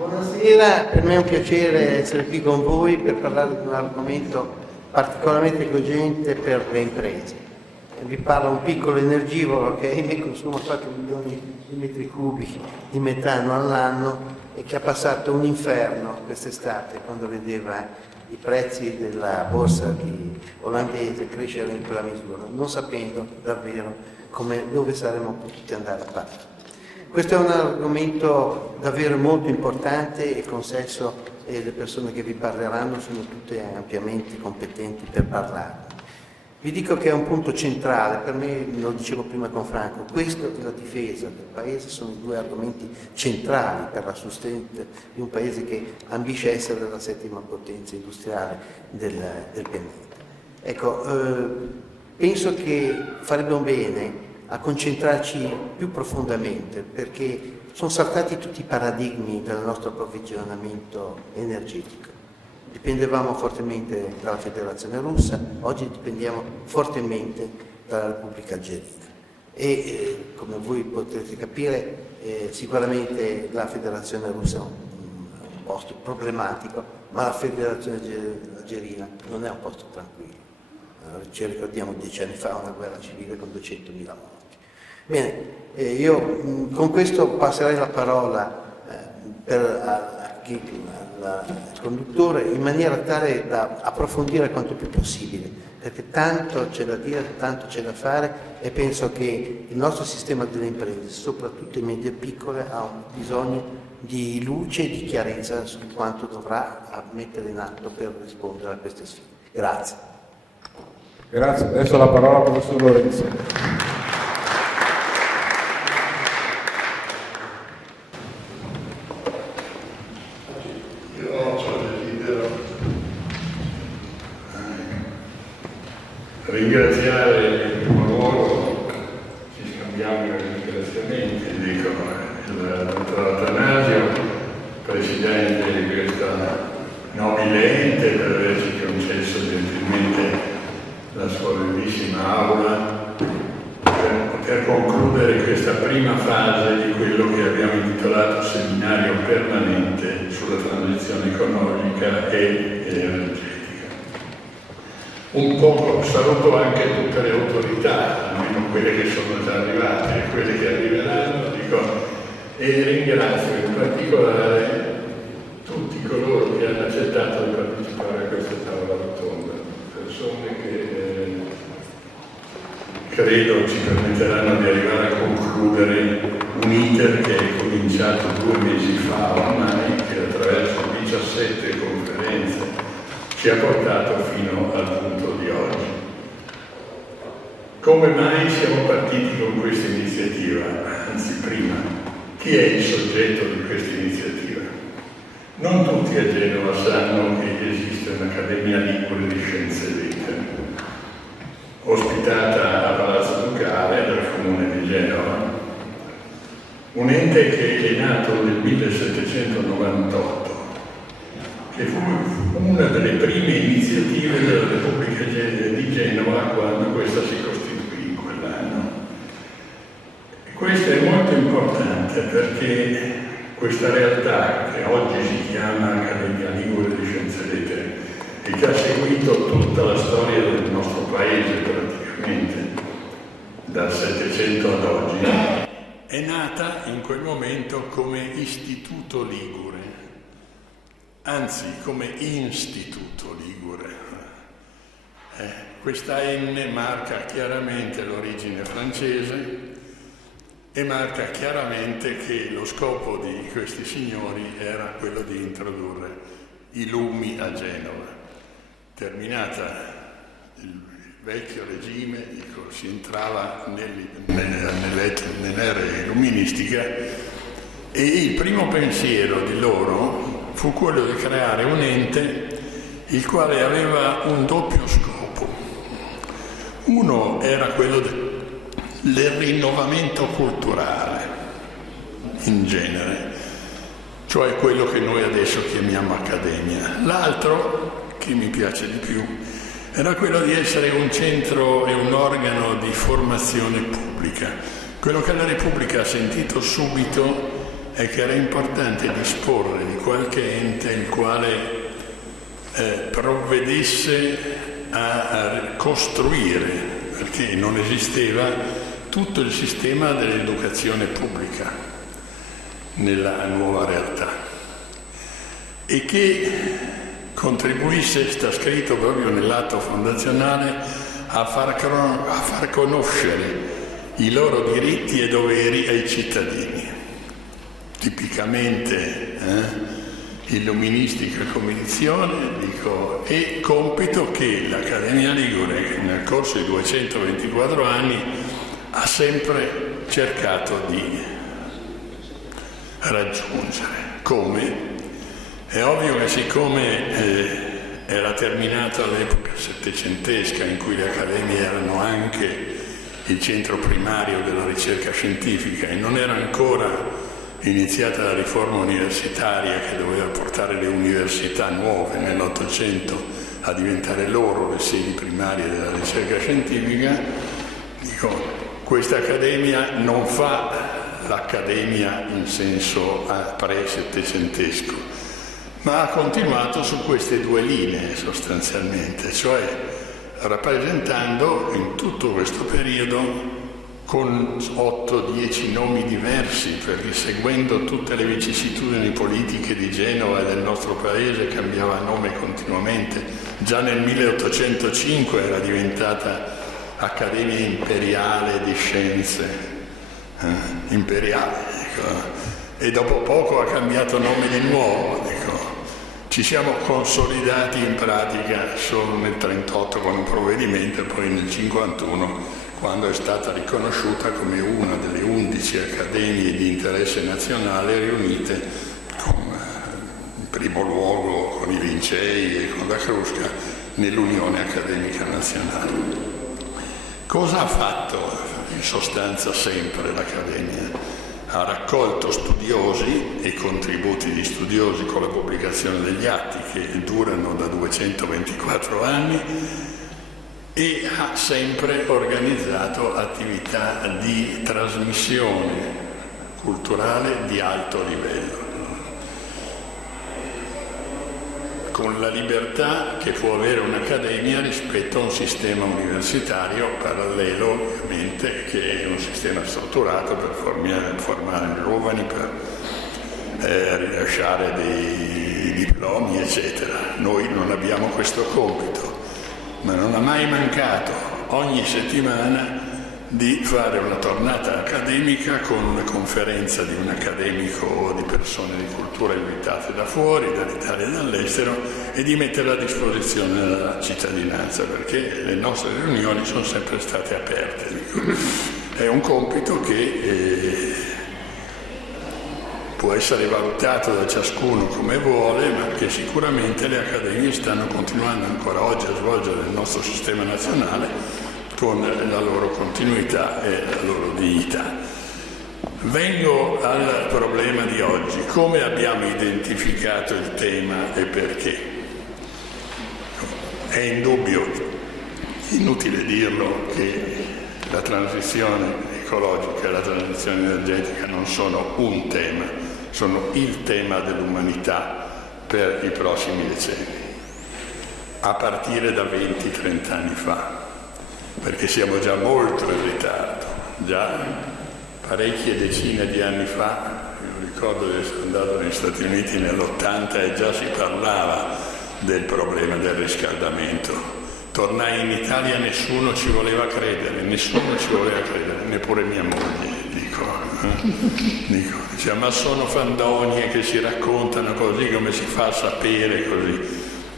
Buonasera, per me è un piacere essere qui con voi per parlare di un argomento particolarmente cogente per le imprese. Vi parla un piccolo energivoro che ahimè consuma 4 milioni di metri cubi di metano all'anno e che ha passato un inferno quest'estate quando vedeva i prezzi della borsa olandese crescere in quella misura, non sapendo davvero dove saremmo potuti andare a parare. Questo è un argomento davvero molto importante e consesso le persone che vi parleranno sono tutte ampiamente competenti per parlarne. Vi dico che è un punto centrale, per me, lo dicevo prima con Franco, questo e la difesa del Paese sono i due argomenti centrali per la sustenance di un Paese che ambisce a essere la 7ª potenza industriale del pianeta. Ecco, penso che faremo bene a concentrarci più profondamente, perché sono saltati tutti i paradigmi del nostro approvvigionamento energetico. Dipendevamo fortemente dalla Federazione Russa, oggi dipendiamo fortemente dalla Repubblica Algerina. E come voi potrete capire, sicuramente la Federazione Russa è un posto problematico, ma la Federazione Algerina non è un posto tranquillo. Ci ricordiamo 10 anni fa una guerra civile con 200.000 morti. Bene, io con questo passerei la parola al conduttore in maniera tale da approfondire quanto più possibile, perché tanto c'è da dire, tanto c'è da fare e penso che il nostro sistema delle imprese, soprattutto le medie e piccole, ha un bisogno di luce e di chiarezza su quanto dovrà mettere in atto per rispondere a queste sfide. Grazie. Grazie, adesso la parola al professor Lorenzo. Ringraziare in primo luogo, ci scambiamo i ringraziamenti, dico il dottor Attanasio, presidente di questa nobile ente, per averci concesso gentilmente la sua bellissima aula per concludere questa prima fase di quello che abbiamo intitolato Seminario permanente sulla transizione ecologica e energetica. Un po' saluto anche tutte le autorità, almeno quelle che sono già arrivate e quelle che arriveranno, e ringrazio in particolare tutti coloro che hanno accettato di partecipare a questa tavola rotonda, persone che credo ci permetteranno di arrivare a concludere un iter che è cominciato 2 mesi fa ormai, che attraverso 17 conferenze ci ha portato fino al punto di oggi. Come mai siamo partiti con questa iniziativa? Anzi, prima, chi è il soggetto di questa iniziativa? Non tutti a Genova sanno che esiste un'Accademia Ligure di Scienze e Lettere, ospitata a Palazzo Ducale dal Comune di Genova, un ente che è nato nel 1798, che fu una delle prime iniziative della Repubblica di Genova quando questa si costituì in quell'anno. E questo è molto importante perché questa realtà, che oggi si chiama Accademia Ligure di Scienze e Lettere e che ha seguito tutta la storia del nostro paese praticamente dal Settecento ad oggi, è nata in quel momento come Istituto Ligure, anzi come Istituto Ligure. Questa N marca chiaramente l'origine francese e marca chiaramente che lo scopo di questi signori era quello di introdurre i lumi a Genova. Terminata il vecchio regime, si entrava nell'era illuministica e il primo pensiero di loro fu quello di creare un ente il quale aveva un doppio scopo. Uno era quello del rinnovamento culturale in genere, cioè quello che noi adesso chiamiamo accademia. L'altro, che mi piace di più, era quello di essere un centro e un organo di formazione pubblica. Quello che la Repubblica ha sentito subito è che era importante disporre di qualche ente il quale provvedesse a costruire, perché non esisteva tutto il sistema dell'educazione pubblica nella nuova realtà, e che contribuisse, sta scritto proprio nell'atto fondazionale, a far conoscere i loro diritti e doveri ai cittadini. Tipicamente illuministica convinzione, dico, e compito che l'Accademia Ligure nel corso di 224 anni ha sempre cercato di raggiungere. Come? È ovvio che siccome era terminata l'epoca settecentesca in cui le accademie erano anche il centro primario della ricerca scientifica e non era ancora iniziata la riforma universitaria che doveva portare le università nuove nell'Ottocento a diventare loro le sedi primarie della ricerca scientifica, dico, questa accademia non fa l'accademia in senso pre-settecentesco, ma ha continuato su queste due linee sostanzialmente, cioè rappresentando in tutto questo periodo con 8-10 nomi diversi, perché seguendo tutte le vicissitudini politiche di Genova e del nostro paese cambiava nome continuamente. Già nel 1805 era diventata Accademia Imperiale di Scienze, imperiale, e dopo poco ha cambiato nome di nuovo. Ci siamo consolidati in pratica solo nel 1938 con un provvedimento e poi nel 1951 quando è stata riconosciuta come una delle 11 accademie di interesse nazionale riunite in primo luogo con i Lincei e con la Crusca nell'Unione Accademica Nazionale. Cosa ha fatto in sostanza sempre l'Accademia? Ha raccolto studiosi e contributi di studiosi con la pubblicazione degli atti che durano da 224 anni e ha sempre organizzato attività di trasmissione culturale di alto livello, con la libertà che può avere un'accademia rispetto a un sistema universitario parallelo, ovviamente, che è un sistema strutturato per formare giovani, per rilasciare dei diplomi, eccetera. Noi non abbiamo questo compito, ma non ha mai mancato ogni settimana di fare una tornata accademica con una conferenza di un accademico o di persone di cultura invitate da fuori, dall'Italia e dall'estero, e di metterla a disposizione della cittadinanza, perché le nostre riunioni sono sempre state aperte. È un compito che può essere valutato da ciascuno come vuole, ma che sicuramente le accademie stanno continuando ancora oggi a svolgere nel nostro sistema nazionale con la loro continuità e la loro dignità. Vengo al problema di oggi. Come abbiamo identificato il tema e perché? È indubbio, inutile dirlo, che la transizione ecologica e la transizione energetica non sono un tema, sono il tema dell'umanità per i prossimi decenni, a partire da 20-30 anni fa. Perché siamo già molto in ritardo, già parecchie decine di anni fa, io ricordo di essere andato negli Stati Uniti nell'80 e già si parlava del problema del riscaldamento. Tornai in Italia e nessuno ci voleva credere, neppure mia moglie, dice, ma sono fandonie che si raccontano così, come si fa a sapere così.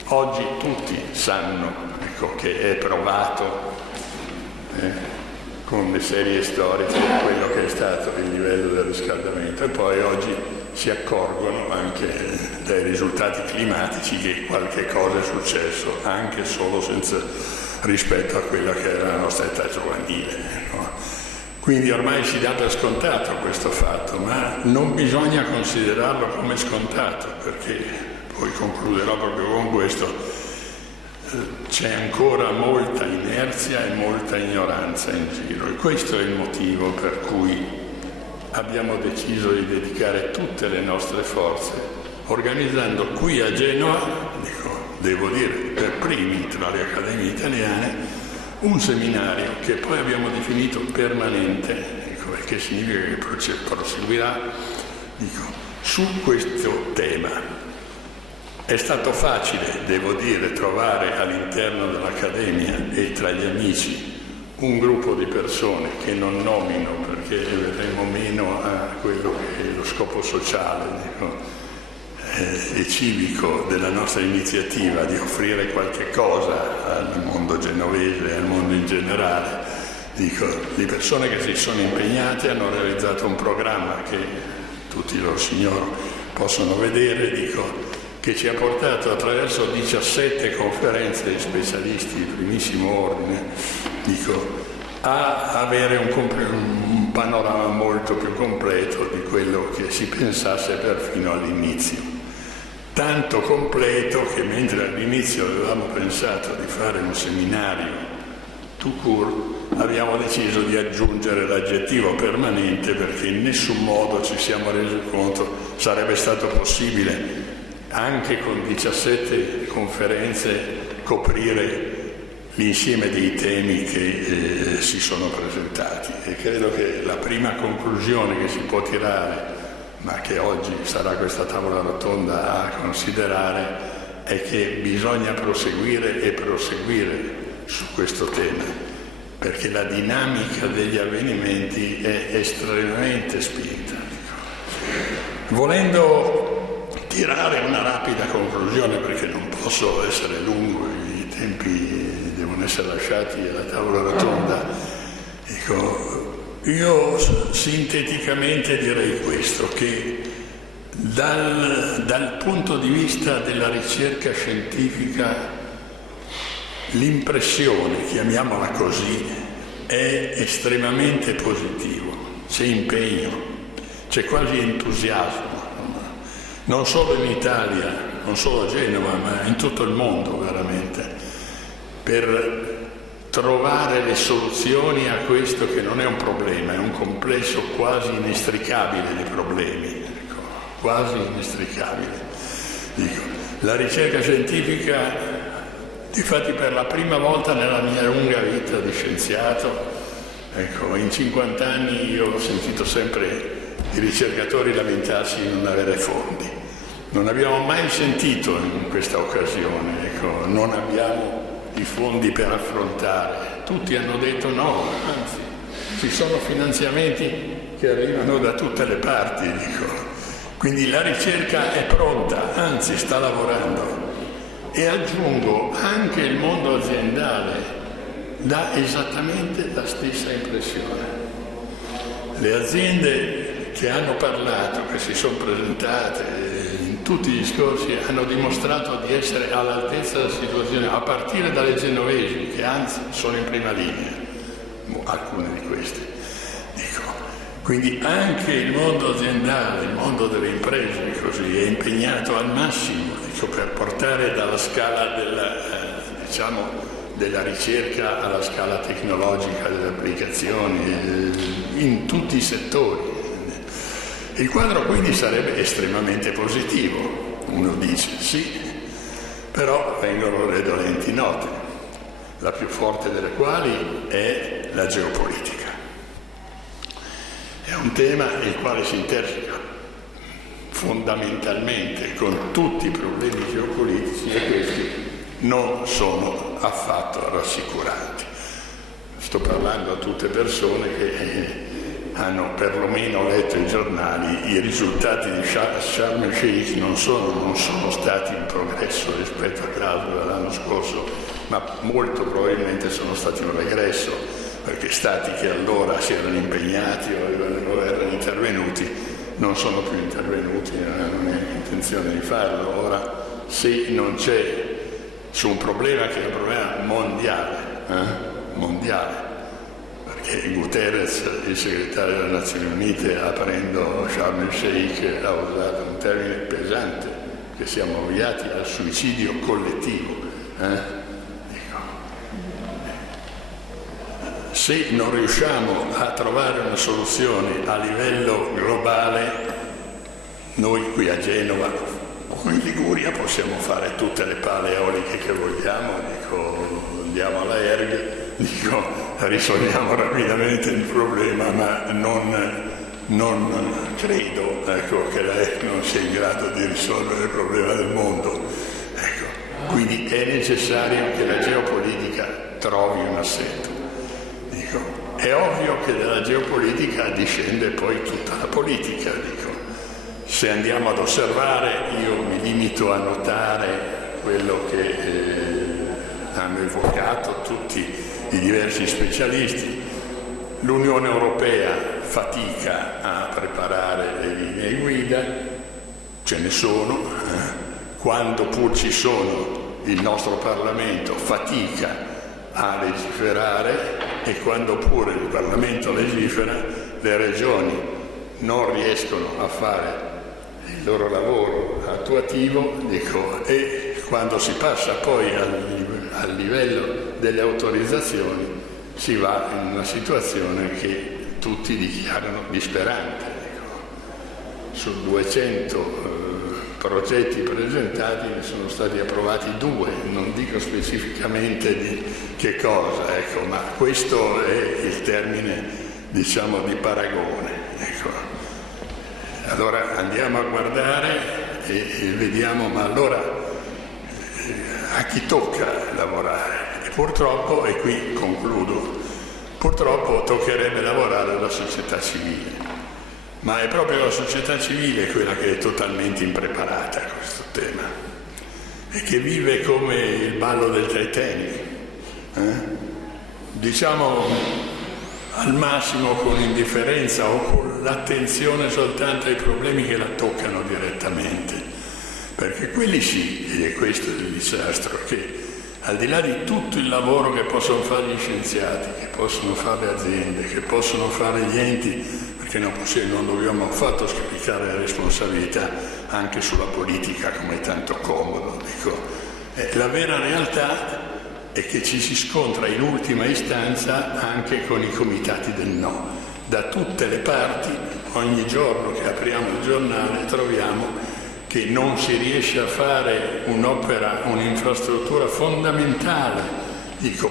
Oggi tutti sanno, che è provato con le serie storiche quello che è stato il livello del riscaldamento, e poi oggi si accorgono anche dai risultati climatici che qualche cosa è successo, anche solo senza rispetto a quella che era la nostra età giovanile, no? Quindi ormai si dà per scontato questo fatto, ma non bisogna considerarlo come scontato, perché poi concluderò proprio con questo. C'è ancora molta inerzia e molta ignoranza in giro, e questo è il motivo per cui abbiamo deciso di dedicare tutte le nostre forze organizzando qui a Genova, devo dire per primi tra le accademie italiane, un seminario che poi abbiamo definito permanente, che significa che proseguirà su questo tema. È stato facile, devo dire, trovare all'interno dell'Accademia e tra gli amici un gruppo di persone che non nomino perché verremo meno a quello che è lo scopo sociale e civico della nostra iniziativa di offrire qualche cosa al mondo genovese e al mondo in generale. Di persone che si sono impegnate, hanno realizzato un programma che tutti loro signori possono vedere, che ci ha portato attraverso 17 conferenze di specialisti di primissimo ordine, a avere un panorama molto più completo di quello che si pensasse perfino all'inizio. Tanto completo che mentre all'inizio avevamo pensato di fare un seminario tout court, abbiamo deciso di aggiungere l'aggettivo permanente perché in nessun modo ci siamo resi conto sarebbe stato possibile anche con 17 conferenze coprire l'insieme dei temi che si sono presentati, e credo che la prima conclusione che si può tirare, ma che oggi sarà questa tavola rotonda a considerare, è che bisogna proseguire e proseguire su questo tema, perché la dinamica degli avvenimenti è estremamente spinta. Volendo tirare una rapida conclusione, perché non posso essere lungo, i tempi devono essere lasciati alla tavola rotonda, io sinteticamente direi questo, che dal punto di vista della ricerca scientifica l'impressione, chiamiamola così, è estremamente positivo, c'è impegno, c'è quasi entusiasmo, non solo in Italia, non solo a Genova, ma in tutto il mondo veramente, per trovare le soluzioni a questo che non è un problema, è un complesso quasi inestricabile di problemi, quasi inestricabile. La ricerca scientifica, difatti per la prima volta nella mia lunga vita di scienziato, in 50 anni io ho sentito sempre i ricercatori lamentarsi di non avere fondi. Non abbiamo mai sentito in questa occasione, non abbiamo i fondi per affrontare. Tutti hanno detto no, anzi, ci sono finanziamenti che arrivano da tutte le parti, Quindi la ricerca è pronta, anzi sta lavorando. E aggiungo, anche il mondo aziendale dà esattamente la stessa impressione. Le aziende che hanno parlato, che si sono presentate in tutti gli discorsi, hanno dimostrato di essere all'altezza della situazione, a partire dalle genovesi, che anzi sono in prima linea, alcune di queste. Quindi anche il mondo aziendale, il mondo delle imprese, è impegnato al massimo per portare dalla scala della ricerca alla scala tecnologica delle applicazioni in tutti i settori. Il quadro quindi sarebbe estremamente positivo, uno dice sì, però vengono le dolenti note, la più forte delle quali è la geopolitica. È un tema il quale si interseca fondamentalmente con tutti i problemi geopolitici, e questi non sono affatto rassicuranti. Sto parlando a tutte persone che hanno perlomeno letto i giornali. I risultati di Sharm el Sheikh non sono stati in progresso rispetto a Glasgow l'anno scorso, ma molto probabilmente sono stati un regresso, perché stati che allora si erano impegnati o erano intervenuti non sono più intervenuti, non è intenzione di farlo. Ora, se non c'è su un problema che è un problema mondiale, perché Guterres, il segretario delle Nazioni Unite, aprendo Sharm el Sheikh, ha usato un termine pesante, che siamo avviati al suicidio collettivo. se non riusciamo a trovare una soluzione a livello globale, noi qui a Genova o in Liguria possiamo fare tutte le pale eoliche che vogliamo, andiamo alla ERG, risolviamo rapidamente il problema, ma non credo che la ERG non sia in grado di risolvere il problema del mondo. Quindi è necessario che la geopolitica trovi un assetto. È ovvio che dalla geopolitica discende poi tutta la politica. Se andiamo ad osservare, io mi limito a notare quello che hanno evocato tutti i diversi specialisti. L'Unione Europea fatica a preparare le linee guida, ce ne sono, quando pur ci sono il nostro Parlamento fatica a legiferare, e quando pure il Parlamento legifera le regioni non riescono a fare il loro lavoro attuativo, e quando si passa poi al livello delle autorizzazioni si va in una situazione che tutti dichiarano disperante. Su 200 progetti presentati ne sono stati approvati 2, non dico specificamente di che cosa, ma questo è il termine, di paragone. Allora andiamo a guardare e vediamo, ma allora a chi tocca lavorare? E purtroppo, e qui concludo, purtroppo toccherebbe lavorare alla società civile. Ma è proprio la società civile quella che è totalmente impreparata a questo tema e che vive come il ballo del Titanic, al massimo con indifferenza o con l'attenzione soltanto ai problemi che la toccano direttamente, perché quelli sì, ed è questo il disastro, che al di là di tutto il lavoro che possono fare gli scienziati, che possono fare le aziende, che possono fare gli enti, perché non dobbiamo affatto scaricare la responsabilità anche sulla politica, come è tanto comodo. La vera realtà è che ci si scontra in ultima istanza anche con i comitati del no. Da tutte le parti, ogni giorno che apriamo il giornale, troviamo che non si riesce a fare un'opera, un'infrastruttura fondamentale,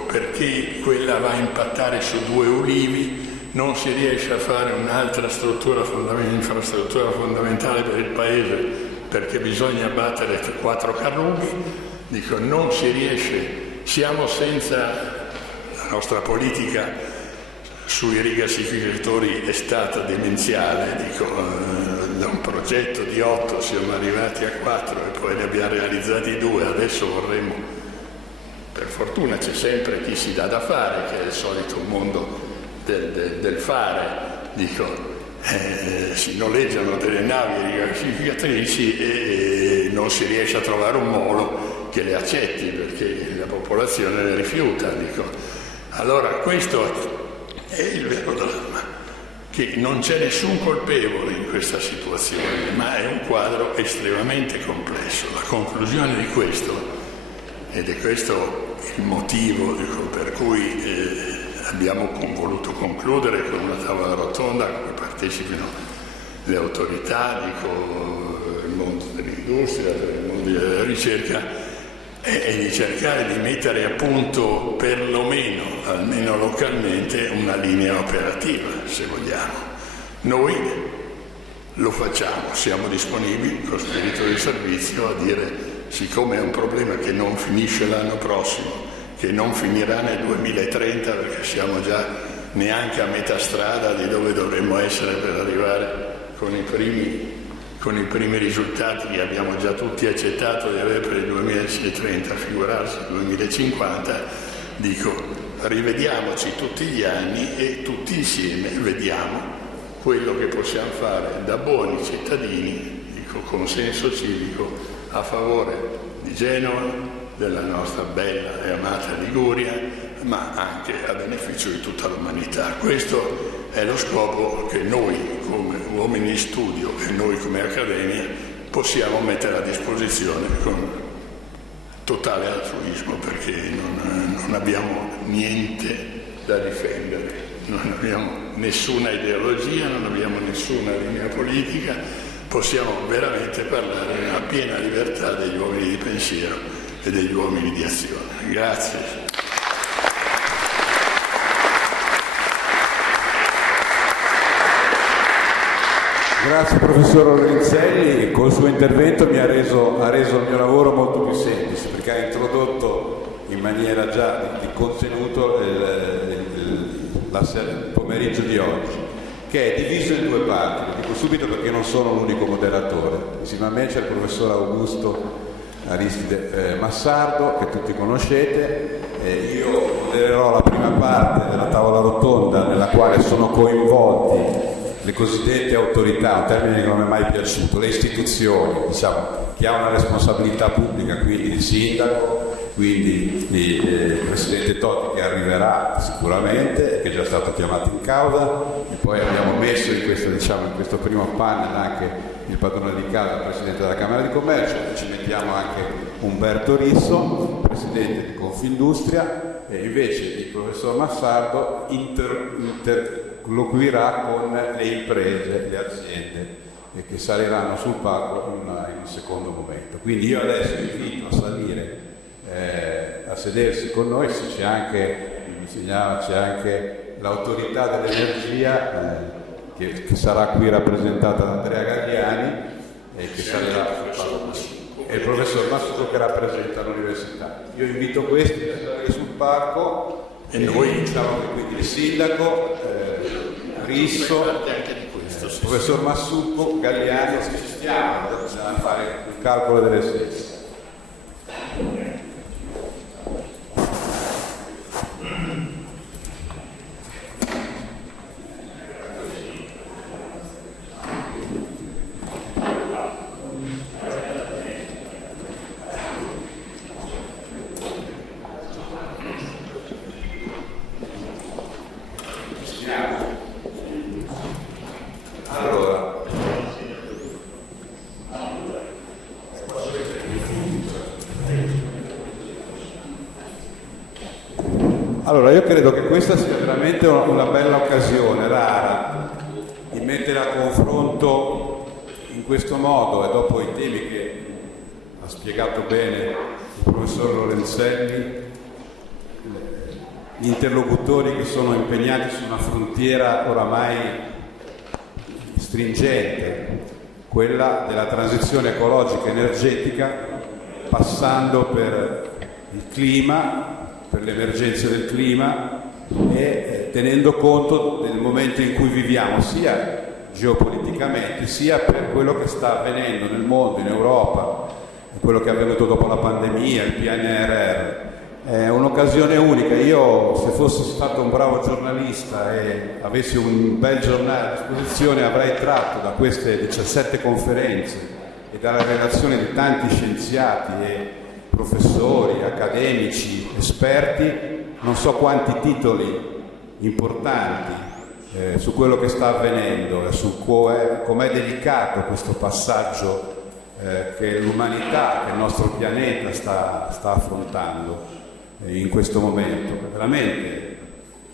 perché quella va a impattare su 2 ulivi. Non si riesce a fare un'altra infrastruttura fondamentale per il Paese perché bisogna abbattere 4 carrughi. Non si riesce, siamo senza, la nostra politica sui rigassificatori è stata demenziale, da un progetto di 8 siamo arrivati a 4 e poi ne abbiamo realizzati 2, adesso vorremmo, per fortuna c'è sempre chi si dà da fare, che è il solito mondo del fare, si noleggiano delle navi rigassificatrici e non si riesce a trovare un molo che le accetti perché la popolazione le rifiuta. Allora questo è il vero dramma, che non c'è nessun colpevole in questa situazione, ma è un quadro estremamente complesso. La conclusione di questo, ed è questo il motivo per cui abbiamo voluto concludere con una tavola rotonda a cui partecipino le autorità, il mondo dell'industria, il mondo della ricerca, è di cercare di mettere a punto perlomeno, almeno localmente, una linea operativa, se vogliamo. Noi lo facciamo, siamo disponibili con spirito di servizio a dire, siccome è un problema che non finisce l'anno prossimo, che non finirà nel 2030 perché siamo già neanche a metà strada di dove dovremmo essere per arrivare con i primi risultati che abbiamo già tutti accettato di avere per il 2030, figurarsi il 2050, rivediamoci tutti gli anni e tutti insieme vediamo quello che possiamo fare da buoni cittadini, consenso civico a favore di Genova, della nostra bella e amata Liguria, ma anche a beneficio di tutta l'umanità. Questo è lo scopo che noi come uomini di studio e noi come Accademia possiamo mettere a disposizione con totale altruismo, perché non abbiamo niente da difendere. Non abbiamo nessuna ideologia, non abbiamo nessuna linea politica, possiamo veramente parlare nella piena libertà degli uomini di pensiero e degli uomini di azione. Grazie. Grazie professor Lorenzelli, col suo intervento ha reso il mio lavoro molto più semplice, perché ha introdotto in maniera già di contenuto il pomeriggio di oggi, che è diviso in due parti. Lo dico subito perché non sono l'unico moderatore. Insieme a me c'è il professor Augusto Aristide Massardo, che tutti conoscete. Io modererò la prima parte della tavola rotonda, nella quale sono coinvolti le cosiddette autorità, un termine che non mi è mai piaciuto, le istituzioni, diciamo, chi ha una responsabilità pubblica, quindi il sindaco, quindi il presidente Totti, che arriverà sicuramente e che è già stato chiamato in causa, e poi abbiamo messo in questo primo panel anche il padrone di casa, il presidente della Camera di Commercio, e ci mettiamo anche Umberto Risso, presidente di Confindustria, e invece il professor Massardo interloquirà con le imprese, le aziende che saliranno sul palco in un secondo momento. Quindi io adesso invito a salire, a sedersi con noi, se c'è anche l'autorità dell'energia che sarà qui rappresentata da Andrea Gagliani e che salirà sul palco, e il professor Massuco che rappresenta l'università. Io invito questi a salire sul palco e noi diciamo che quindi il sindaco Risso, il professor Massucco, Gagliani, ci stiamo a fare il calcolo delle sedi. Allora, io credo che questa sia veramente una bella occasione, rara, di mettere a confronto in questo modo, e dopo i temi che ha spiegato bene il professor Lorenzelli, gli interlocutori che sono impegnati su una frontiera oramai stringente, quella della transizione ecologica e energetica, passando per il clima, per le emergenze del clima, e tenendo conto del momento in cui viviamo, sia geopoliticamente, sia per quello che sta avvenendo nel mondo, in Europa, quello che è avvenuto dopo la pandemia, il PNRR. È un'occasione unica. Io, se fossi stato un bravo giornalista e avessi un bel giornale a disposizione, avrei tratto da queste 17 conferenze e dalla relazione di tanti scienziati e professori, accademici, esperti, non so quanti titoli importanti su quello che sta avvenendo e su com'è delicato questo passaggio che l'umanità, che il nostro pianeta sta affrontando in questo momento. Veramente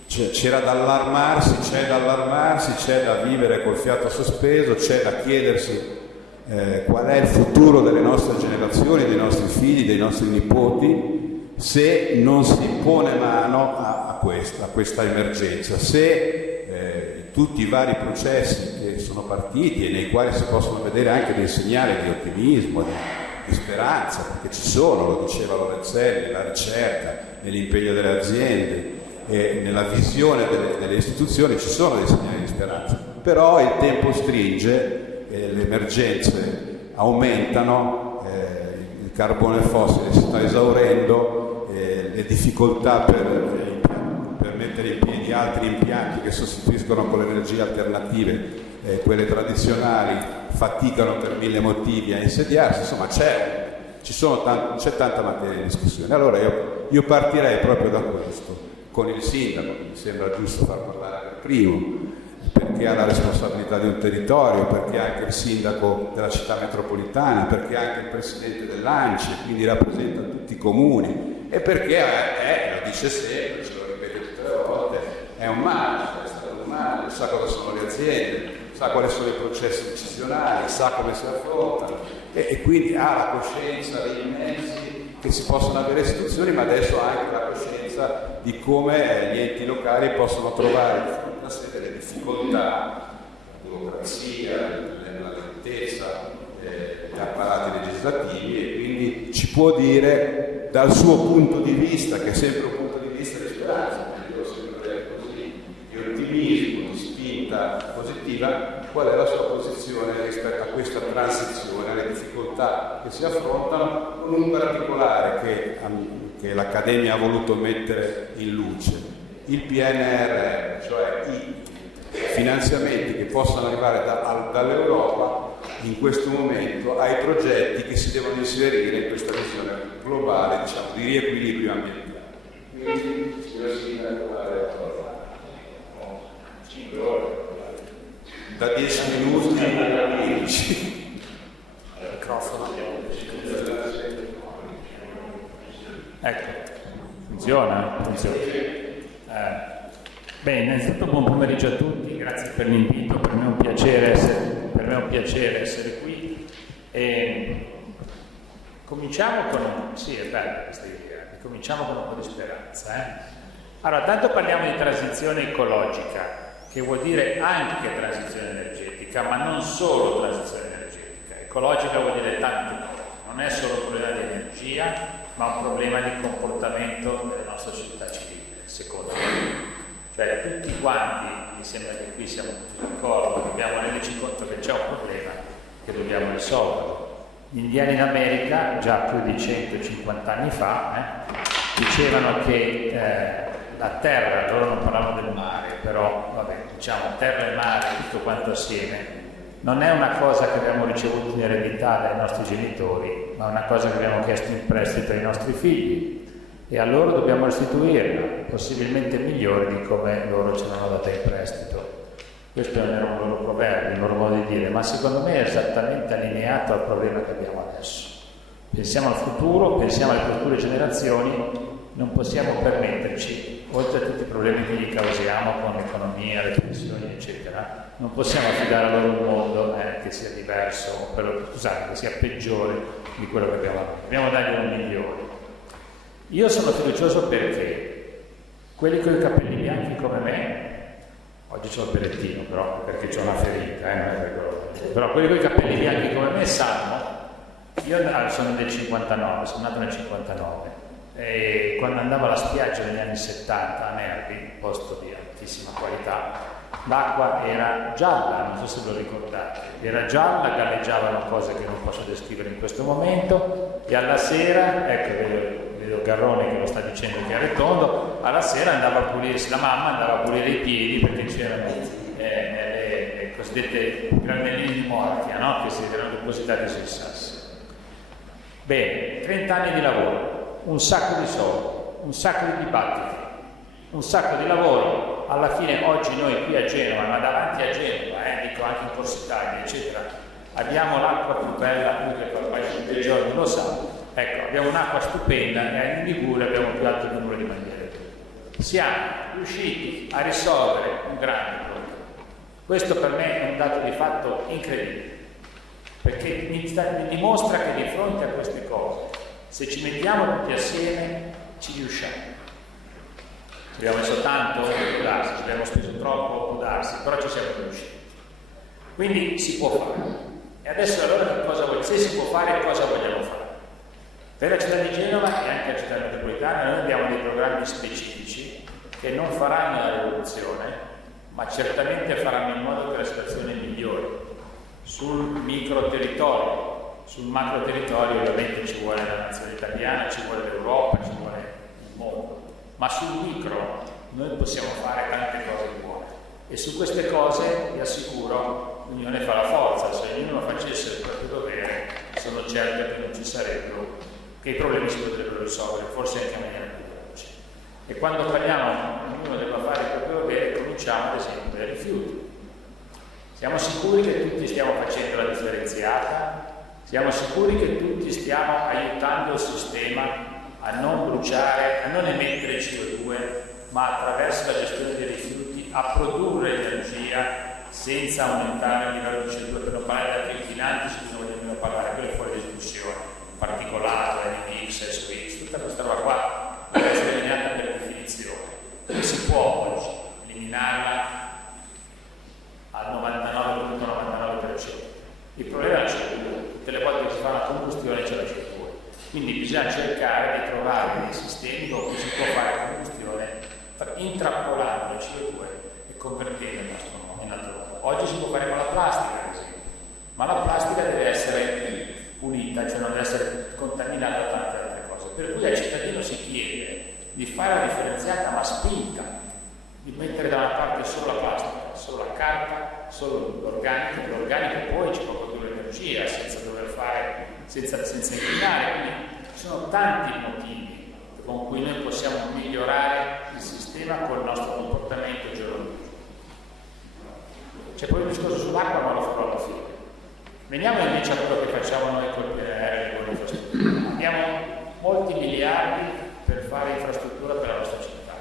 c'era da allarmarsi, c'è da allarmarsi, c'è da vivere col fiato sospeso, c'è da chiedersi qual è il futuro delle nostre generazioni, dei nostri figli, dei nostri nipoti, se non si pone mano a questa emergenza, se tutti i vari processi che sono partiti e nei quali si possono vedere anche dei segnali di ottimismo, di speranza, perché ci sono, lo diceva Lorenzelli, nella ricerca, nell'impegno delle aziende e nella visione delle istituzioni ci sono dei segnali di speranza, però il tempo stringe, le emergenze aumentano, il carbone fossile si sta esaurendo, le difficoltà per mettere in piedi altri impianti che sostituiscono con le energie alternative quelle tradizionali faticano per mille motivi a insediarsi. Insomma c'è tanta materia in discussione. Allora io partirei proprio da questo, con il sindaco, mi sembra giusto far parlare per primo, perché ha la responsabilità di un territorio, perché anche il sindaco della città metropolitana, perché anche il presidente dell'ANCI, quindi rappresenta tutti i comuni, e perché lo dice sempre, ce lo ripete tutte le volte, un manager, è stato un manager, sa cosa sono le aziende, sa quali sono i processi decisionali, sa come si affrontano e quindi ha la coscienza dei mezzi che si possono avere istituzioni, ma adesso ha anche la coscienza di come gli enti locali possono trovare una serie di difficoltà, la burocrazia, la lentezza, gli apparati legislativi, e quindi ci può dire dal suo punto di vista, che è sempre un punto di vista di speranza, così, di ottimismo, di spinta positiva, qual è la sua posizione rispetto a questa transizione, alle difficoltà che si affrontano, con un particolare che l'Accademia ha voluto mettere in luce: il PNRR, cioè i finanziamenti che possono arrivare dall'Europa in questo momento ai progetti che si devono inserire in questa visione globale, diciamo, di riequilibrio ambientale. Quindi si da 10 minuti a 15. Ecco, funziona? Bene, innanzitutto buon pomeriggio a tutti, grazie per l'invito, per me è un piacere essere qui. Cominciamo con, sì, è bella questa idea, cominciamo con un po' di speranza. Allora, tanto parliamo di transizione ecologica, che vuol dire anche transizione energetica, ma non solo transizione energetica. Ecologica vuol dire tante cose, non è solo un problema di energia, ma un problema di comportamento delle nostre società civili, secondo me. Cioè tutti quanti, mi sembra che qui siamo tutti d'accordo, dobbiamo renderci conto che c'è un problema che dobbiamo risolvere. Gli indiani in America, già più di 150 anni fa, dicevano che la terra, loro non parlavano del mare, però vabbè, diciamo terra e mare, tutto quanto assieme, non è una cosa che abbiamo ricevuto in eredità dai nostri genitori, ma una cosa che abbiamo chiesto in prestito ai nostri figli, e a loro dobbiamo restituirla, possibilmente migliore di come loro ce l'hanno data in prestito. Questo non era un loro proverbio, un loro modo di dire, ma secondo me è esattamente allineato al problema che abbiamo adesso. Pensiamo al futuro, pensiamo alle future generazioni, non possiamo permetterci, oltre a tutti i problemi che gli causiamo con l'economia, le pensioni, eccetera, non possiamo affidare a loro un mondo che sia diverso, che sia peggiore di quello che abbiamo avuto. Dobbiamo dargli un migliore. Io sono fiducioso perché quelli con i capelli bianchi come me, oggi c'ho il perettino però, perché c'ho una ferita, non è per quello. Però quelli con i capelli bianchi come me sanno, io sono del 59, sono nato nel 59, e quando andavo alla spiaggia negli anni 70 a Nervi, posto di altissima qualità, l'acqua era gialla, non so se lo ricordate, era gialla, galleggiavano cose che non posso descrivere in questo momento, e alla sera, ecco, vedo Garrone che lo sta dicendo che era tondo, alla sera andava a pulirsi, la mamma andava a pulire i piedi perché c'erano le cosiddette granelline di morchia, no? Che si erano depositate sui sassi. Bene, 30 anni di lavoro, un sacco di soldi, un sacco di dibattiti, un sacco di lavoro. Alla fine oggi noi qui a Genova, ma davanti a Genova, dico anche in Corso Italia, eccetera, abbiamo l'acqua più bella, che ormai tutti i giorni lo sa. Ecco, abbiamo un'acqua stupenda e in Liguria abbiamo più alto numero di bandiere. Siamo riusciti a risolvere un grande problema. Questo per me è un dato di fatto incredibile, perché mi dimostra che di fronte a queste cose, se ci mettiamo tutti assieme, ci riusciamo. Ci abbiamo messo tanto, può darsi, ci abbiamo speso troppo, può darsi, però ci siamo riusciti. Quindi si può fare. E adesso allora se si può fare, cosa vogliamo fare? Per la città di Genova e anche la città metropolitana noi abbiamo dei programmi specifici che non faranno la rivoluzione, ma certamente faranno in modo che la situazione migliori. Sul micro territorio, sul macro territorio ovviamente ci vuole la nazione italiana, ci vuole l'Europa, ci vuole il mondo, ma sul micro noi possiamo fare tante cose buone e su queste cose vi assicuro l'unione fa la forza. Se ognuno facesse il proprio dovere sono certo che non ci sarebbero, che i problemi si potrebbero risolvere, forse anche in maniera più veloce. E quando parliamo ognuno debba fare il proprio dovere, cominciamo ad esempio dai rifiuti. Siamo sicuri che tutti stiamo facendo la differenziata? Siamo sicuri che tutti stiamo aiutando il sistema a non bruciare, a non emettere CO2, ma attraverso la gestione dei rifiuti a produrre energia senza aumentare il livello di CO2, per non parlare di altri inquinanti su cui non vogliamo parlare, quello è fuori discussione, particolato, NX, SOx, tutta questa roba qua deve essere eliminata per definizione. Come si può oggi eliminarla al 99,99%? Il problema è la CO2, tutte le volte che si fa una combustione c'è la CO2, quindi bisogna cercare di trovare dei sistemi dove si può fare combustione intrappolando la CO2 e convertendo in altro modo. Oggi si può fare con la plastica, ad esempio, ma la plastica deve essere pulita, cioè non deve essere contaminata da tante altre cose. Per cui al cittadino si chiede di fare la differenziata ma spinta, di mettere da una parte solo la plastica, solo la carta, solo l'organico poi ci può produrre energia senza dover fare, senza inquinare, quindi ci sono tanti motivi con cui noi possiamo migliorare il sistema col nostro comportamento giornaliero. C'è poi il discorso sull'acqua, ma lo farò alla fine. Veniamo invece a quello che facciamo noi col PNRR e con l'infrastruttura. Abbiamo molti miliardi per fare infrastruttura per la nostra città,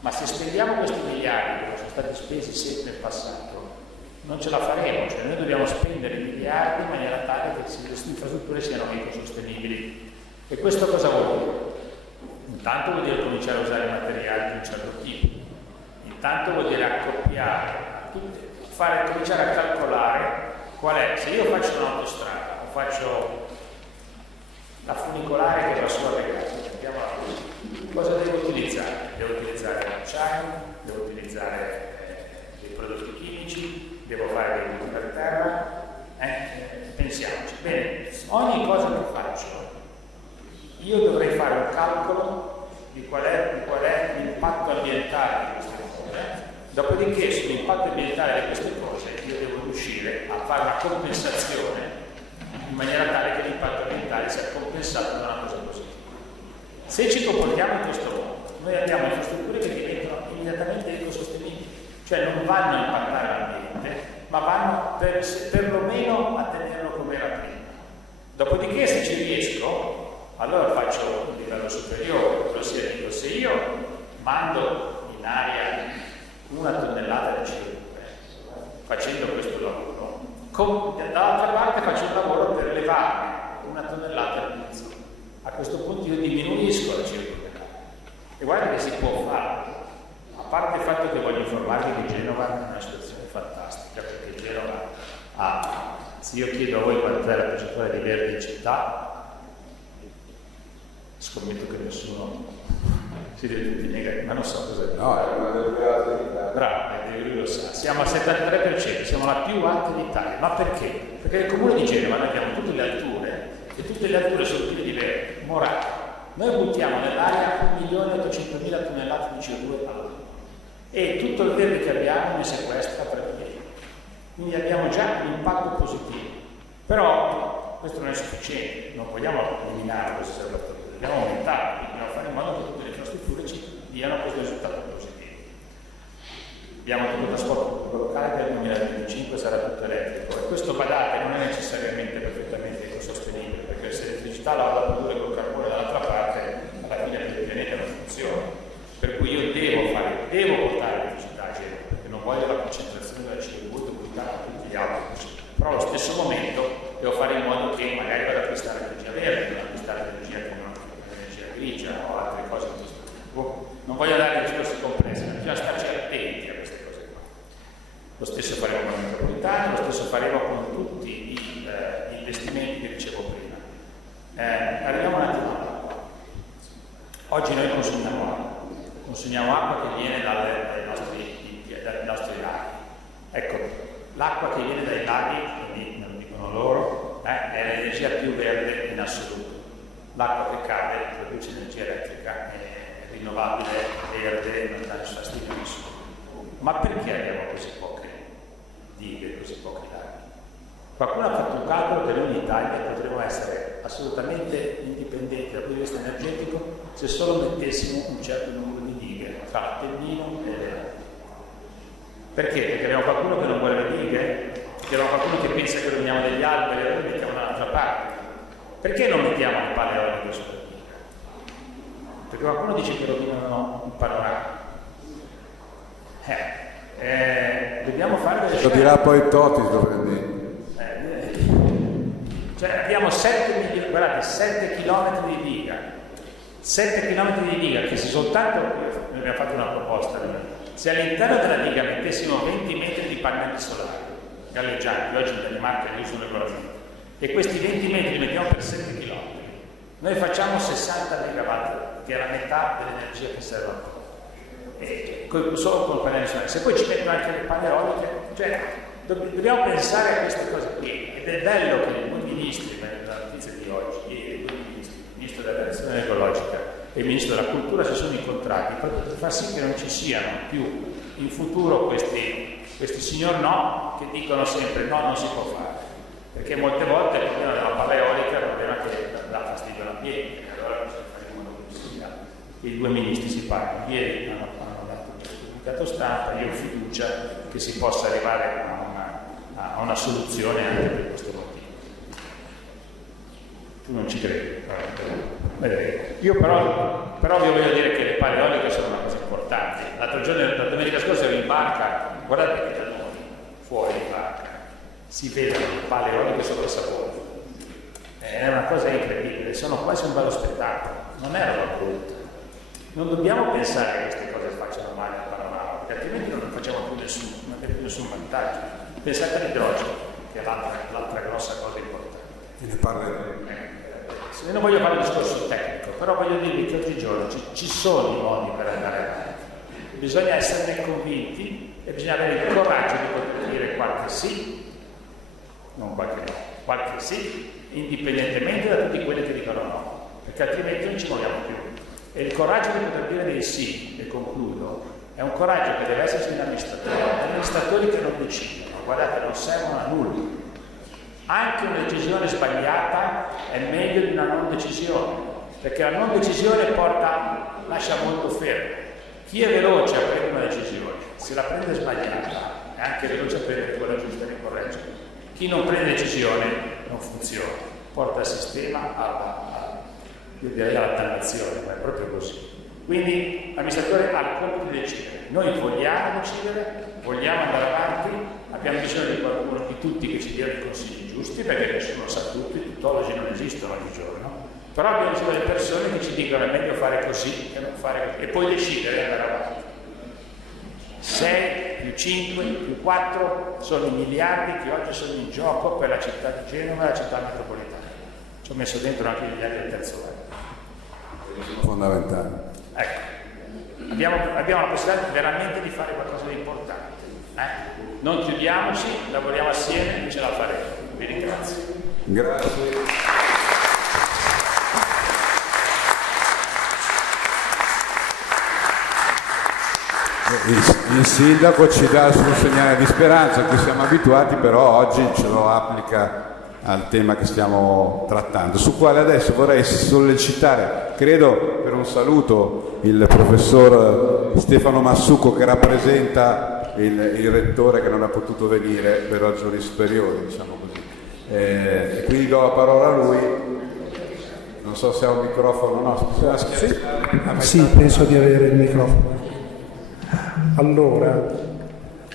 ma se spendiamo questi miliardi che sono stati spesi sempre nel passato, non ce la faremo, cioè noi dobbiamo spendere miliardi in maniera tale che le infrastrutture siano ecosostenibili. E questo cosa vuol dire? Intanto vuol dire cominciare a usare materiali di un certo tipo, intanto vuol dire accoppiare, cominciare a calcolare qual è, se io faccio un'autostrada o faccio la funicolare che va su a regata, mettiamola così, cosa devo utilizzare? Devo utilizzare l'acciaio, devo utilizzare dei prodotti chimici, devo fare dei buchi per terra, pensiamoci. Bene, ogni cosa che faccio io dovrei fare un calcolo di qual è l'impatto ambientale di queste cose. Dopodiché sull'impatto ambientale di queste cose io devo riuscire a fare una compensazione in maniera tale che l'impatto ambientale sia compensato da una cosa positiva. Se ci comportiamo in questo modo, noi abbiamo infrastrutture che diventano immediatamente ecosostenibili, cioè non vanno a impattare l'ambiente, ma vanno perlomeno a tenerlo come era prima. Dopodiché, se ci riesco, allora faccio un livello superiore, ossia dico, se io mando in aria 1 tonnellata di CO2 facendo questo lavoro, dall'altra parte faccio un lavoro per levarne 1 tonnellata e mezzo. A questo punto io diminuisco la CO2 e guarda che si può fare, a parte il fatto che voglio informarvi che Genova è una situazione fantastica, perché Genova ha, se io chiedo a voi quant'è la percentuale di verde in città, scommetto che nessuno si deve tutti negare, ma non so cosa dire. No, è una delle più alte d'Italia. Bravo, lui lo sa. Siamo al 73%, siamo la più alta d'Italia. Ma perché? Perché nel comune di Genova noi abbiamo tutte le alture, e tutte le alture sono piene di verde, morate. Noi buttiamo nell'aria 1.800.000 tonnellate di CO2 all'anno. E tutto il verde che abbiamo ne sequestra 3 milioni. Quindi abbiamo già un impatto positivo. Però questo non è sufficiente, non vogliamo eliminare questo osservatorio. Dobbiamo aumentarlo, dobbiamo fare in modo che tutte le infrastrutture ci diano questo risultato positivo. Abbiamo tutto il trasporto pubblico locale che nel 2025 sarà tutto elettrico e questo, badate, non è necessariamente perfettamente ecosostenibile, perché se l'elettricità la vado a produrre col carbone dall'altra parte, alla fine il pianeta non funziona. Per cui io devo portare l'elettricità a Genova, perché non voglio la concentrazione della CO2 duplicata a tutti gli altri. Però allo stesso momento devo fare in modo che magari vado ad acquistare energia verde, non acquistare energia che non energia grigia o altre cose di questo tipo. Non voglio dare discorsi complessi, ma bisogna starci attenti a queste cose qua. Lo stesso faremo con la metropolitana, lo stesso faremo con tutti gli investimenti che dicevo prima. Arriviamo un attimo all'acqua. Oggi noi consumiamo acqua che viene dai nostri laghi. Ecco, l'acqua che viene dai laghi, quindi me lo dicono loro, è l'energia più verde in assoluto. L'acqua che cade produce energia elettrica, è rinnovabile, verde, non dà fastidio a nessuno. Ma perché abbiamo così poche dighe, così pochi laghi? Qualcuno ha fatto un calcolo che noi in Italia potremmo essere assolutamente indipendenti dal punto di vista energetico se solo mettessimo un certo numero di dighe tra l'Appennino e le. Perché? Perché abbiamo qualcuno che non vuole le dighe? Perché abbiamo qualcuno che pensa che roviniamo degli alberi e noi mettiamo da un'altra parte? Perché non mettiamo le palle eoliche sulla diga? Perché qualcuno dice che rovinano il panorama. Dobbiamo fare delle Lo scelte. dirà poi Totti, Cioè abbiamo 7 km di diga, 7 km di diga che se soltanto, noi abbiamo fatto una proposta, se all'interno della diga mettessimo 20 metri di pannelli solari galleggianti, oggi in Danimarca li usano regolarmente, e questi 20 metri li mettiamo per 7 km, noi facciamo 60 megawatt, che è la metà dell'energia che serve a solo con pannelli solari. Se poi ci mettono anche le palle eoliche, cioè dobbiamo pensare a queste cose qui, ed è bello che i due ministri, nella notizia di oggi, i due ministri, il ministro della transizione ecologica e il ministro della cultura si sono incontrati per far sì che non ci siano più in futuro questi signor no che dicono sempre no, non si può fare, perché molte volte il problema della palla eolica è un problema che dà fastidio all'ambiente. Allora bisogna fare in modo che i due ministri si parlino. Ieri hanno dato un comunicato stampa, io ho fiducia che si possa arrivare a una soluzione anche per questo motivo. Tu non ci credi? Io però vi voglio dire che le pale eoliche sono una cosa importante. L'altro giorno, la domenica scorsa ero in barca, guardate che da noi, fuori in barca, si vedono le pale eoliche sopra Savona. È una cosa incredibile, sono quasi un bello spettacolo, non è roba brutta. Non dobbiamo pensare che queste cose facciano male al panorama, perché altrimenti non facciamo più nessun vantaggio. Pensate all'idrogeno, che è l'altra grossa cosa importante. Ne parleremo. Io non voglio fare un discorso tecnico, però voglio dirvi che oggigiorno ci sono i modi per andare avanti. Bisogna esserne convinti e bisogna avere il coraggio di poter dire qualche sì, non qualche no, qualche sì, indipendentemente da tutti quelli che dicono no, perché altrimenti non ci muoviamo più. E il coraggio di poter dire dei sì, e concludo, è un coraggio che deve esserci negli amministratori che non decidono. Guardate, non servono a nulla. Anche una decisione sbagliata è meglio di una non decisione, perché la non decisione lascia molto fermo. Chi è veloce a prendere una decisione, se la prende sbagliata, è anche veloce a prendere quella giusta e correggere. Chi non prende decisione non funziona, porta il sistema io direi alla dannazione, ma è proprio così. Quindi l'amministratore ha il compito di decidere. Noi vogliamo decidere, vogliamo andare avanti, abbiamo bisogno di qualcuno, di tutti, che ci dia dei consigli giusti, perché nessuno sa tutto, i tuttologi non esistono oggigiorno, però abbiamo bisogno delle persone che ci dicono è meglio fare così che non fare così, e poi decidere e andare avanti. 6 più 5 più 4 sono i miliardi che oggi sono in gioco per la città di Genova e la città metropolitana. Ci ho messo dentro anche i miliardi del terzo anno. Fondamentale. Ecco, abbiamo la possibilità veramente di fare qualcosa di importante. Non chiudiamoci, lavoriamo assieme e ce la faremo. Vi ringrazio. Grazie. Il sindaco ci dà il suo segnale di speranza, a cui siamo abituati, però oggi ce lo applica al tema che stiamo trattando, su quale adesso vorrei sollecitare, credo per un saluto, il professor Stefano Massucco, che rappresenta il rettore che non ha potuto venire per ragioni superiori, diciamo così. E quindi do la parola a lui. Non so se ha un microfono, no? Sì, penso di avere il microfono. Allora,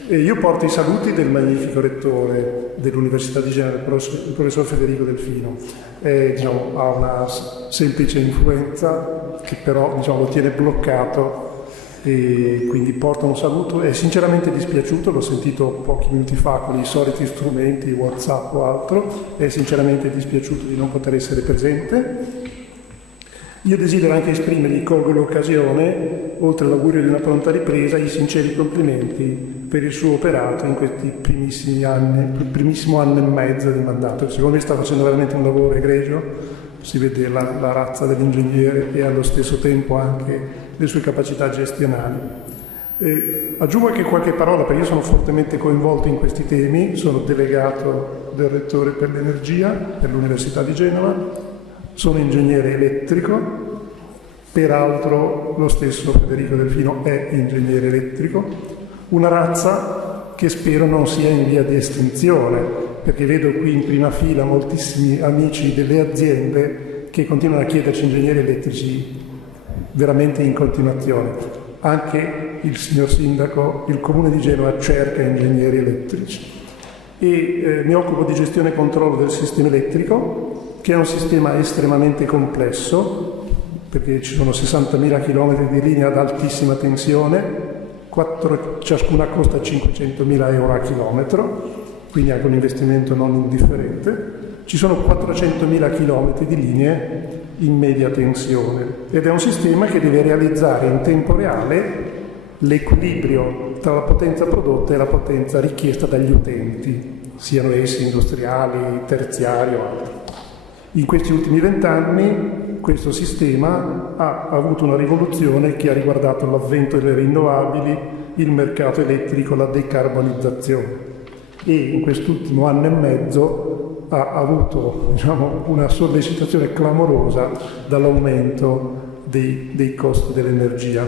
io porto i saluti del magnifico rettore dell'Università di Genova, il professor Federico Delfino. Ha una semplice influenza che però lo tiene bloccato, e quindi porto un saluto. È sinceramente dispiaciuto, l'ho sentito pochi minuti fa con i soliti strumenti, WhatsApp o altro, è sinceramente dispiaciuto di non poter essere presente. Io desidero anche esprimergli, colgo l'occasione, oltre all'augurio di una pronta ripresa, i sinceri complimenti per il suo operato in questi primissimo anno e mezzo di mandato. Secondo me sta facendo veramente un lavoro egregio, si vede la razza dell'ingegnere e allo stesso tempo anche le sue capacità gestionali. Aggiungo anche qualche parola, perché io sono fortemente coinvolto in questi temi, sono delegato del rettore per l'energia per l'Università di Genova. Sono ingegnere elettrico, peraltro lo stesso Federico Delfino è ingegnere elettrico, una razza che spero non sia in via di estinzione, perché vedo qui in prima fila moltissimi amici delle aziende che continuano a chiederci ingegneri elettrici veramente in continuazione. Anche il signor Sindaco, il Comune di Genova cerca ingegneri elettrici. E mi occupo di gestione e controllo del sistema elettrico, che è un sistema estremamente complesso, perché ci sono 60.000 km di linea ad altissima tensione, ciascuna costa 500.000 euro a chilometro, quindi anche un investimento non indifferente. Ci sono 400.000 km di linee in media tensione ed è un sistema che deve realizzare in tempo reale l'equilibrio tra la potenza prodotta e la potenza richiesta dagli utenti, siano essi industriali, terziari o altri. In questi ultimi 20 anni questo sistema ha avuto una rivoluzione che ha riguardato l'avvento delle rinnovabili, il mercato elettrico, la decarbonizzazione, e in quest'ultimo anno e mezzo ha avuto, diciamo, una sollecitazione clamorosa dall'aumento dei costi dell'energia.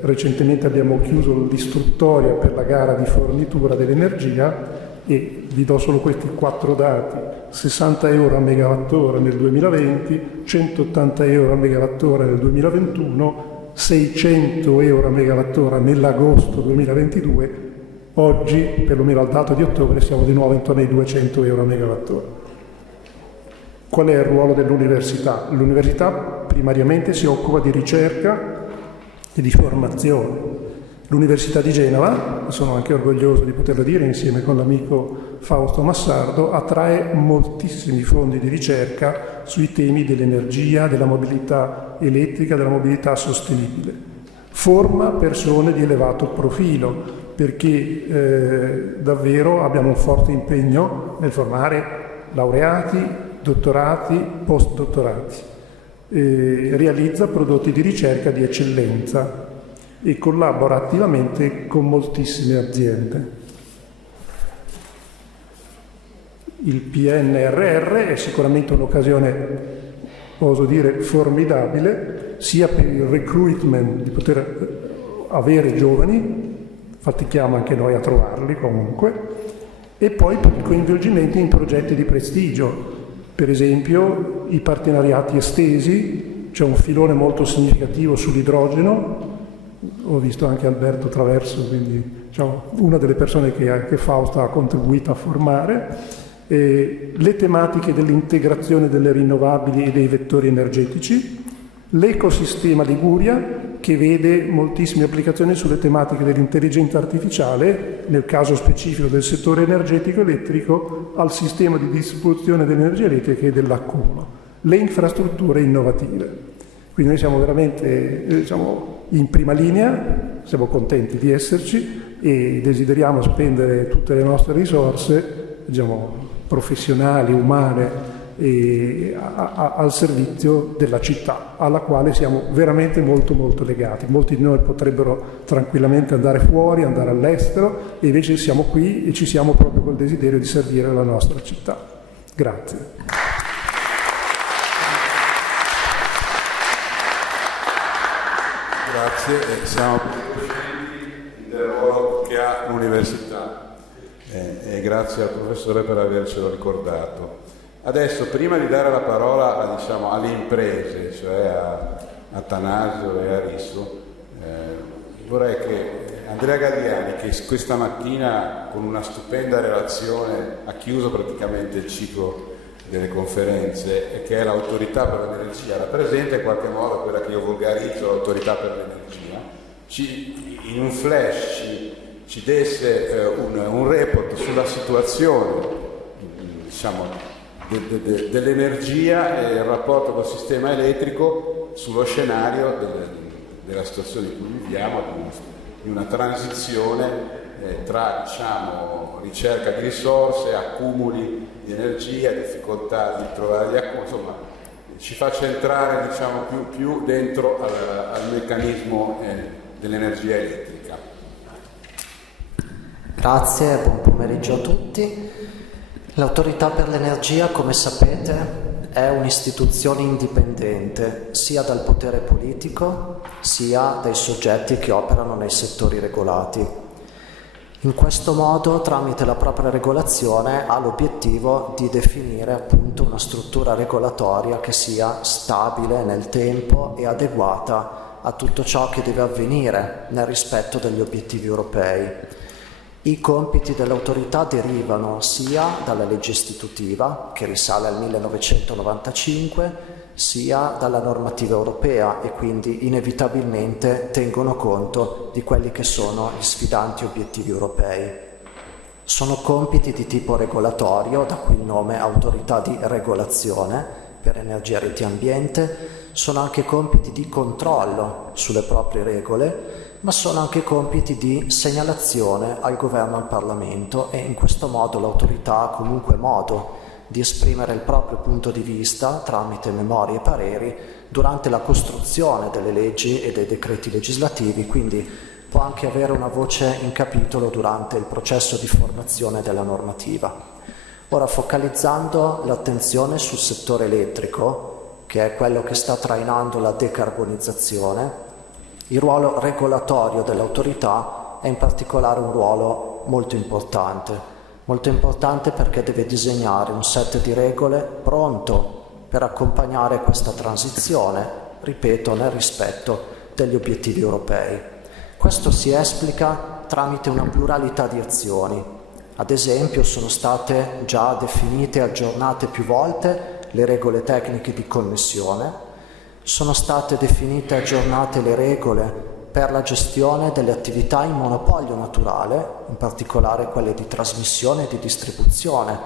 Recentemente abbiamo chiuso l'istruttoria per la gara di fornitura dell'energia e vi do solo questi 4 dati: 60 euro a megawattora nel 2020, 180 euro a megawattora nel 2021, 600 euro a megawattora nell'agosto 2022. Oggi, perlomeno al dato di ottobre, siamo di nuovo intorno ai 200 euro a megawattora. Qual è il ruolo dell'università? L'università primariamente si occupa di ricerca e di formazione. L'Università di Genova, sono anche orgoglioso di poterlo dire insieme con l'amico Fausto Massardo, attrae moltissimi fondi di ricerca sui temi dell'energia, della mobilità elettrica, della mobilità sostenibile. Forma persone di elevato profilo, perché davvero abbiamo un forte impegno nel formare laureati, dottorati, postdottorati. Realizza prodotti di ricerca di eccellenza e collabora attivamente con moltissime aziende. Il PNRR è sicuramente un'occasione, oso dire, formidabile, sia per il recruitment, di poter avere giovani, fatichiamo anche noi a trovarli comunque, e poi per il coinvolgimento in progetti di prestigio, per esempio i partenariati estesi. C'è un filone molto significativo sull'idrogeno, ho visto anche Alberto Traverso, quindi diciamo, una delle persone che Fausto ha contribuito a formare, le tematiche dell'integrazione delle rinnovabili e dei vettori energetici, l'ecosistema Liguria, che vede moltissime applicazioni sulle tematiche dell'intelligenza artificiale, nel caso specifico del settore energetico elettrico, al sistema di distribuzione dell'energia elettrica e dell'accumulo, le infrastrutture innovative. Quindi noi siamo veramente in prima linea, siamo contenti di esserci e desideriamo spendere tutte le nostre risorse, professionali, umane, al servizio della città, alla quale siamo veramente molto molto legati. Molti di noi potrebbero tranquillamente andare fuori, andare all'estero, e invece siamo qui e ci siamo proprio col desiderio di servire la nostra città. Grazie. Grazie, siamo del ruolo che ha l'università e grazie al professore per avercelo ricordato. Adesso, prima di dare la parola alle imprese, cioè a Tanasio e a Risso, vorrei che Andrea Gadiani, che questa mattina con una stupenda relazione ha chiuso praticamente il ciclo delle conferenze, e che è l'autorità per l'energia, rappresenta in qualche modo quella che io volgarizzo, l'autorità per l'energia, in un flash ci desse un report sulla situazione dell'energia e il rapporto col sistema elettrico sullo scenario della situazione in cui viviamo, di una transizione tra ricerca di risorse, accumuli di energia, difficoltà di trovare gli accumuli, insomma ci faccia entrare più dentro al meccanismo dell'energia elettrica. Grazie, buon pomeriggio a tutti. L'Autorità per l'Energia, come sapete, è un'istituzione indipendente sia dal potere politico sia dai soggetti che operano nei settori regolati. In questo modo, tramite la propria regolazione, ha l'obiettivo di definire appunto una struttura regolatoria che sia stabile nel tempo e adeguata a tutto ciò che deve avvenire nel rispetto degli obiettivi europei. I compiti dell'autorità derivano sia dalla legge istitutiva, che risale al 1995, sia dalla normativa europea e quindi inevitabilmente tengono conto di quelli che sono gli sfidanti obiettivi europei. Sono compiti di tipo regolatorio, da cui il nome autorità di regolazione per energia, reti e ambiente. Sono anche compiti di controllo sulle proprie regole, ma sono anche compiti di segnalazione al governo e al Parlamento, e in questo modo l'autorità ha comunque modo di esprimere il proprio punto di vista tramite memorie e pareri durante la costruzione delle leggi e dei decreti legislativi, quindi può anche avere una voce in capitolo durante il processo di formazione della normativa. Ora, focalizzando l'attenzione sul settore elettrico, che è quello che sta trainando la decarbonizzazione, il ruolo regolatorio dell'autorità è in particolare un ruolo molto importante perché deve disegnare un set di regole pronto per accompagnare questa transizione, ripeto, nel rispetto degli obiettivi europei. Questo si esplica tramite una pluralità di azioni. Ad esempio, sono state già definite e aggiornate più volte le regole tecniche di connessione, sono state definite e aggiornate le regole per la gestione delle attività in monopolio naturale, in particolare quelle di trasmissione e di distribuzione,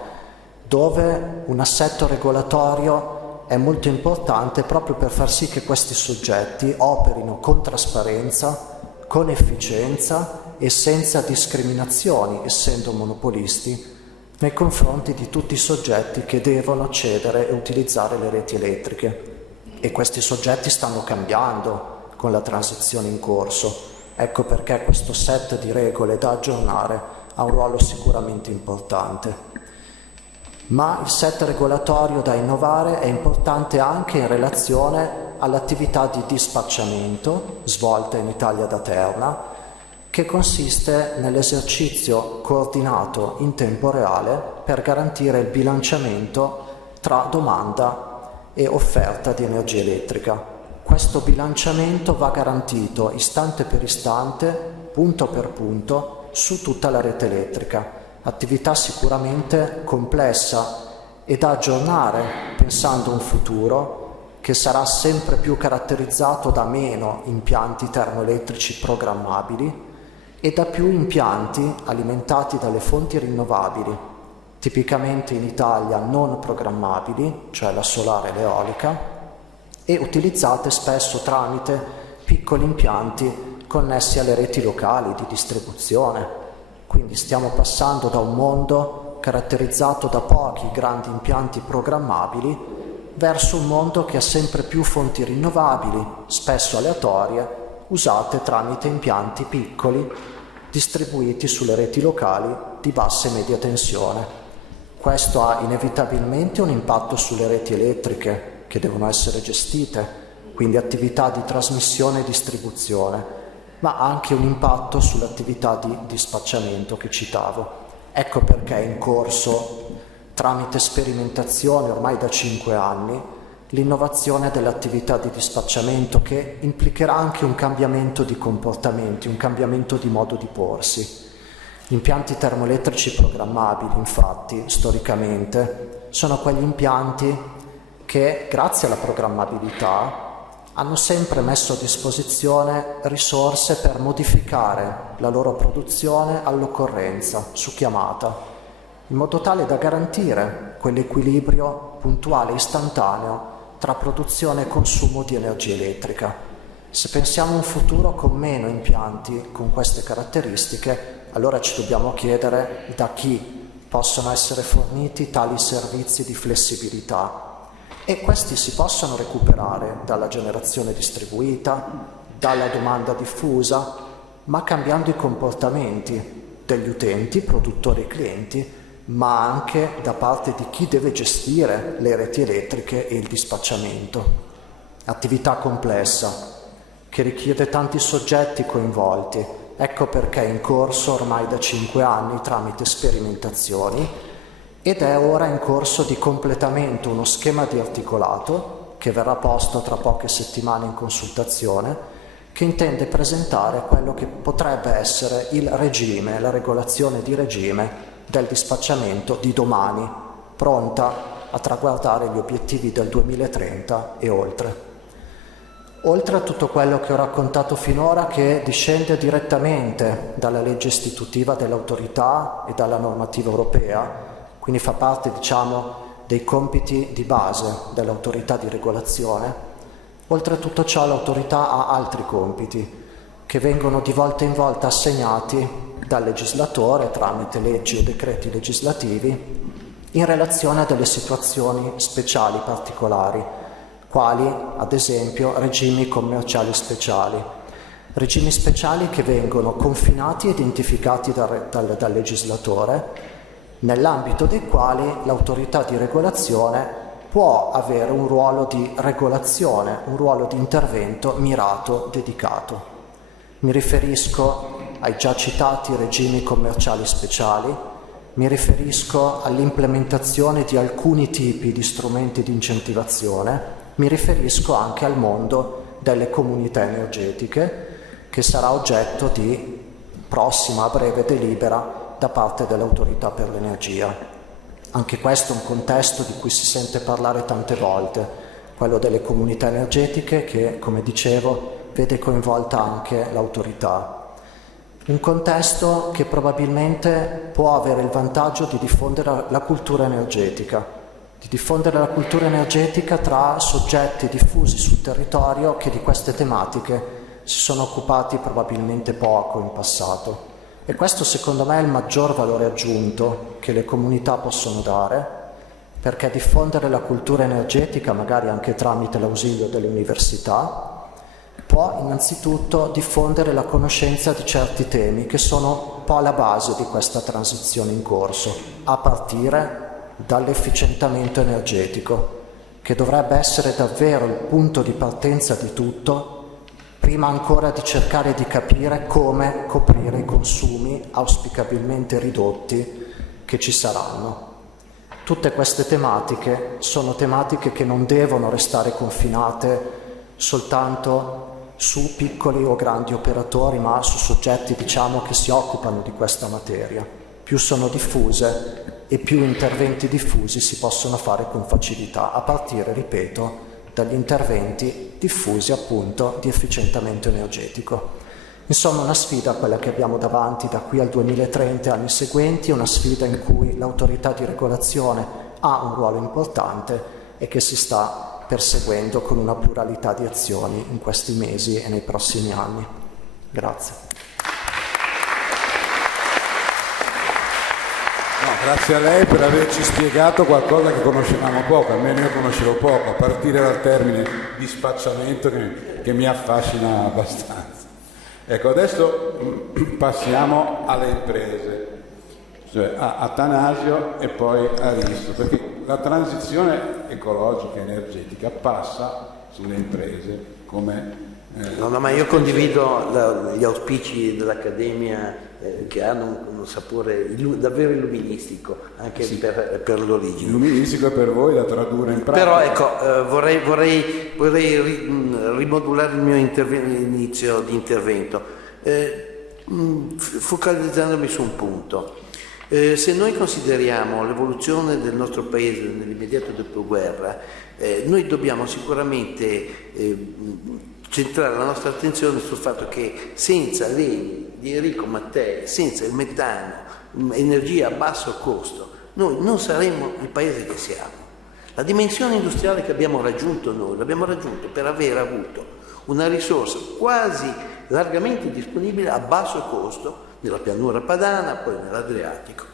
dove un assetto regolatorio è molto importante proprio per far sì che questi soggetti operino con trasparenza, con efficienza e senza discriminazioni, essendo monopolisti, nei confronti di tutti i soggetti che devono accedere e utilizzare le reti elettriche. E questi soggetti stanno cambiando con la transizione in corso. Ecco perché questo set di regole da aggiornare ha un ruolo sicuramente importante. Ma il set regolatorio da innovare è importante anche in relazione all'attività di dispacciamento svolta in Italia da Terna, che consiste nell'esercizio coordinato in tempo reale per garantire il bilanciamento tra domanda e offerta di energia elettrica. Questo bilanciamento va garantito istante per istante, punto per punto, su tutta la rete elettrica. Attività sicuramente complessa e da aggiornare pensando a un futuro che sarà sempre più caratterizzato da meno impianti termoelettrici programmabili e da più impianti alimentati dalle fonti rinnovabili, tipicamente in Italia non programmabili, cioè la solare e l'eolica, e utilizzate spesso tramite piccoli impianti connessi alle reti locali di distribuzione. Quindi stiamo passando da un mondo caratterizzato da pochi grandi impianti programmabili verso un mondo che ha sempre più fonti rinnovabili, spesso aleatorie, usate tramite impianti piccoli distribuiti sulle reti locali di bassa e media tensione. Questo ha inevitabilmente un impatto sulle reti elettriche che devono essere gestite, quindi attività di trasmissione e distribuzione, ma anche un impatto sull'attività di dispacciamento che citavo. Ecco perché è in corso, tramite sperimentazione ormai da 5 anni, l'innovazione dell'attività di dispacciamento, che implicherà anche un cambiamento di comportamenti, un cambiamento di modo di porsi. Gli impianti termoelettrici programmabili, infatti, storicamente, sono quegli impianti che, grazie alla programmabilità, hanno sempre messo a disposizione risorse per modificare la loro produzione all'occorrenza, su chiamata, in modo tale da garantire quell'equilibrio puntuale e istantaneo tra produzione e consumo di energia elettrica. Se pensiamo a un futuro con meno impianti con queste caratteristiche, allora ci dobbiamo chiedere da chi possono essere forniti tali servizi di flessibilità. E questi si possono recuperare dalla generazione distribuita, dalla domanda diffusa, ma cambiando i comportamenti degli utenti, produttori e clienti, ma anche da parte di chi deve gestire le reti elettriche e il dispacciamento. Attività complessa, che richiede tanti soggetti coinvolti. Ecco perché è in corso ormai da 5 anni tramite sperimentazioni, ed è ora in corso di completamento uno schema di articolato che verrà posto tra poche settimane in consultazione, che intende presentare quello che potrebbe essere il regime, la regolazione di regime del dispacciamento di domani, pronta a traguardare gli obiettivi del 2030 e oltre. Oltre a tutto quello che ho raccontato finora, che discende direttamente dalla legge istitutiva dell'autorità e dalla normativa europea, quindi fa parte, diciamo, dei compiti di base dell'autorità di regolazione, oltre a tutto ciò l'autorità ha altri compiti che vengono di volta in volta assegnati dal legislatore tramite leggi o decreti legislativi in relazione a delle situazioni speciali particolari, quali ad esempio regimi commerciali speciali. Regimi speciali che vengono confinati e identificati dal legislatore, nell'ambito dei quali l'autorità di regolazione può avere un ruolo di regolazione, un ruolo di intervento mirato, dedicato. Mi riferisco ai già citati regimi commerciali speciali, mi riferisco all'implementazione di alcuni tipi di strumenti di incentivazione, mi riferisco anche al mondo delle comunità energetiche, che sarà oggetto di prossima a breve delibera da parte dell'autorità per l'energia. Anche questo è un contesto di cui si sente parlare tante volte, quello delle comunità energetiche che, come dicevo, vede coinvolta anche l'autorità. Un contesto che probabilmente può avere il vantaggio di diffondere la cultura energetica, tra soggetti diffusi sul territorio che di queste tematiche si sono occupati probabilmente poco in passato. E questo secondo me è il maggior valore aggiunto che le comunità possono dare, perché diffondere la cultura energetica, magari anche tramite l'ausilio delle università, può innanzitutto diffondere la conoscenza di certi temi che sono un po' alla base di questa transizione in corso, a partire dall'efficientamento energetico, che dovrebbe essere davvero il punto di partenza di tutto, prima ancora di cercare di capire come coprire i consumi auspicabilmente ridotti che ci saranno. Tutte queste tematiche sono tematiche che non devono restare confinate soltanto su piccoli o grandi operatori, ma su soggetti, diciamo, che si occupano di questa materia. Più sono diffuse e più interventi diffusi si possono fare con facilità, a partire, ripeto, dagli interventi diffusi appunto di efficientamento energetico. Insomma, una sfida quella che abbiamo davanti da qui al 2030 e anni seguenti, una sfida in cui l'autorità di regolazione ha un ruolo importante e che si sta perseguendo con una pluralità di azioni in questi mesi e nei prossimi anni. Grazie. Grazie a lei per averci spiegato qualcosa che conoscevamo poco, almeno io conoscevo poco, a partire dal termine dispacciamento che mi affascina abbastanza. Ecco, adesso passiamo alle imprese, cioè a Attanasio e poi a Risto, perché la transizione ecologica e energetica passa sulle imprese come... No, ma io condivido gli auspici dell'Accademia che hanno un sapore davvero illuministico, anche sì, per l'origine. Illuministico è per voi da tradurre in pratica. Però ecco, vorrei rimodulare il mio inizio di intervento, focalizzandomi su un punto. Se noi consideriamo l'evoluzione del nostro paese nell'immediato dopoguerra, noi dobbiamo sicuramente centrare la nostra attenzione sul fatto che senza legni di Enrico Mattei, senza il metano, energia a basso costo, noi non saremmo il paese che siamo. La dimensione industriale che abbiamo raggiunto noi, l'abbiamo raggiunto per aver avuto una risorsa quasi largamente disponibile a basso costo nella pianura padana, poi nell'Adriatico.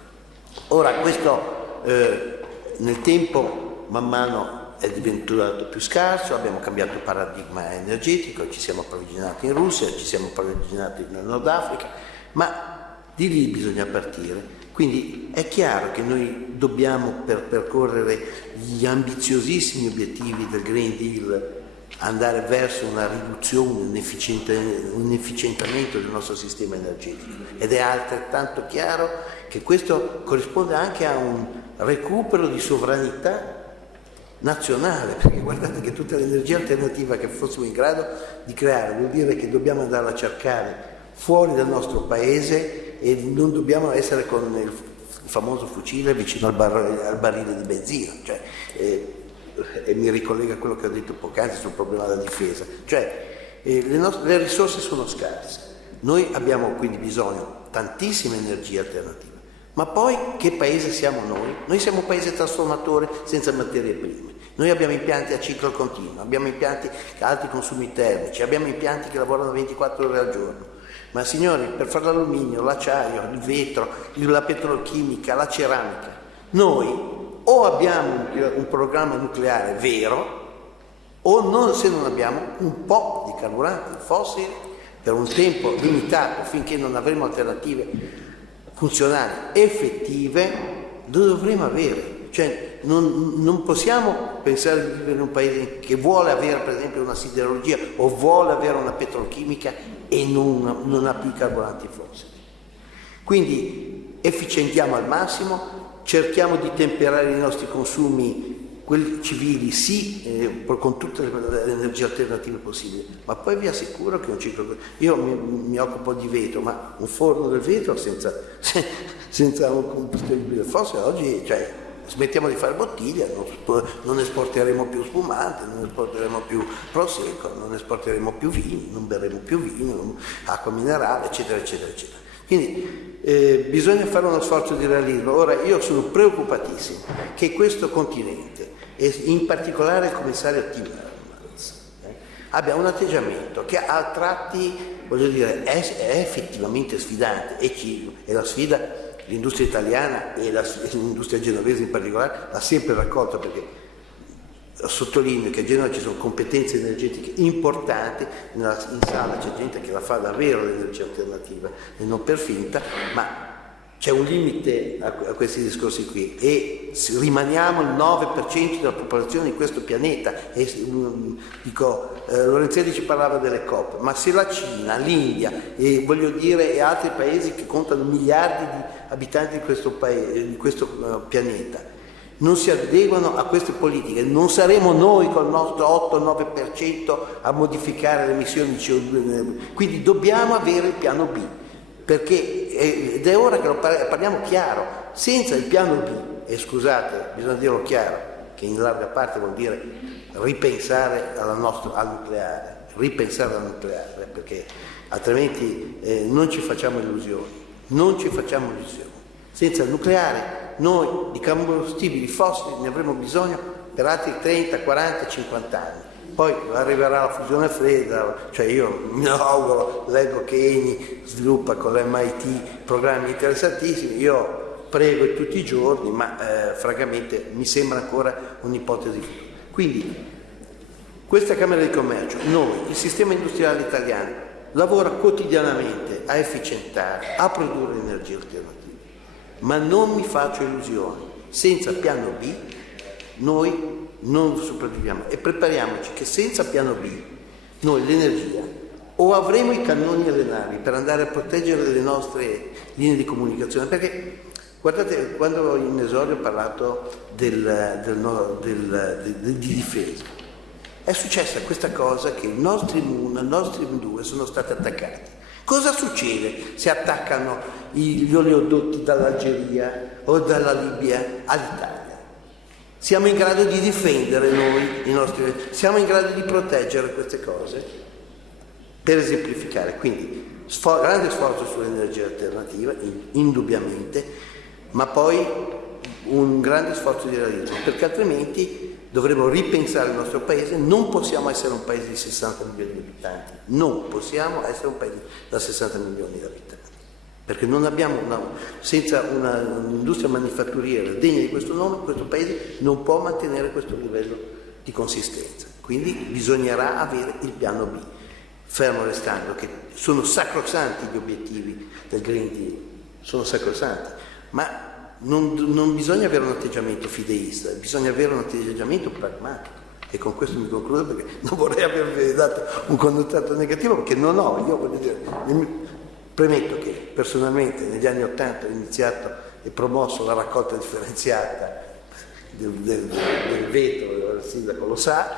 Ora questo nel tempo man mano è diventato più scarso, abbiamo cambiato il paradigma energetico, ci siamo approvvigionati in Russia, ci siamo approvvigionati nel Nord Africa, ma di lì bisogna partire. Quindi è chiaro che noi dobbiamo, per percorrere gli ambiziosissimi obiettivi del Green Deal, andare verso una riduzione, un efficientamento del nostro sistema energetico. Ed è altrettanto chiaro che questo corrisponde anche a un recupero di sovranità nazionale, perché guardate che tutta l'energia alternativa che fossimo in grado di creare vuol dire che dobbiamo andarla a cercare fuori dal nostro paese e non dobbiamo essere con il famoso fucile vicino al barile di benzina, cioè, e mi ricollega a quello che ho detto poc'anzi sul problema della difesa, cioè le risorse sono scarse, noi abbiamo quindi bisogno tantissima energia alternativa, ma poi che paese siamo noi? Noi siamo un paese trasformatore senza materie prime. Noi abbiamo impianti a ciclo continuo, abbiamo impianti a alti consumi termici, abbiamo impianti che lavorano 24 ore al giorno. Ma signori, per fare l'alluminio, l'acciaio, il vetro, la petrolchimica, la ceramica, noi o abbiamo un programma nucleare vero, o se non abbiamo un po' di carburanti fossili per un tempo limitato finché non avremo alternative funzionali effettive, lo dovremo avere. Cioè non possiamo pensare di vivere in un paese che vuole avere per esempio una siderurgia o vuole avere una petrolchimica e non ha più i carburanti fossili. Quindi efficientiamo al massimo, cerchiamo di temperare i nostri consumi, quelli civili sì, con tutte le energie alternative possibili, ma poi vi assicuro che un ciclo... Io mi occupo di vetro, ma un forno del vetro senza un combustibile fossile oggi... Cioè, smettiamo di fare bottiglie, non esporteremo più spumante, non esporteremo più prosecco, non esporteremo più vini, non berremo più vino, acqua minerale, eccetera, eccetera, eccetera. Quindi bisogna fare uno sforzo di realismo. Ora, io sono preoccupatissimo che questo continente, e in particolare il commissario Timmermans, abbia un atteggiamento che a tratti, voglio dire, è effettivamente sfidante, e la sfida l'industria italiana e l'industria genovese in particolare l'ha sempre raccolta, perché sottolineo che a Genova ci sono competenze energetiche importanti, in sala c'è gente che la fa davvero l'energia alternativa e non per finta, ma c'è un limite a questi discorsi qui e rimaniamo il 9% della popolazione di questo pianeta. E Lorenzelli ci parlava delle COP, ma se la Cina, l'India e voglio dire e altri paesi che contano miliardi di abitanti di questo pianeta non si adeguano a queste politiche, non saremo noi con il nostro 8-9% a modificare le emissioni di CO2, quindi dobbiamo avere il piano B. Perché ed è ora che lo parliamo chiaro, senza il piano B, e scusate, bisogna dirlo chiaro, che in larga parte vuol dire ripensare al nucleare, perché altrimenti non ci facciamo illusioni. Senza il nucleare noi di combustibili fossili ne avremo bisogno per altri 30, 40, 50 anni. Poi arriverà la fusione fredda, cioè io mi auguro, leggo che Eni sviluppa con l'MIT programmi interessantissimi, io prego tutti i giorni, ma francamente mi sembra ancora un'ipotesi futura. Quindi questa Camera di Commercio, noi, il sistema industriale italiano, lavora quotidianamente a efficientare, a produrre energie alternative, ma non mi faccio illusioni, senza piano B noi non sopravviviamo e prepariamoci che senza piano B noi l'energia o avremo i cannoni alle navi per andare a proteggere le nostre linee di comunicazione, perché guardate, quando in esordio ho parlato di difesa, è successa questa cosa che i nostri M2 sono stati attaccati. Cosa succede se attaccano gli oleodotti dall'Algeria o dalla Libia all'Italia? Siamo in grado di difendere noi, siamo in grado di proteggere queste cose? Per esemplificare, quindi grande sforzo sull'energia alternativa, indubbiamente, ma poi un grande sforzo di realismo, perché altrimenti dovremo ripensare il nostro paese. Non possiamo essere un paese di 60 milioni di abitanti, non possiamo essere un paese da 60 milioni di abitanti. Perché non abbiamo senza un'industria manifatturiera degna di questo nome, questo paese non può mantenere questo livello di consistenza. Quindi bisognerà avere il piano B, fermo restando che sono sacrosanti gli obiettivi del Green Deal, sono sacrosanti, ma non bisogna avere un atteggiamento fideista, bisogna avere un atteggiamento pragmatico. E con questo mi concludo, perché non vorrei avervi dato un connotato negativo, perché non ho, io voglio dire... Premetto che personalmente negli anni '80 ho iniziato e promosso la raccolta differenziata del vetro, il sindaco lo sa,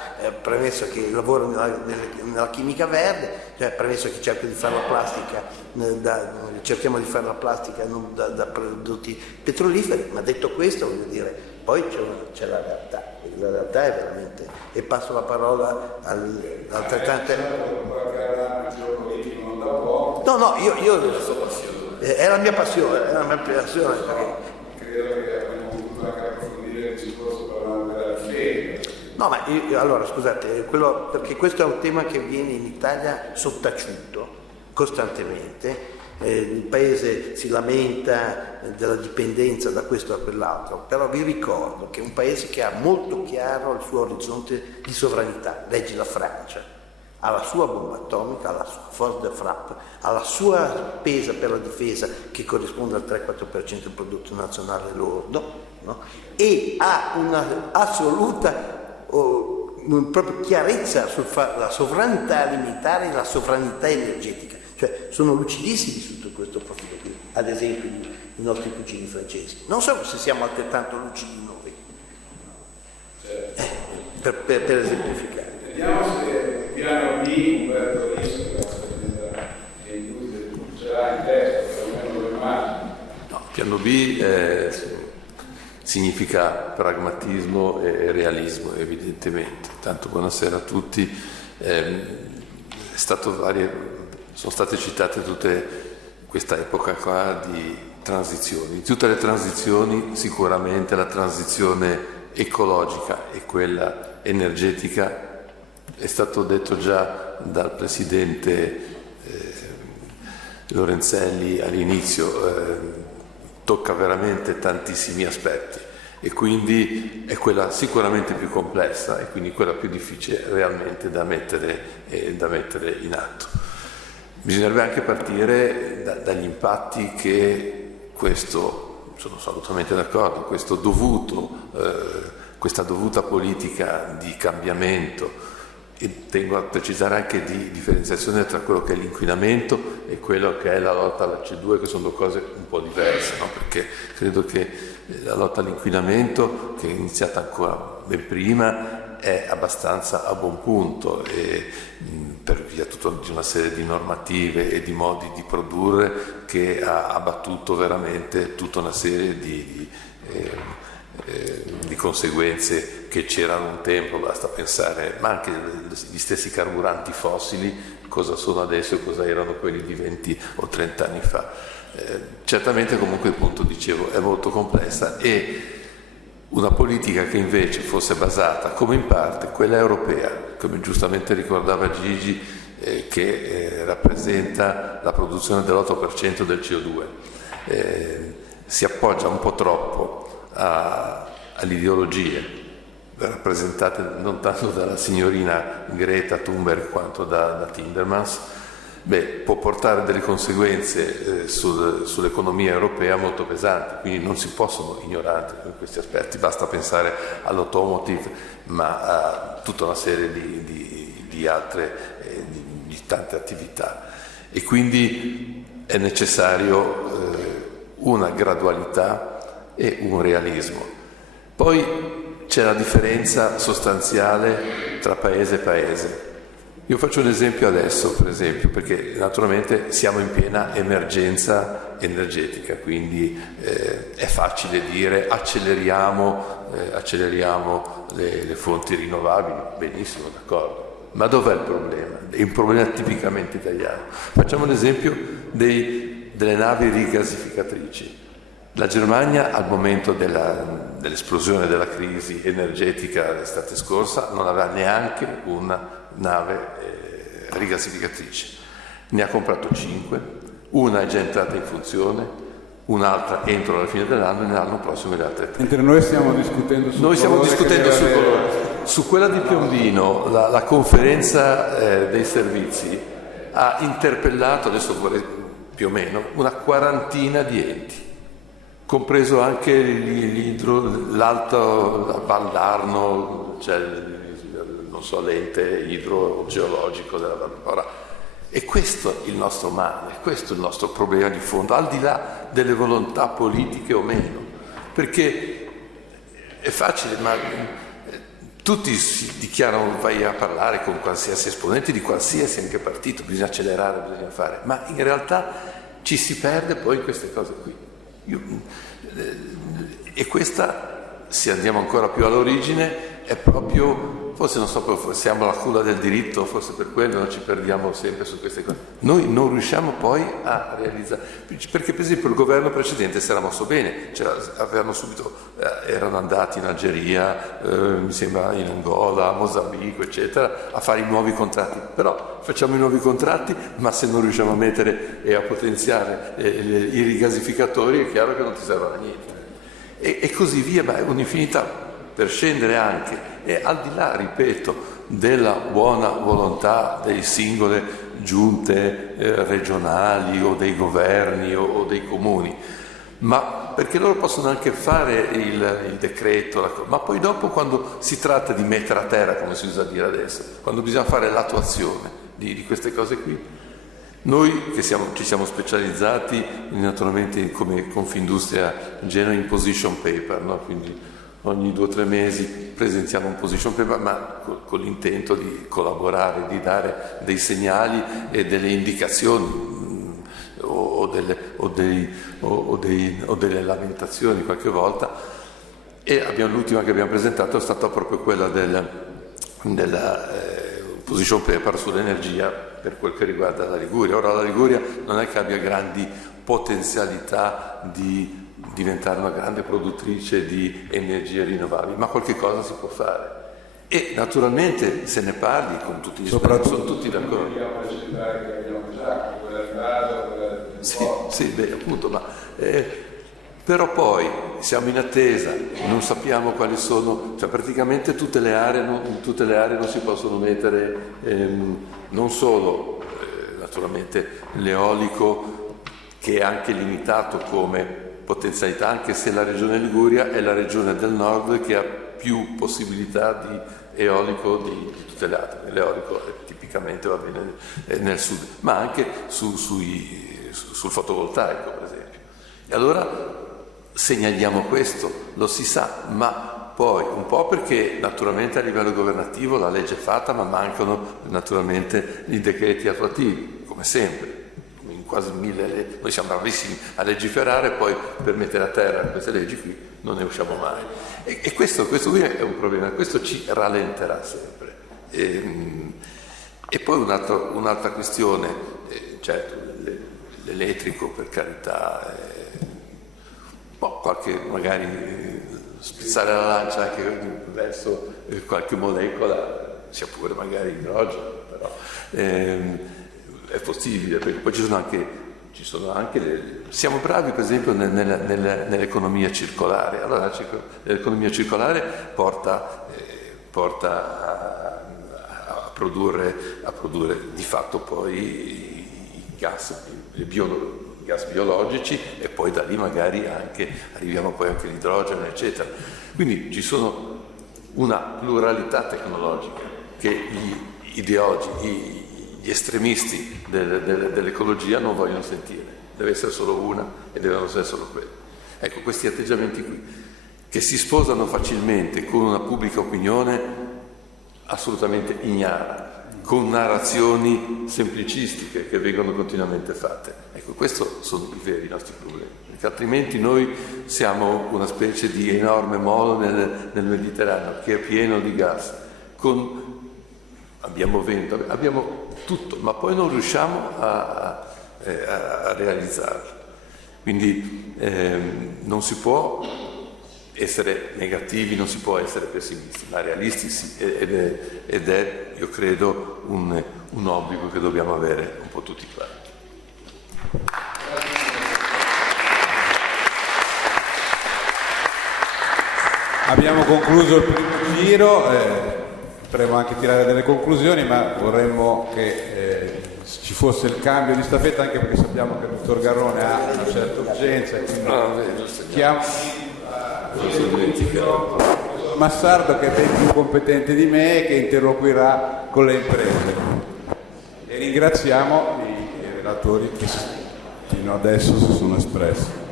premesso che lavoro nella chimica verde, cioè premesso che cerco di fare la plastica, cerchiamo di fare la plastica non da prodotti petroliferi, ma detto questo voglio dire, poi c'è la realtà è veramente, e passo la parola all'altrettante. No, io è la mia passione, perché credo che abbiamo potuto anche approfondire il discorso parlando della fede. no, ma allora scusate, perché questo è un tema che viene in Italia sottaciuto costantemente. Il paese si lamenta della dipendenza da questo a quell'altro, però vi ricordo che è un paese che ha molto chiaro il suo orizzonte di sovranità. Leggi la Francia, ha la sua bomba atomica, ha la sua force de frappe, ha la sua spesa per la difesa che corrisponde al 3-4% del prodotto nazionale lordo, no? E ha una assoluta proprio chiarezza sulla sovranità alimentare e la sovranità energetica. Cioè sono lucidissimi sotto questo profilo qui, ad esempio i nostri cugini francesi. Non so se siamo altrettanto lucidi noi, per esemplificare. Vediamo se il piano B, Umberto Risco, ce l'ha in testa, almeno lo immagino. No, piano B significa pragmatismo e realismo, evidentemente. Tanto buonasera a tutti. Sono state citate tutte questa epoca qua di transizioni. Di tutte le transizioni sicuramente la transizione ecologica e quella energetica è stato detto già dal presidente Lorenzelli all'inizio, tocca veramente tantissimi aspetti e quindi è quella sicuramente più complessa e quindi quella più difficile realmente da mettere in atto. Bisognerebbe anche partire dagli impatti che questo, sono assolutamente d'accordo, questa dovuta politica di cambiamento, e tengo a precisare anche di differenziazione tra quello che è l'inquinamento e quello che è la lotta alla CO2, che sono due cose un po' diverse, no? Perché credo che la lotta all'inquinamento, che è iniziata ancora ben prima, è abbastanza a buon punto e per via di una serie di normative e di modi di produrre che ha abbattuto veramente tutta una serie di conseguenze che c'erano un tempo, basta pensare, ma anche gli stessi carburanti fossili, cosa sono adesso e cosa erano quelli di 20 o 30 anni fa. Certamente comunque il punto, dicevo, è molto complessa e una politica che invece fosse basata, come in parte quella europea, come giustamente ricordava Gigi, che rappresenta la produzione dell'8% del CO2, si appoggia un po' troppo alle ideologie rappresentate non tanto dalla signorina Greta Thunberg quanto da Timmermans, può portare delle conseguenze sull'economia europea molto pesanti, quindi non si possono ignorare questi aspetti, basta pensare all'automotive, ma a tutta una serie di altre, di tante attività. E quindi è necessario una gradualità e un realismo. Poi c'è la differenza sostanziale tra paese e paese. Io faccio un esempio adesso, per esempio, perché naturalmente siamo in piena emergenza energetica, quindi è facile dire acceleriamo le fonti rinnovabili, benissimo, d'accordo. Ma dov'è il problema? È un problema tipicamente italiano. Facciamo l'esempio delle navi rigasificatrici. La Germania al momento dell'esplosione della crisi energetica l'estate scorsa non aveva neanche una nave rigasificatrice, ne ha comprato 5, una è già entrata in funzione, un'altra entro la fine dell'anno e nell'anno prossimo le altre 3. Mentre noi stiamo discutendo sul colore. Su quella di Piombino la conferenza dei servizi ha interpellato, adesso vorrei più o meno, una quarantina di enti, compreso anche l'Alto Valdarno, cioè non so, l'ente idrogeologico della Valdarno. E questo è il nostro male, questo è il nostro problema di fondo, al di là delle volontà politiche o meno, perché è facile, ma tutti si dichiarano, vai a parlare con qualsiasi esponente di qualsiasi anche partito, bisogna accelerare, bisogna fare, ma in realtà ci si perde poi in queste cose qui. E questa, se andiamo ancora più all'origine, è proprio, forse non so, siamo la culla del diritto, forse per quello non ci perdiamo sempre su queste cose. Noi non riusciamo poi a realizzare, perché per esempio il governo precedente si era mosso bene, cioè avevano subito, erano andati in Algeria, mi sembra in Angola, Mozambico, eccetera, a fare i nuovi contratti. Però facciamo i nuovi contratti, ma se non riusciamo a mettere e a potenziare i rigasificatori, è chiaro che non ti servono a niente. E così via, ma è un'infinità per scendere anche, e al di là, ripeto, della buona volontà dei singole giunte regionali o dei governi o dei comuni, ma perché loro possono anche fare il decreto, ma poi dopo, quando si tratta di mettere a terra, come si usa dire adesso, quando bisogna fare l'attuazione di queste cose qui, noi che ci siamo specializzati naturalmente come Confindustria Genova in position paper, no? Quindi ogni 2 o 3 mesi presentiamo un position paper, ma con l'intento di collaborare, di dare dei segnali e delle indicazioni o delle lamentazioni qualche volta. E l'ultima che abbiamo presentato è stata proprio quella della position paper sull'energia per quel che riguarda la Liguria. Ora la Liguria non è che abbia grandi potenzialità di diventare una grande produttrice di energie rinnovabili, ma qualche cosa si può fare. E naturalmente se ne parli con tutti gli esperti, sono tutti d'accordo. Sì, beh, appunto, ma però poi siamo in attesa, non sappiamo quali sono, cioè praticamente in tutte le aree non si possono mettere non solo naturalmente l'eolico, che è anche limitato come potenzialità, anche se la regione Liguria è la regione del nord che ha più possibilità di eolico di tutte le altre. L'eolico tipicamente va bene nel sud, ma anche sul fotovoltaico, per esempio. E allora segnaliamo questo, lo si sa, ma poi un po' perché naturalmente a livello governativo la legge è fatta, ma mancano naturalmente i decreti attuativi, come sempre. In quasi 1000 noi siamo bravissimi a legiferare, poi per mettere a terra queste leggi qui non ne usciamo mai. E questo qui è un problema, questo ci rallenterà sempre. E poi un'altra questione, certo, l'elettrico per carità, qualche magari spizzare la lancia anche verso qualche molecola, sia pure magari idrogeno, però è possibile, perché poi ci sono anche siamo bravi per esempio nell'economia circolare. Allora l'economia circolare porta a produrre di fatto poi i gas biologici, e poi da lì magari arriviamo poi anche all'idrogeno, eccetera. Quindi ci sono una pluralità tecnologica che gli ideologi, gli estremisti dell'ecologia non vogliono sentire. Deve essere solo una e devono essere solo quelle. Ecco, questi atteggiamenti qui, che si sposano facilmente con una pubblica opinione assolutamente ignara, con narrazioni semplicistiche che vengono continuamente fatte. Ecco, questi sono i veri nostri problemi, perché altrimenti noi siamo una specie di enorme molo nel Mediterraneo che è pieno di gas, abbiamo vento, abbiamo tutto, ma poi non riusciamo a realizzarlo. Quindi non si può essere negativi, non si può essere pessimisti, ma realisti sì, ed è, io credo, un obbligo che dobbiamo avere un po' tutti quanti. Abbiamo concluso il primo giro, potremmo anche tirare delle conclusioni, ma vorremmo che ci fosse il cambio di staffetta, anche perché sappiamo che il dottor Garrone ha una certa urgenza, e quindi chiamo Massardo, che è ben più competente di me e che interloquirà con le imprese. E ringraziamo i relatori che fino adesso si sono espressi.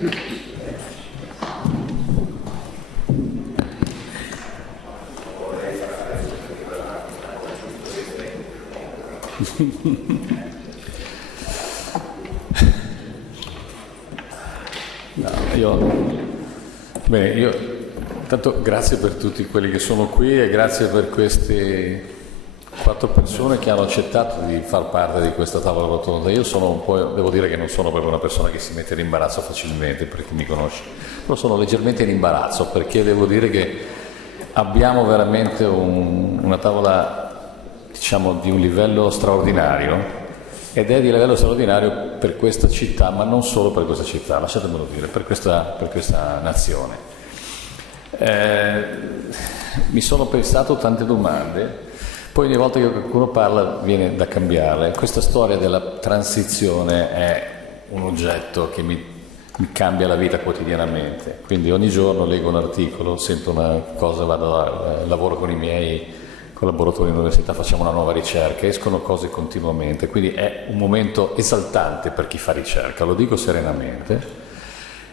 Io intanto grazie per tutti quelli che sono qui e grazie per queste 4 persone che hanno accettato di far parte di questa tavola rotonda. Io sono un po', devo dire che non sono proprio una persona che si mette in imbarazzo facilmente, per chi mi conosce, però sono leggermente in imbarazzo perché devo dire che abbiamo veramente una tavola, diciamo, di un livello straordinario, ed è di livello straordinario per questa città, ma non solo per questa città, lasciatemelo dire, per questa nazione. Mi sono pensato tante domande, poi ogni volta che qualcuno parla viene da cambiare. Questa storia della transizione è un oggetto che mi cambia la vita quotidianamente, quindi ogni giorno leggo un articolo, sento una cosa, lavoro con i miei collaboratori all'università, facciamo una nuova ricerca, escono cose continuamente, quindi è un momento esaltante per chi fa ricerca, lo dico serenamente,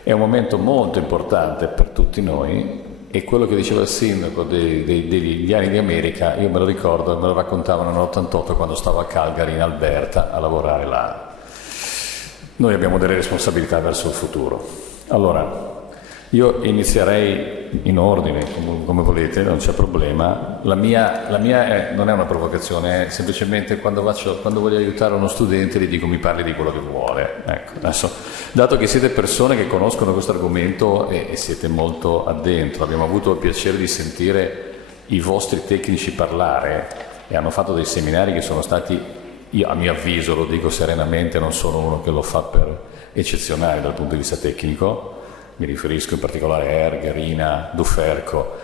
è un momento molto importante per tutti noi, e quello che diceva il sindaco degli anni di America, io me lo ricordo e me lo raccontavano nell'88 quando stavo a Calgary in Alberta a lavorare là. Noi abbiamo delle responsabilità verso il futuro. Allora, io inizierei in ordine, come volete, non c'è problema. La mia non è una provocazione, è semplicemente quando voglio aiutare uno studente gli dico mi parli di quello che vuole. Ecco, adesso, dato che siete persone che conoscono questo argomento e siete molto addentro, abbiamo avuto il piacere di sentire i vostri tecnici parlare e hanno fatto dei seminari che sono stati, io a mio avviso, lo dico serenamente, non sono uno che lo fa per eccezionale dal punto di vista tecnico. Mi riferisco in particolare a Erg, Rina, Duferco.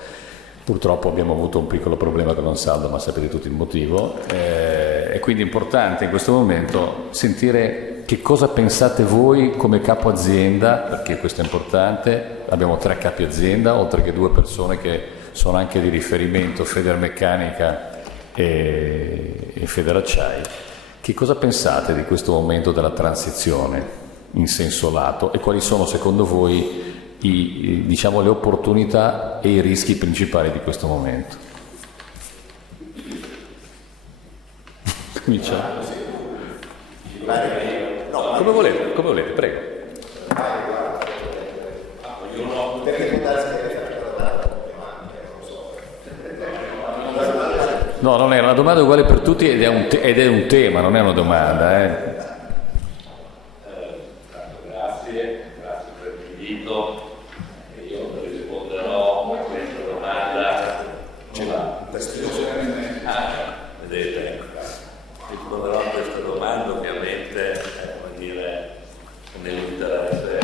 Purtroppo abbiamo avuto un piccolo problema con Ansaldo, ma sapete tutti il motivo. È quindi importante in questo momento sentire che cosa pensate voi come capo azienda, perché questo è importante. Abbiamo 3 capi azienda, oltre che 2 persone che sono anche di riferimento, Federmeccanica e Federacciai. Che cosa pensate di questo momento della transizione in senso lato e quali sono secondo voi diciamo, le opportunità e i rischi principali di questo momento? Cominciamo. Come volete, prego. No, non è una domanda uguale per tutti ed è un tema, non è una domanda. Io risponderò a questa domanda. Vedete, risponderò a questa domanda ovviamente nell'interesse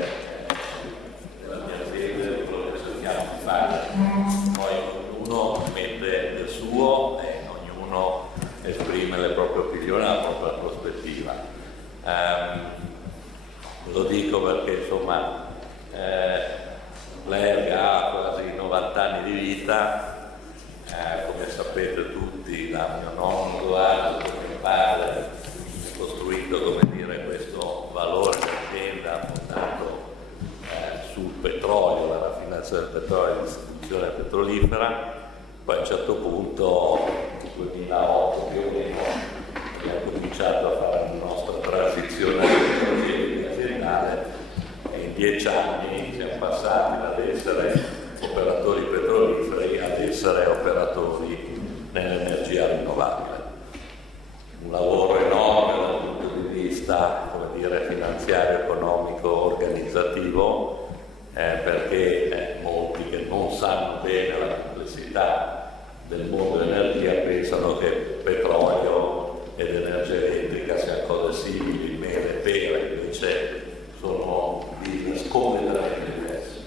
della mia azienda e di quello che cerchiamo di fare. Poi ognuno mette del suo e ognuno esprime le proprie opinioni, la propria prospettiva. Lo dico perché insomma l'ERG ha quasi 90 anni di vita, come sapete tutti, da mio nonno Edoardo, da mio padre, ha costruito, come dire, questo valore d'azienda fondato sul petrolio, la raffinazione del petrolio e la distribuzione petrolifera. Poi a un certo punto, nel 2008 più o meno, abbiamo cominciato a fare la nostra transizione aziendale e in 10 anni siamo passati dad essere operatori petroliferi ad essere operatori nell'energia rinnovabile. Un lavoro enorme dal punto di vista, come dire, finanziario, economico, organizzativo, perché molti che non sanno bene la complessità del mondo dell'energia pensano che petrolio ed energia elettrica siano cose simili, mele, pere, invece sono business completamente diversi,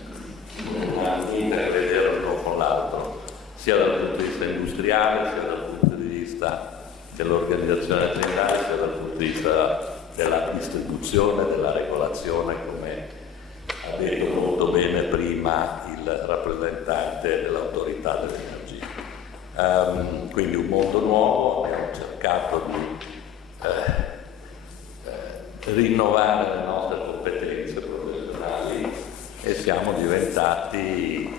non hanno niente a vedere l'uno con l'altro, sia dal punto di vista industriale, sia dal punto di vista dell'organizzazione aziendale, sia dal punto di vista della distribuzione, della regolazione, come ha detto molto bene prima il rappresentante dell'autorità dell'energia. Quindi un mondo nuovo, abbiamo cercato di rinnovare le nostre competenze professionali siamo diventati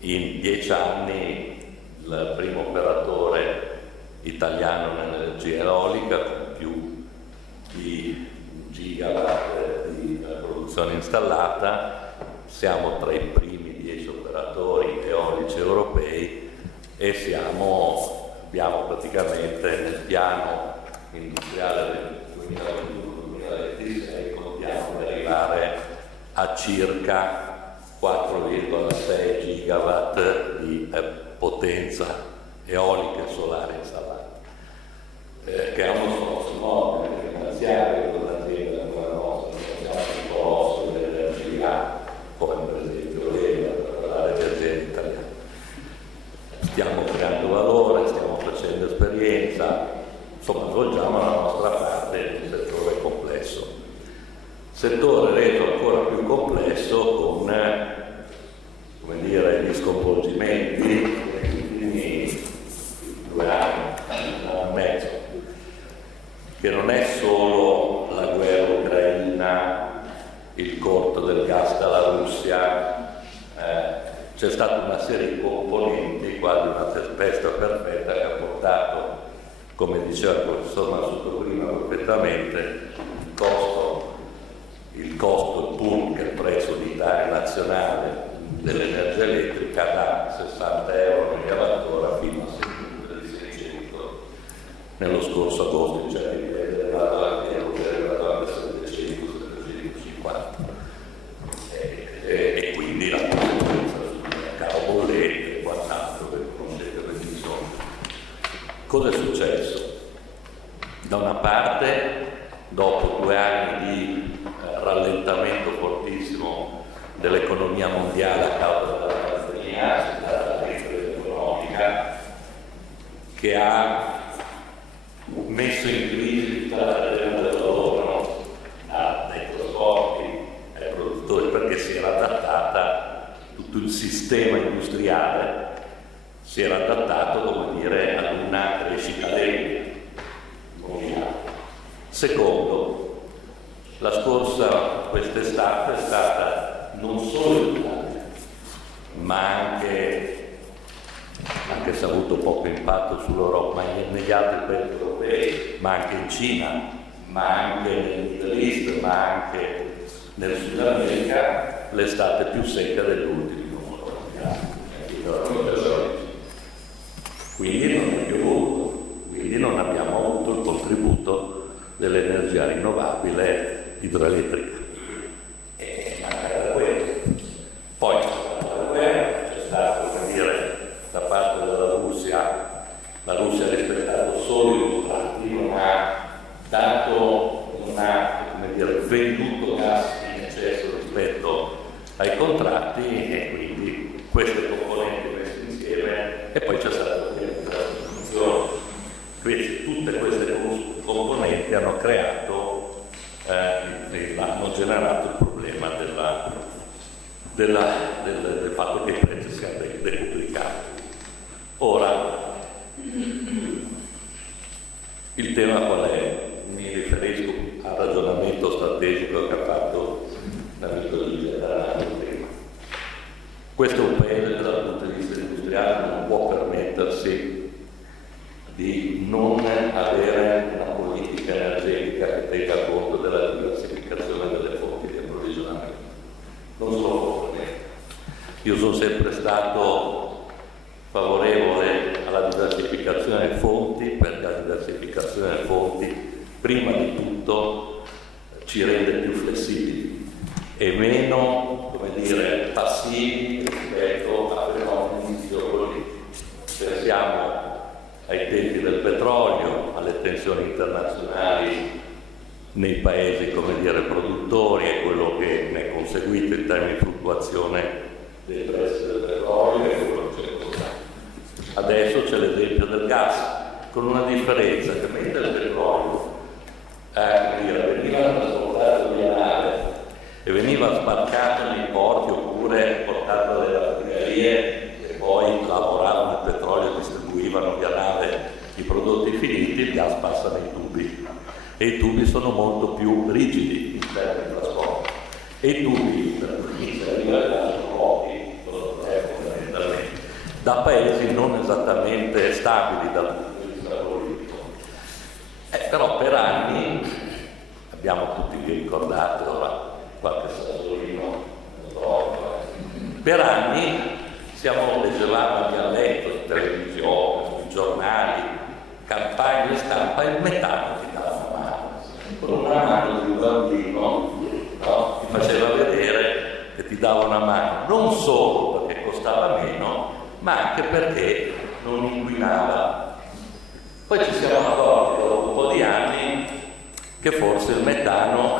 in 10 anni il primo operatore italiano nell'energia eolica, con più di 1 gigawatt di produzione installata. Siamo tra i primi 10 operatori eolici europei e abbiamo praticamente nel piano industriale del 2021-2026 contiamo di arrivare a circa 4,6 gigawatt di potenza eolica e solare installata, che è uno sforzo enorme finanziario per un'azienda come la nostra. Siamo un colosso dell'energia, come per esempio l'ENA, per parlare di aziende italiane. Stiamo creando valore, stiamo facendo esperienza, insomma svolgiamo la nostra parte in un settore complesso. Settore reso ancora più complesso con, come dire, gli sconvolgimenti negli ultimi 2 anni, 1 anno e mezzo, che non è solo la guerra ucraina, il corto del gas dalla Russia, c'è stata una serie di componenti, quasi una tempesta perfetta, che ha portato, come diceva il professor Mazzucco prima perfettamente, il pool, che è il prezzo unitario nazionale dell'energia elettrica, da 60 euro megawattora fino a 600 nello scorso agosto, cioè è arrivato anche a 700, 750 e quindi la conseguenza sul caro bollette e quant'altro che conoscete benissimo. Cosa è successo? Da una parte, dopo 2 anni di rallentamento fortissimo dell'economia mondiale a causa della pandemia, c'è stata la crisi economica che ha messo in crisi tutta la catena del lavoro, dai trasporti ai produttori, perché si era adattata, tutto il sistema industriale si era adattato, come dire, ad una crescita lenta. Secondo, quest'estate è stata non solo in Italia, ma anche se ha avuto poco impatto sull'Europa, ma negli altri paesi europei, ma anche in Cina, ma anche nel Middle East, ma anche nel Sud America, l'estate più secca degli ultimi 40 anni. Quindi non è piovuto, quindi non abbiamo avuto il contributo dell'energia rinnovabile idroelettrica. E manca questo. Poi c'è stata la guerra, c'è stato, come dire, da parte della Russia, la Russia ha rispettato solo i contratti, non ha come dire, venduto gas in eccesso rispetto ai contratti, e quindi queste componenti messe insieme, e poi c'è stata la distribuzione. Quindi tutte queste componenti hanno creato, hanno generato il problema del fatto che i prezzi siano decuplicati. Ora, il tema qual è? Mi riferisco al ragionamento strategico che ha fatto l'amico Ligia prima. Questo è un paese che dal punto di vista industriale non può permettersi di non avere una politica energetica che tenga conto della diversificazione delle fonti di approvvigionamento. Non solo può permettere. Io sono sempre stato favorevole alla diversificazione delle fonti, perché la diversificazione delle fonti prima di tutto ci rende più flessibili e meno, come dire, passivi rispetto a fenomeni geopolitici. Pensiamo ai tempi del petrolio, alle tensioni internazionali nei paesi, come dire, produttori, e quello che ne è conseguito in termini di fluttuazione dei prezzi del petrolio e quello che c'è stato. Adesso c'è l'esempio del gas, con una differenza, che mentre il petrolio veniva trasportato via nave e veniva sbarcato nei porti oppure portato dalle raffinerie e poi lavoravano il petrolio e distribuivano via nave i prodotti finiti, il gas passa nei tubi e i tubi sono molto più rigidi in termini di trasporto, e i tubi per cui realtà sono pochi, fondamentalmente, da paesi non esattamente stabili dal punto di vista politico. Però per anni, abbiamo tutti ricordato ora qualche Sassolino, per anni leggevamo a dialetto in televisione, sui giornali, campagne stampa, il metano ti dava una mano. Con una mano di un bambino, no? Ti faceva vedere che ti dava una mano, non solo perché costava meno, ma anche perché non inquinava. Poi ci siamo accorti dopo un po' di anni che forse il metano,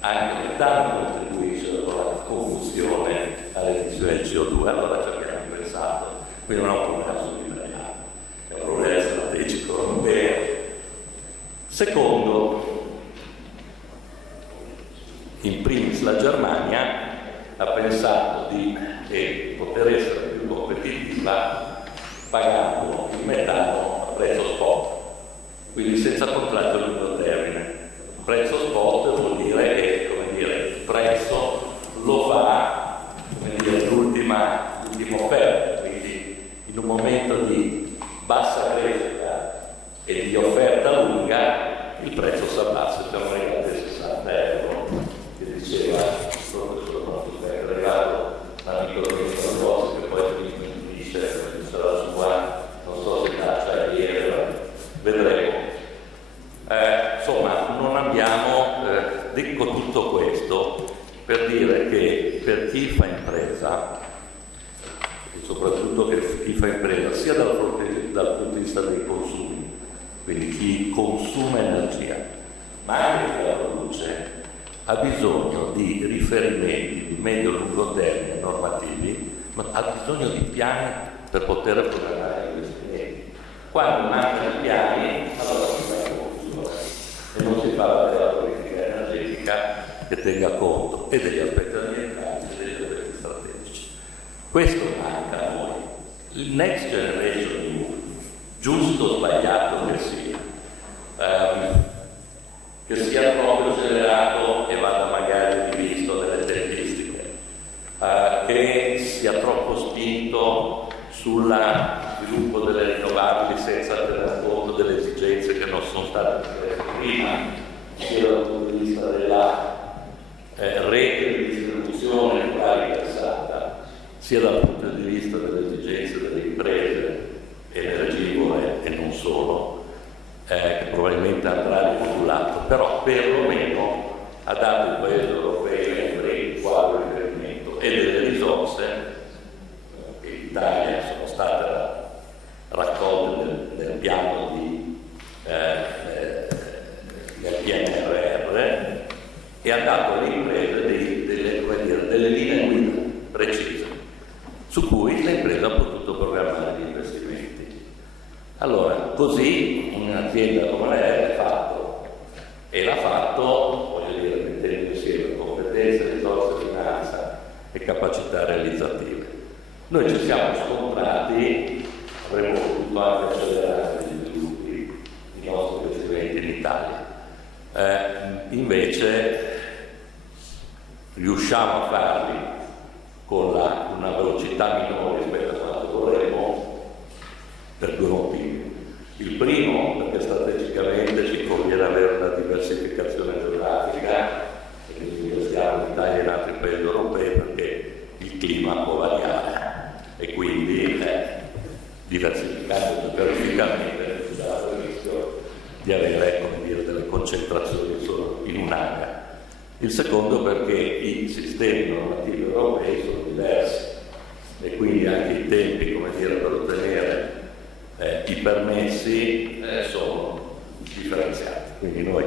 anche il metano contribuisce alla confusione alle emissioni del CO2, allora ci abbiamo pensato, quindi non è un problema solo italiano, è un problema strategico europeo. Secondo, in primis la Germania ha pensato di poter essere più competitiva pagando il metano a prezzo spot, quindi senza contratto a lungo termine. Prezzo spot vuol dire che il prezzo lo fa l'ultima offerta, quindi in un momento di bassa crescita e di offerta lunga il prezzo si abbassa. Siamo arrivati a 60 euro, che diceva è arrivato l'amico del Rossi, che poi mi dice che sarà la sua, non so se caccia ieri, vedremo. Insomma, non abbiamo, dico tutto questo per dire che per chi fa impresa, e soprattutto per chi fa impresa sia dal punto di vista dei consumi, quindi chi consuma energia, ma anche chi la produce, ha bisogno di riferimenti di medio-lungo termine normativi, ma ha bisogno di piani per poter programmare gli investimenti. Quando mancano i piani, allora si fa in confusione e non si fa della politica energetica che tenga conto e degli aspetti ambientali e degli aspetti strategici. Questo manca a noi. Il Next Generation EU, giusto o sbagliato che sia proprio generato e vada magari rivisto nelle tempistiche, che sia troppo spinto sul sviluppo delle rinnovabili senza tener conto delle esigenze che non sono state prese prima, sia dal punto di vista della rete di distribuzione pensata, sia dal punto di vista delle esigenze delle imprese energivore e non solo, che probabilmente andrà rimodulato, però perlomeno ha dato il paese europeo un quadro di riferimento e delle risorse che in Italia sono state raccolte nel piano del PNRR, e ha dato alle imprese delle linee guida precise su cui le imprese hanno potuto programmare gli investimenti. Allora, così un'azienda come lei l'ha fatto, e l'ha fatto, voglio dire, mettendo insieme competenze, risorse, finanza e capacità realizzative. Noi ci siamo scontrati, avremmo potuto anche accelerare gli sviluppi, i nostri investimenti in Italia. Invece riusciamo a farli con una velocità minore rispetto a quanto vorremmo per due motivi. Il primo, perché strategicamente ci conviene avere una diversificazione geografica, e quindi investiamo in Italia e in altri paesi europei perché il clima può variare e quindi diversificando geograficamente c'è il rischio di avere, come dire, delle concentrazioni solo in un'area. Il secondo perché i sistemi normativi europei sono diversi e quindi anche i tempi, come dire, per ottenere i permessi sono differenziati. Quindi noi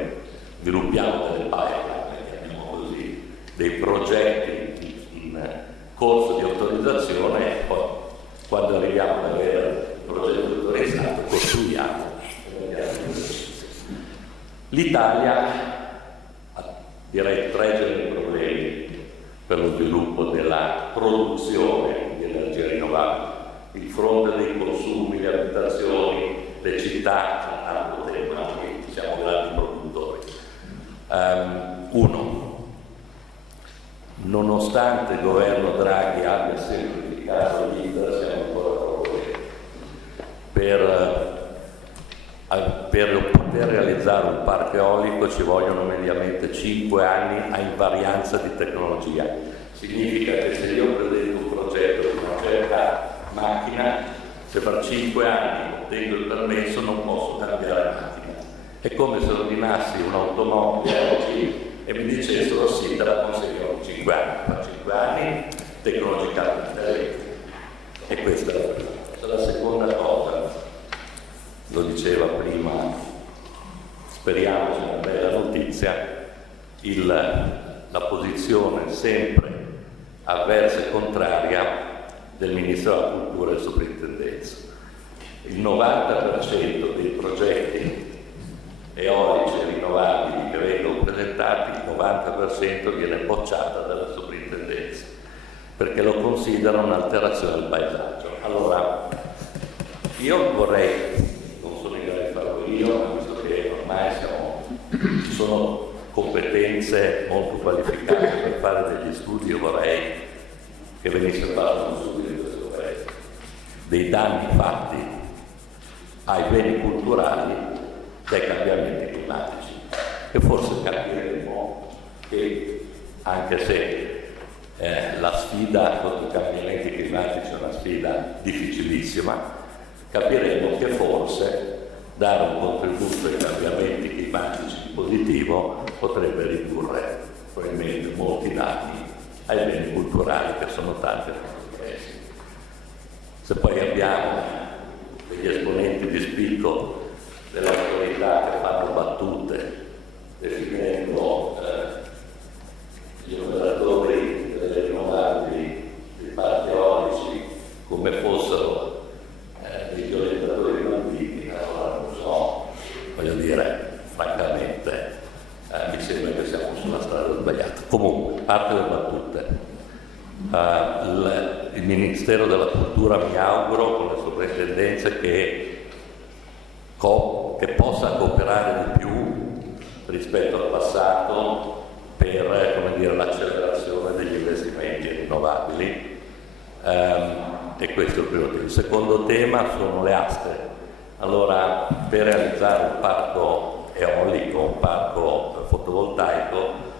sviluppiamo delle pipeline, chiamiamo così, dei progetti in corso di autorizzazione e poi quando arriviamo ad avere il progetto autorizzato costruiamo. L'Italia ha, direi, tre generi di problemi per lo sviluppo della produzione di energia rinnovabile. Il fronte dei consumi, le abitazioni, le città, tanto tempo, noi siamo grandi produttori. Uno, nonostante il governo Draghi abbia semplificato l'iter, siamo ancora troppo lenti. Per poter realizzare un parco eolico ci vogliono mediamente 5 anni a invarianza di tecnologia. Significa che se io presento un progetto di una certa macchina, se per 5 anni ottengo il permesso non posso cambiare macchina. È come se ordinassi un'automobile oggi e mi dicessero sì, te la consegno 5 anni. Per 5 anni tecnologicamente. E questa è la prima cosa. La seconda cosa, lo diceva prima, speriamo sia una bella notizia, la posizione sempre avversa e contraria del Ministro della Cultura e Soprintendenza. Il 90% dei progetti eolici e rinnovabili che vengono presentati, il 90% viene bocciata dalla Soprintendenza, perché lo considera un'alterazione del paesaggio. Allora, io vorrei, non sono in grado di farlo io, ma visto che ormai ci sono competenze molto qualificate per fare degli studi, io vorrei che venisse fatto uno studio di questo paese, dei danni fatti ai beni culturali dai cambiamenti climatici. E forse capiremo che, anche se la sfida contro i cambiamenti climatici è una sfida difficilissima, capiremo che forse dare un contributo ai cambiamenti climatici positivo potrebbe ridurre probabilmente molti danni ai beni culturali, che sono tanti nel nostro paese. Se poi abbiamo degli esponenti di spicco dell'autorità che fanno battute definendo gli operatori delle rinnovabili, dei parchi eolici, come fossero dei violentatori bambini, allora non so, voglio dire, francamente mi sembra che siamo sulla strada sbagliata. Comunque, parte delle battute, il Ministero della Cultura, mi auguro, con le sovrintendenze, che possa cooperare di più rispetto al passato per, come dire, l'accelerazione degli investimenti rinnovabili. E questo è il primo tema. Il secondo tema sono le aste. Allora, per realizzare un parco eolico, un parco fotovoltaico,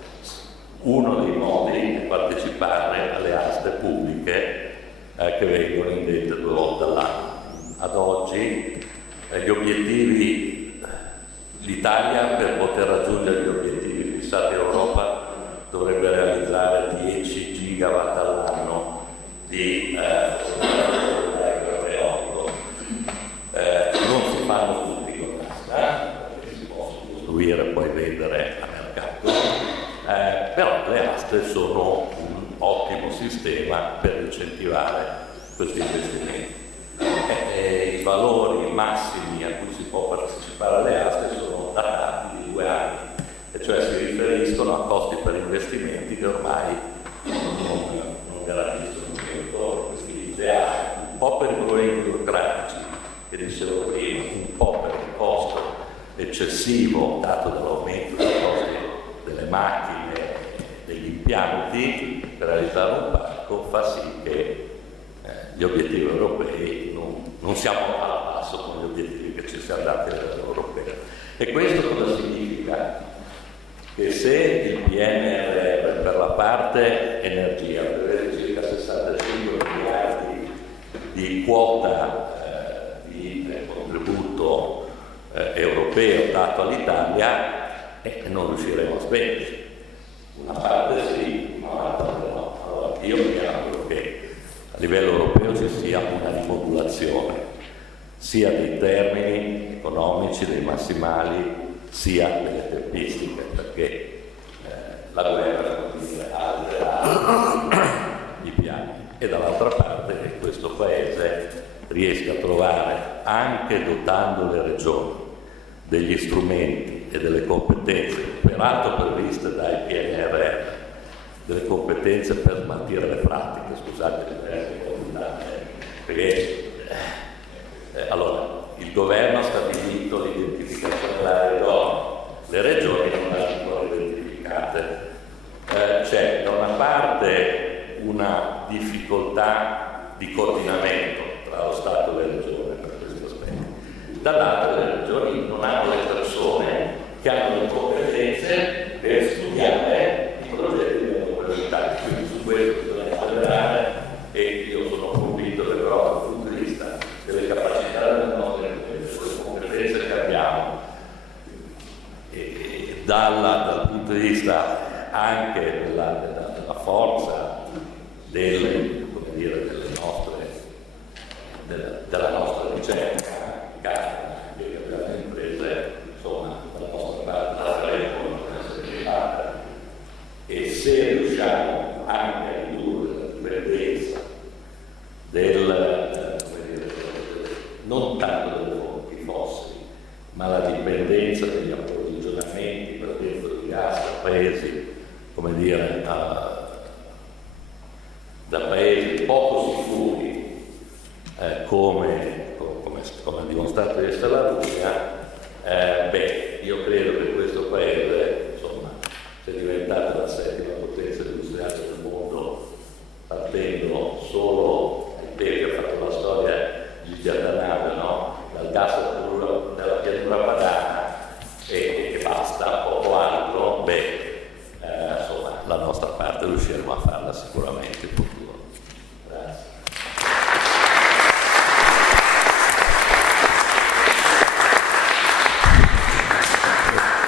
uno dei modi è partecipare alle aste pubbliche che vengono indette 2 volte all'anno. Ad oggi gli obiettivi, l'Italia per poter raggiungere gli obiettivi fissati in Europa dovrebbe realizzare 10 gigawatt all'anno di eolico. Non si fanno tutti con l'asta, perché si possono costruire e poi vendere a mercato, però le aste sono un ottimo sistema per incentivare questi investimenti. I valori massimi a cui si può partecipare alle aste sono datati di 2 anni, e cioè si riferiscono a costi per investimenti che ormai non garantiscono questi ideali, un po' per i problemi burocratici che dicevo prima, un po' per il costo eccessivo dato dall'aumento dei costi delle macchine, degli impianti per realizzare un parco, fa sì che gli obiettivi europei non siamo al passo con gli obiettivi che ci siamo dati all'Unione Europea. E questo cosa significa? Che se il PNRR per la parte energia prevede circa 65 miliardi di quota di contributo europeo dato all'Italia, non riusciremo a spendere. Una parte sì, ma una parte no. Allora, io mi auguro che a livello europeo ci sia una rimodulazione sia dei termini economici, dei massimali, sia delle tempistiche, perché la guerra altera i piani, e dall'altra parte che questo Paese riesca a trovare, anche dotando le regioni degli strumenti e delle competenze, peraltro previste dai PNRR, delle competenze per smaltire le pratiche, scusate il termine, perché allora il governo ha stabilito l'identificazione dell'area idonea, le regioni non l'hanno ancora identificate. C'è da una parte una difficoltà di coordinamento tra lo Stato e le regioni per questo aspetto. Dall'altro le regioni non hanno le persone che hanno le competenze per studiare i progetti delle università, quindi su questo bisogna lavorare e io sono convinto che però dal punto di vista delle capacità delle nostre imprese, delle competenze che abbiamo e dal punto di vista anche della forza della nostra ricerca, che abbiamo imprese, insomma, dalla nostra parte e se riusciamo anche a ridurre la dipendenza non tanto delle fonti fossili, ma la dipendenza degli approvvigionamenti per esempio di gas da paesi, come dire, da paesi poco sicuri come dimostrato di essere la Russia, io credo che questo paese, insomma, sia diventato la settima potenza industriale del mondo, partendo solo che ha fatto la storia Gigi Adanave, no? Dal gas della pianura padana e basta, poco altro, insomma, la nostra parte riusciremo a farla sicuramente in futuro. Grazie.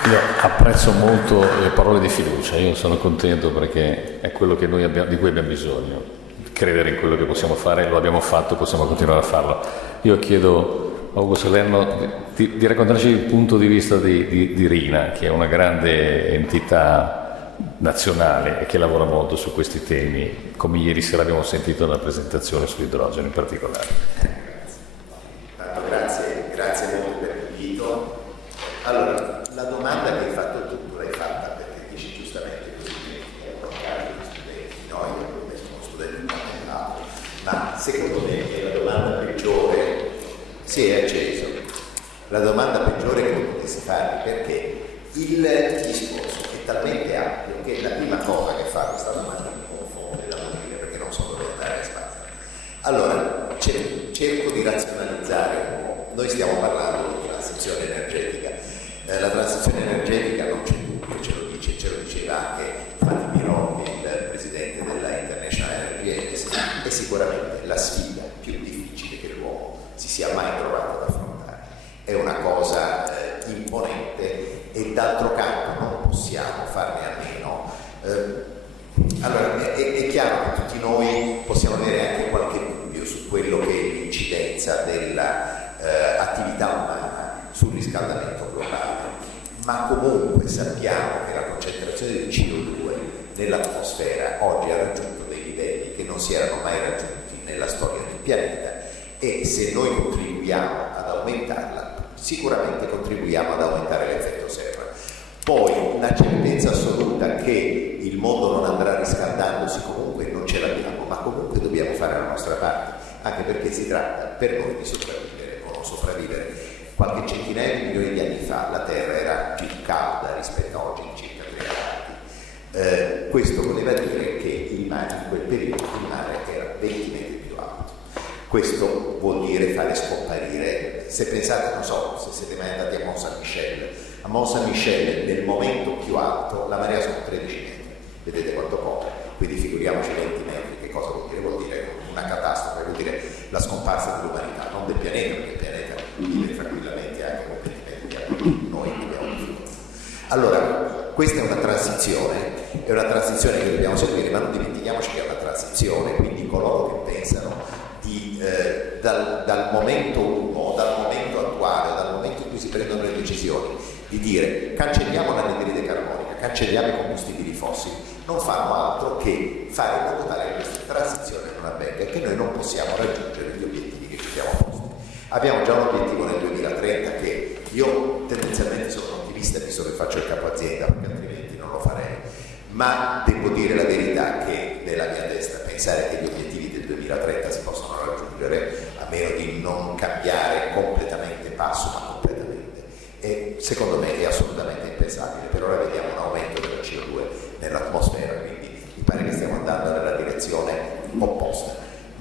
Io apprezzo molto le parole di fiducia, io sono contento perché è quello che di cui abbiamo bisogno, credere in quello che possiamo fare, lo abbiamo fatto, possiamo continuare a farlo. Io chiedo a Ugo Salerno di raccontarci il punto di vista di Rina, che è una grande entità nazionale e che lavora molto su questi temi, come ieri sera abbiamo sentito nella presentazione sull'idrogeno in particolare. Grazie molto per l'invito. Allora, la domanda che hai fatto tu l'hai fatta perché dici giustamente che gli studenti, noi sono studenti ma secondo me è la domanda peggiore, si è acceso, la domanda peggiore che potessi fare, perché il discorso è talmente ampio che la prima cosa che fa questa domanda mi confonde da morire perché non so dove andare a spazio. Allora, cerco di razionalizzare un po'. Noi stiamo parlando di transizione energetica. La transizione energetica non c'è dubbio, ce lo diceva anche Fatih Birol, il presidente della International Energy Agency, è sicuramente la sfida più difficile che l'uomo si sia mai trovato ad affrontare. È una cosa imponente e d'altro canto non possiamo farne a meno. Allora, è chiaro che tutti noi possiamo avere anche qualche dubbio su quello che è l'incidenza dell'attività umana sul riscaldamento globale, ma comunque sappiamo che la concentrazione di CO2 nell'atmosfera oggi ha raggiunto dei livelli che non si erano mai raggiunti nella storia del pianeta e se noi contribuiamo ad aumentarla, sicuramente contribuiamo ad aumentare l'effetto serra. Poi una certezza assoluta che il mondo non andrà riscaldandosi comunque non ce l'abbiamo, ma comunque dobbiamo fare la nostra parte, anche perché si tratta per noi di sopravvivere o non sopravvivere. Qualche centinaia di milioni di anni fa la Terra era più calda rispetto a oggi di circa 3 gradi. Questo voleva dire che in quel periodo il mare era 20 metri più alto. Questo vuol dire fare scomparire, se pensate, non so se siete mai andati a Mont Saint-Michel, a Mont Saint-Michel nel momento più alto la marea sono 13 metri, vedete quanto copre, quindi figuriamoci 20 metri, che cosa vuol dire? Vuol dire una catastrofe, vuol dire la scomparsa dell'umanità, non del pianeta, perché il pianeta vive tranquillamente anche con 20 metri di alto, noi abbiamo difficoltà. Allora, questa è una transizione che dobbiamo seguire, ma non dimentichiamoci che è una transizione, quindi coloro che pensano dal momento 1, dal momento attuale, dal momento in cui si prendono le decisioni, di dire cancelliamo l'anidride carbonica, cancelliamo i combustibili fossili, non fanno altro che fare in modo tale che questa transizione non avvenga e che noi non possiamo raggiungere gli obiettivi che ci siamo posti. Abbiamo già un obiettivo nel 2030 che io tendenzialmente sono ottimista, visto che faccio il capo azienda, perché altrimenti non lo farei, ma devo dire la verità che nella mia testa pensare che gli obiettivi del 2030 si possono raggiungere a meno di non cambiare completamente passo, ma completamente, e secondo me è assolutamente impensabile. Per ora vediamo un aumento della CO2 nell'atmosfera, quindi mi pare che stiamo andando nella direzione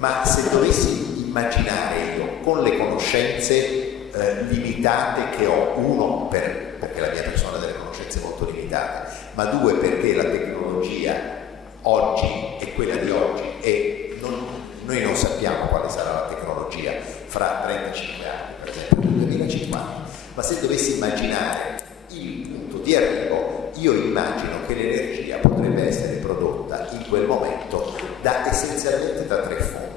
ma se dovessi immaginare io, con le conoscenze limitate che ho, uno perché la mia persona ha delle conoscenze molto limitate, ma due perché la tecnologia oggi è quella di oggi e noi non sappiamo quale sarà la tecnologia fra 35 anni, per esempio nel 2050, ma se dovessi immaginare il punto di arrivo, io immagino che l'energia potrebbe essere prodotta in quel momento essenzialmente da tre fonti.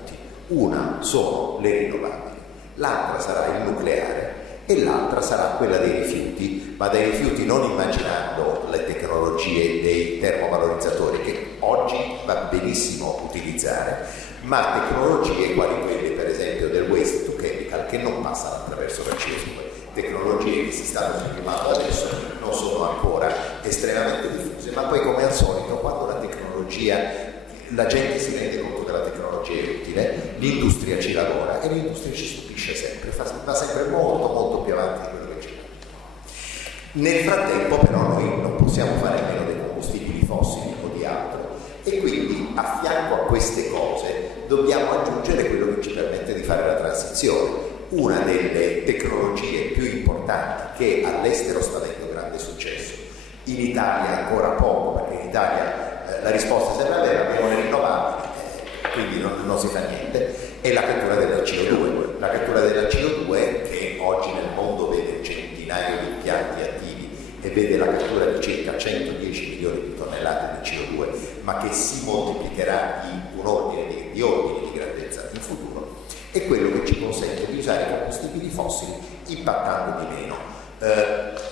Una sono le rinnovabili, l'altra sarà il nucleare e l'altra sarà quella dei rifiuti, ma dei rifiuti non immaginando le tecnologie dei termovalorizzatori che oggi va benissimo utilizzare, ma tecnologie quali quelle per esempio del waste to chemical che non passano attraverso la CO2. Tecnologie che si stanno sviluppando adesso non sono ancora estremamente diffuse, ma poi come al solito quando la gente si rende conto che la tecnologia è utile, l'industria ci lavora e l'industria ci stupisce sempre, va sempre molto molto più avanti di quello che c'è. Nel frattempo però noi non possiamo fare a meno dei combustibili fossili o di altro e quindi a fianco a queste cose dobbiamo aggiungere quello che ci permette di fare la transizione. Una delle tecnologie più importanti che all'estero sta avendo grande successo, in Italia ancora poco, perché in Italia la risposta sembra vera, abbiamo le rinnovabili, quindi non si fa niente, è la cattura della CO2. La cattura della CO2 che oggi nel mondo vede centinaia di impianti attivi e vede la cattura di circa 110 milioni di tonnellate di CO2, ma che si moltiplicherà in un ordine di grandezza in futuro, è quello che ci consente di usare combustibili fossili impattando di meno.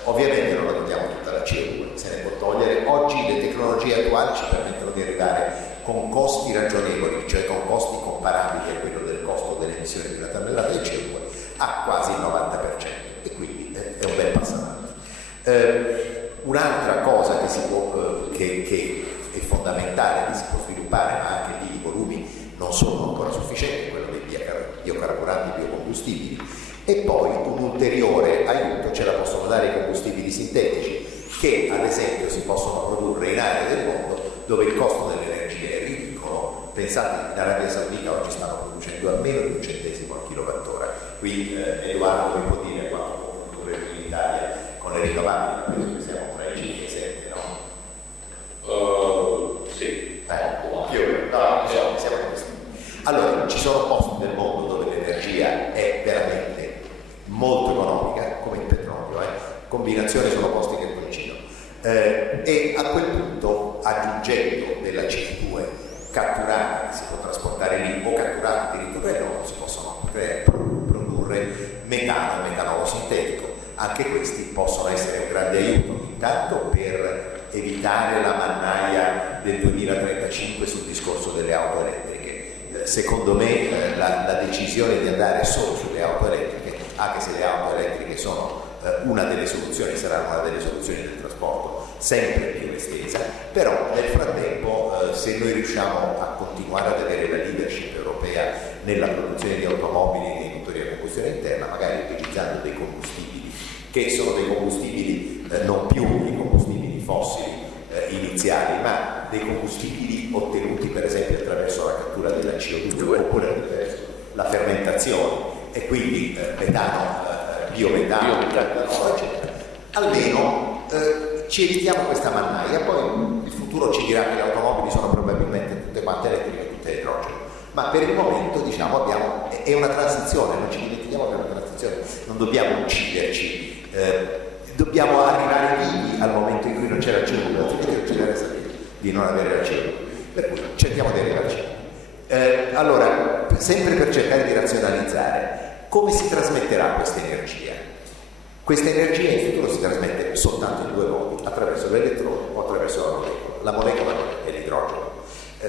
Ovviamente non la togliamo tutta la CO2, se ne può togliere. Oggi le tecnologie attuali ci permettono di arrivare con costi ragionevoli, cioè con costi comparabili a quello del costo delle emissioni di una tonnellata di CO2 a quasi il 90% e quindi è un bel passo avanti. Un'altra cosa che è fondamentale, che si può sviluppare, ma anche lì i volumi non sono ancora sufficienti, quello dei biocarburanti, biocombustibili, e poi un ulteriore aiuto ce la possono dare i combustibili sintetici che ad esempio si possono produrre in aree del mondo dove il costo dell'energia è ridicolo. Pensate, in Arabia Saudita oggi stanno producendo a meno di un centesimo al kilowattora. Qui Edoardo mi può dire quanto può produrre in Italia con le rinnovabili, penso che siamo tra i 5 e i 7, no? Sì. Siamo questi. Allora, ci sono posti del mondo dove l'energia è veramente molto economica, come il petrolio, combinazioni sono posti che coincidono. E a quel punto, aggiungendo della CO2 catturata che si può trasportare lì o catturata addirittura in si possono produrre metano e metanolo sintetico. Anche questi possono essere un grande aiuto, intanto per evitare la mannaia del 2035 sul discorso delle auto elettriche. Secondo me la decisione di andare solo sulle auto elettriche, anche se le auto elettriche sono una delle soluzioni, saranno una delle soluzioni del trasporto sempre più estesa, però nel frattempo se noi riusciamo a continuare ad avere la leadership europea nella produzione di automobili e di motori a combustione interna, magari utilizzando dei combustibili che sono dei combustibili non più i combustibili fossili iniziali, ma dei combustibili ottenuti per esempio attraverso la cattura della CO2 oppure attraverso la fermentazione e quindi metano, biometano, eccetera. Almeno ci evitiamo questa mannaia, poi il futuro ci dirà che le automobili sono probabilmente tutte quante elettriche, tutte idrogeno, ma per il momento diciamo è una transizione, non ci dimentichiamo che è una transizione, non dobbiamo ucciderci. Dobbiamo arrivare vivi al momento in cui non c'è la CO2, altrimenti non ce l'era di non avere la CO2, per cui cerchiamo di arrivarci. Allora, sempre per cercare di razionalizzare, come si trasmetterà questa energia? Questa energia in futuro si trasmette soltanto in due modi, attraverso l'elettrone o attraverso la molecola. La molecola è l'idrogeno.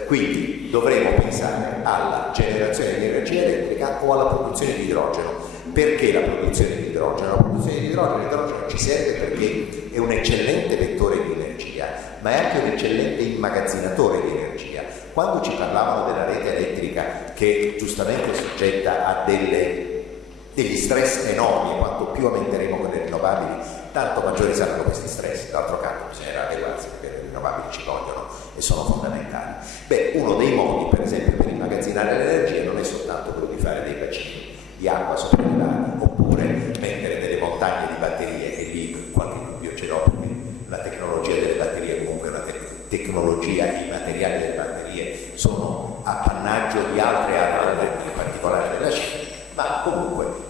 Quindi dovremo pensare alla generazione di energia elettrica o alla produzione di idrogeno. Perché la produzione di idrogeno? La produzione di idrogeno ci serve perché è un eccellente vettore di energia, ma è anche un eccellente immagazzinatore di energia. Quando ci parlavano della rete elettrica che giustamente è soggetta a degli stress enormi, quanto più aumenteremo con le rinnovabili, tanto maggiori saranno questi stress. D'altro canto bisognerà adeguarsi perché le rinnovabili ci vogliono e sono fondamentali. Beh, uno dei modi, per esempio, per immagazzinare l'energia non è soltanto quello di fare dei bacini di acqua sopraelevati, oppure mettere delle montagne di batterie, e lì qualche dubbio ce l'ho, perché la tecnologia delle batterie, comunque la tecnologia, i materiali delle batterie sono appannaggio di altre aree, in particolare della Cina, ma comunque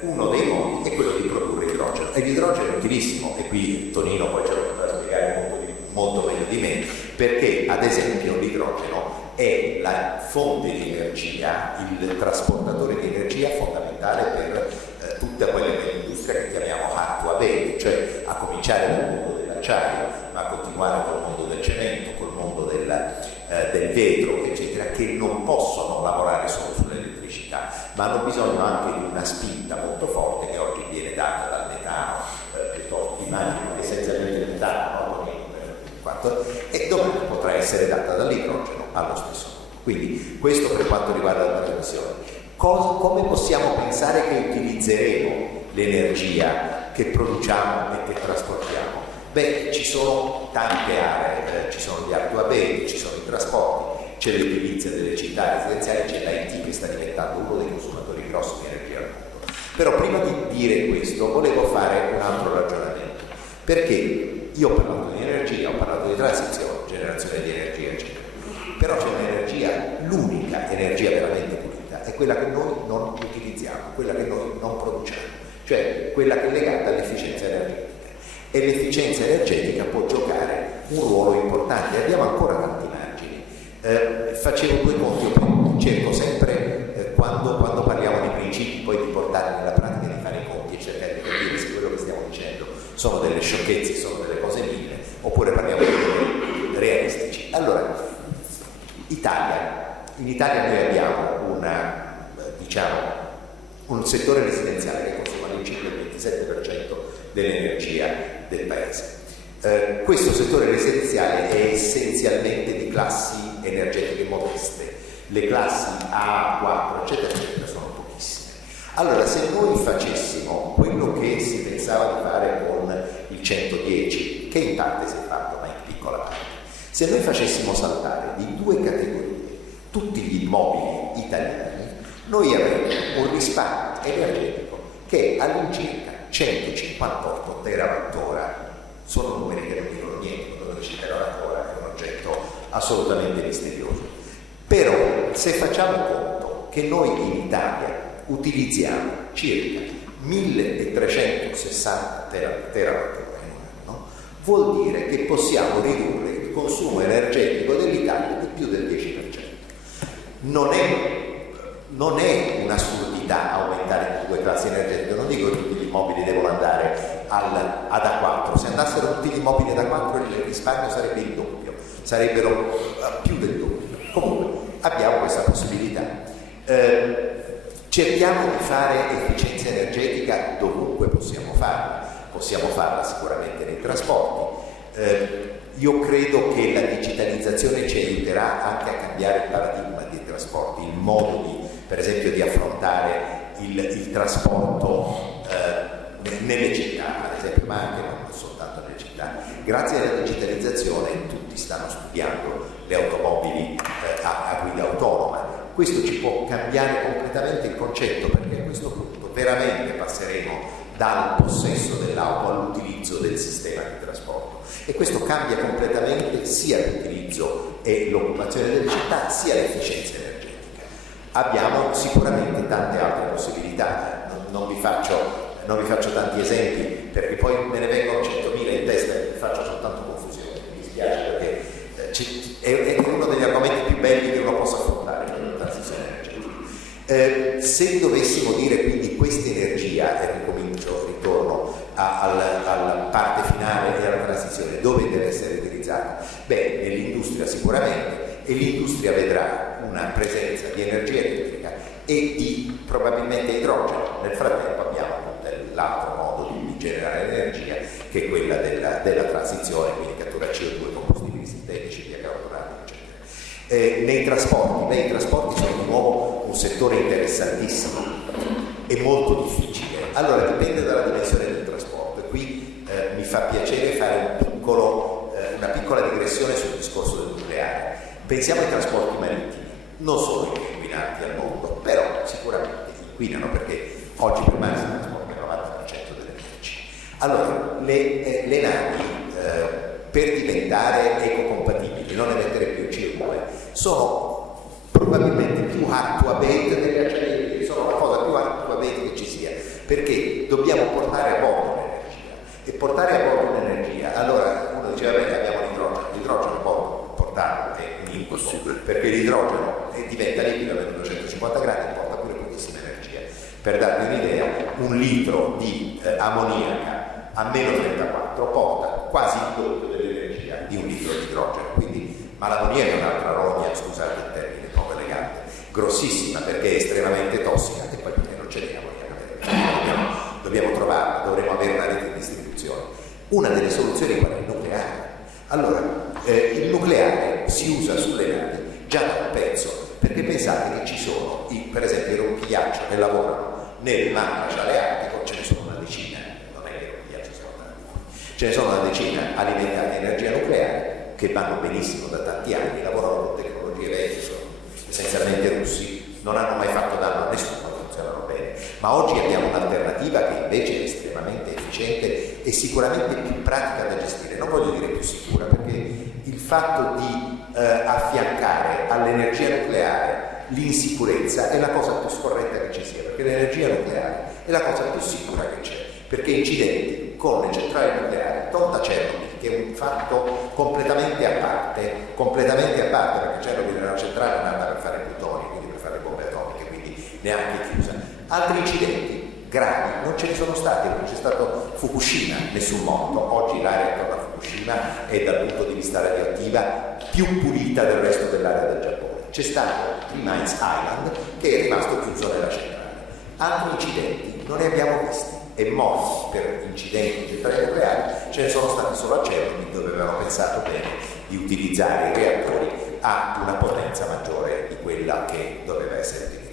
uno dei modi è quello di produrre idrogeno, e l'idrogeno è utilissimo, e qui Tonino poi ce lo potrà spiegare molto meglio di me, perché ad esempio l'idrogeno è la fonte di energia, il trasportatore di energia fondamentale per tutta quella che è l'industria che chiamiamo hard-to-abate, cioè a cominciare dal mondo dell'acciaio, ma a continuare col mondo del cemento, col mondo del vetro, eccetera, che non possono lavorare solo sull'elettricità, ma hanno bisogno anche di una spinta molto forte che oggi viene data dal metano, piuttosto immagino essenzialmente il metano, no? E domani potrà essere data dall'idrogeno allo stesso modo. Quindi questo per quanto riguarda la trasmissione. Come possiamo pensare che utilizzeremo l'energia che produciamo e che trasportiamo? Beh, ci sono tante aree, ci sono gli hard-to-abate, ci sono i trasporti, c'è l'edilizia delle città residenziali, c'è l'IT che sta diventando uno dei consumatori grossi di energia al mondo. Però prima di dire questo volevo fare un altro ragionamento, perché io ho parlato di energia, ho parlato di transizione, generazione di energia, eccetera. Però c'è un'energia, l'unica energia veramente pulita, è quella che noi non utilizziamo, quella che noi non produciamo, cioè quella che è legata all'efficienza energetica. E l'efficienza energetica può giocare un ruolo importante, abbiamo ancora tanti margini. Facevo due conti, io cerco sempre, quando parliamo di principi, poi di portarli nella pratica, di fare i conti e cercare di capire se quello che stiamo dicendo sono delle sciocchezze, sono delle cose mille, oppure parliamo di numeri realistici. Allora, in Italia noi abbiamo un settore residenziale che consuma all'incirca il 27% dell'energia del paese. Questo settore residenziale è essenzialmente di classi energetiche modeste, le classi A, 4, eccetera, eccetera, sono pochissime. Allora, se noi facessimo quello che si pensava di fare con il 110, che in parte si è fatto, ma in piccola parte, se noi facessimo saltare di 2 categorie tutti gli immobili italiani, noi avremmo un risparmio energetico che è all'incirca 158 terawattora. Sono numeri che non dicono niente, quando si terawattora è un oggetto assolutamente misterioso. Però se facciamo conto che noi in Italia utilizziamo circa 1360 terawattora in un anno, vuol dire che possiamo ridurre il consumo energetico dell'Italia di più del 10%. Non è un'assurdità aumentare di 2 classi energetiche, non dico che tutti gli immobili devono andare ad A4, se andassero tutti gli immobili ad A4 il risparmio sarebbe il doppio, sarebbero più del doppio. Comunque abbiamo questa possibilità. Cerchiamo di fare efficienza energetica dovunque possiamo farla sicuramente nei trasporti. Io credo che la digitalizzazione ci aiuterà anche a cambiare il paradigma dei trasporti, il modo per esempio di affrontare il trasporto nelle città, ad esempio, ma anche non soltanto nelle città. Grazie alla digitalizzazione tutti stanno studiando le automobili a guida autonoma. Questo ci può cambiare completamente il concetto, perché a questo punto veramente passeremo dal possesso dell'auto all'utilizzo del sistema di trasporto, e questo cambia completamente sia l'utilizzo e l'occupazione delle città, sia l'efficienza energetica. Abbiamo sicuramente tante altre possibilità, non vi faccio tanti esempi perché poi me ne vengono 100.000 in testa e faccio soltanto confusione, mi dispiace, perché è uno degli argomenti più belli che uno possa affrontare per la transizione energetica. Se dovessimo dire quindi questa energia, e ritorno alla parte finale della transizione, dove deve essere utilizzata? Beh, nell'industria sicuramente, e l'industria vedrà una presenza di energia elettrica e di probabilmente idrogeno. Nel frattempo abbiamo l'altro modo di generare energia, che è quella della transizione, quindi cattura CO2, combustibili sintetici, via carburante, eccetera. Nei trasporti sono di nuovo un settore interessantissimo e molto difficile. Allora dipende dalla dimensione del trasporto, e qui mi fa piacere fare una piccola digressione sul discorso del Pensiamo ai trasporti marittimi, non sono i più inquinanti al mondo, però sicuramente inquinano perché oggi per mare si trasporta il 90% delle merci. Allora, le navi per diventare ecocompatibili, non emettere più CO2, sono probabilmente più hard to abate delle acciaierie, sono la cosa più hard to abate che ci sia, perché dobbiamo portare a bordo l'energia, e portare a bordo l'energia, allora uno diceva bene, abbiamo l'idrogeno può portarlo, è impossibile, perché l'idrogeno diventa liquido a 250 gradi e porta pure pochissima energia. Per darvi un'idea, un litro di ammoniaca a meno 34 porta quasi il doppio dell'energia di un litro di idrogeno, quindi, ma l'ammoniaca è un'altra rogna, scusate il termine poco elegante, grossissima perché è estremamente tossica e poi perché non ce n'è ammoniaca, dobbiamo trovarla, dovremo avere una rete di distribuzione. Una delle soluzioni qual è? Il nucleare. Allora, il nucleare si usa sulle navi già da un pezzo, perché pensate che ci sono, per esempio, i rompighiaccio che lavorano nel mar Aleartico, ce ne sono una decina, non è che i rompighiaccio sono tanti, ce ne sono una decina alimentati a energia nucleare che vanno benissimo da tanti anni, lavorano con tecnologie vecchie, sono essenzialmente russi, non hanno mai fatto danno a nessuno, funzionano bene, ma oggi abbiamo un'alternativa che invece è estremamente efficiente e sicuramente più pratica da gestire, non voglio dire più sicura, perché il fatto di affiancare all'energia nucleare l'insicurezza è la cosa più scorretta che ci sia, perché l'energia nucleare è la cosa più sicura che c'è, perché incidenti con le centrali nucleari, tolta Chernobyl, che è un fatto completamente a parte, perché Chernobyl era una centrale nata per fare plutonio, quindi per fare le bombe atomiche, quindi neanche chiusa. Altri incidenti gravi non ce ne sono stati, non c'è stato Fukushima, nessun morto. Oggi l'area attorno a Fukushima è dal punto di vista radioattiva più pulita del resto dell'area del Giappone. C'è stato Three Mines Island che è rimasto chiuso nella centrale. Altri incidenti non ne abbiamo visti, e morti per incidenti in centrali nucleari ce ne sono stati solo a Chernobyl, dove avevano pensato bene di utilizzare i reattori a una potenza maggiore di quella che doveva essere utilizzata.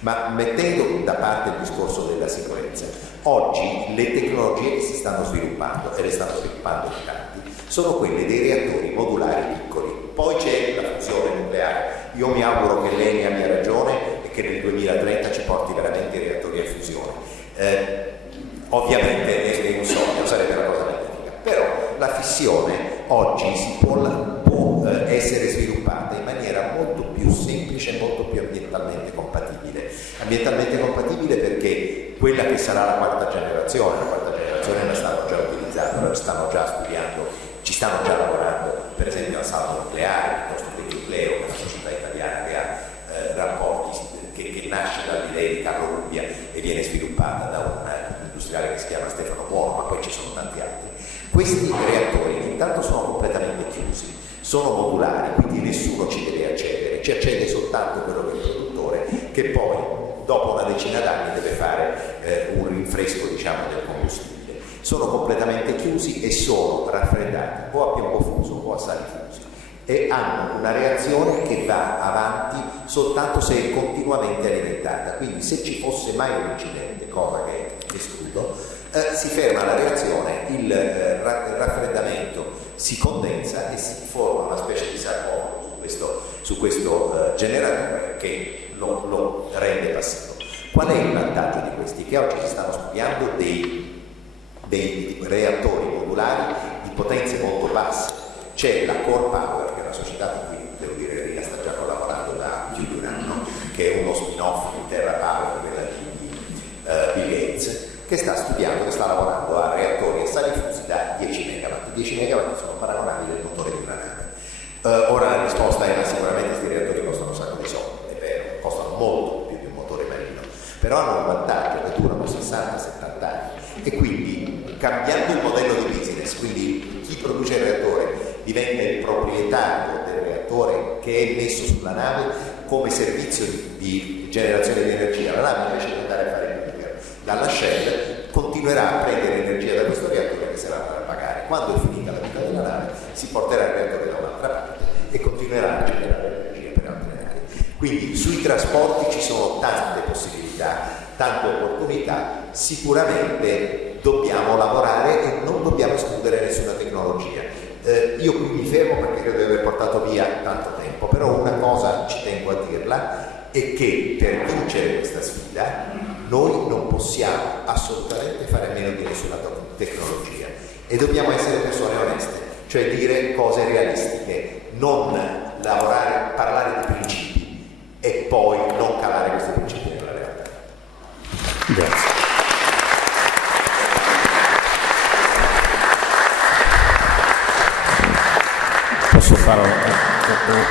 Ma mettendo da parte il discorso della sicurezza, oggi le tecnologie che si stanno sviluppando, e le stanno sviluppando in tanti, sono quelle dei reattori modulari piccoli. Poi c'è la fusione nucleare. Io mi auguro che l'ENI abbia ragione e che nel 2030 ci porti veramente i reattori a fusione. Ovviamente è un sogno, sarebbe una cosa magnifica, però la fissione oggi può essere sviluppata in maniera molto più semplice e molto più ambientalmente compatibile. Ambientalmente compatibile perché quella che sarà la quarta generazione la stanno già utilizzando, la stanno già studiando, ci stanno già lavorando, per esempio al salto nucleare, piuttosto che il nucleo, una società italiana che ha rapporti, che nasce dall'idea di Carlo Rubbia e viene sviluppata da un industriale che si chiama Stefano Buono, ma poi ci sono tanti altri. Questi reattori intanto sono completamente chiusi, sono modulari, quindi nessuno ci deve accedere, ci accede soltanto quello che è il produttore, che poi dopo una decina d'anni deve fare un rinfresco, diciamo, del combustibile. Sono completamente chiusi e sono raffreddati o a piombo fuso o a sali fusi, e hanno una reazione che va avanti soltanto se è continuamente alimentata. Quindi se ci fosse mai un incidente, cosa che escludo, si ferma la reazione, il raffreddamento si condensa e si forma una specie di sarcofago su questo generatore che lo rende passivo. Qual è il vantaggio di questi? Che oggi si stanno studiando dei reattori modulari di potenze molto basse. C'è la Core Power, che è una società con cui, devo dire, Ria sta già collaborando da più di un anno, che è uno spin-off di Terra Power, quella di Bill Gates, che sta studiando, che sta lavorando a reattori a sali fusi da 10 MW. 10 MW sono paragonabili al motore di una nave. Ora la risposta era sicuramente questi reattori costano un sacco di soldi, è vero, costano molto più di un motore marino, però hanno un vantaggio che durano 60-70 anni, e quindi cambiando il modello di business, quindi chi produce il reattore diventa il proprietario del reattore che è messo sulla nave come servizio di generazione di energia. La nave, invece di andare a fare il bunker dalla Shell, continuerà a prendere energia da questo reattore che se la farà pagare. Quando è finita la vita della nave si porterà il reattore da un'altra parte e continuerà a generare energia per altre navi. Quindi sui trasporti ci sono tante possibilità, tante opportunità. Sicuramente dobbiamo lavorare e non dobbiamo escludere nessuna tecnologia. Io qui mi fermo perché credo di aver portato via tanto tempo, e che per vincere questa sfida noi non possiamo assolutamente fare a meno di nessuna tecnologia e dobbiamo essere persone oneste, cioè dire cose realistiche, non lavorare, parlare di principi e poi non calare questi principi nella realtà. Grazie. Posso fare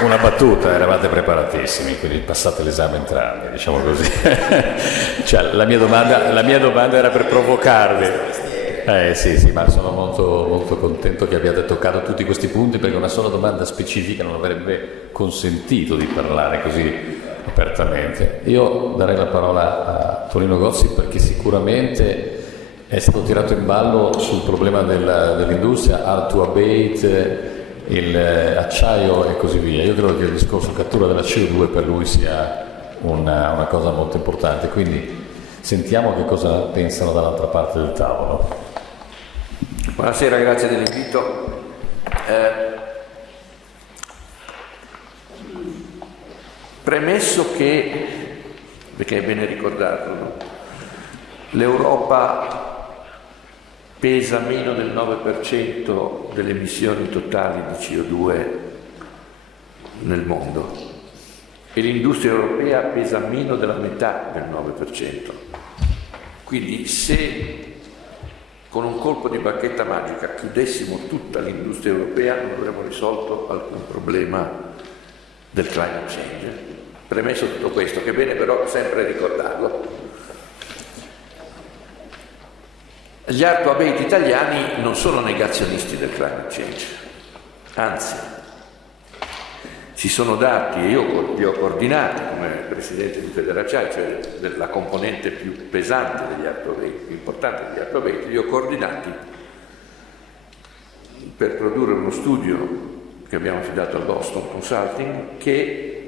una battuta? Eravate preparatissimi, quindi passate l'esame entrambi, diciamo così. Cioè, la mia domanda era per provocarvi. Sì, ma sono molto contento che abbiate toccato tutti questi punti, perché una sola domanda specifica non avrebbe consentito di parlare così apertamente. Io darei la parola a Tonino Gozzi, perché sicuramente è stato tirato in ballo sul problema dell'industria, hard to abate, il acciaio e così via. Io credo che il discorso cattura della CO2 per lui sia una cosa molto importante, quindi sentiamo che cosa pensano dall'altra parte del tavolo. Buonasera, grazie dell'invito. Premesso che, perché è bene ricordarlo, no? L'Europa pesa meno del 9% delle emissioni totali di CO2 nel mondo e l'industria europea pesa meno della metà del 9%. Quindi se con un colpo di bacchetta magica chiudessimo tutta l'industria europea non avremmo risolto alcun problema del climate change. Premesso tutto questo, che è bene però sempre ricordarlo, gli hard to abate italiani non sono negazionisti del climate change, anzi si sono dati, e io li ho coordinati come presidente di Federacciai, cioè la componente più pesante degli hard to abate, più importante degli hard to abate, li ho coordinati per produrre uno studio che abbiamo affidato al Boston Consulting, che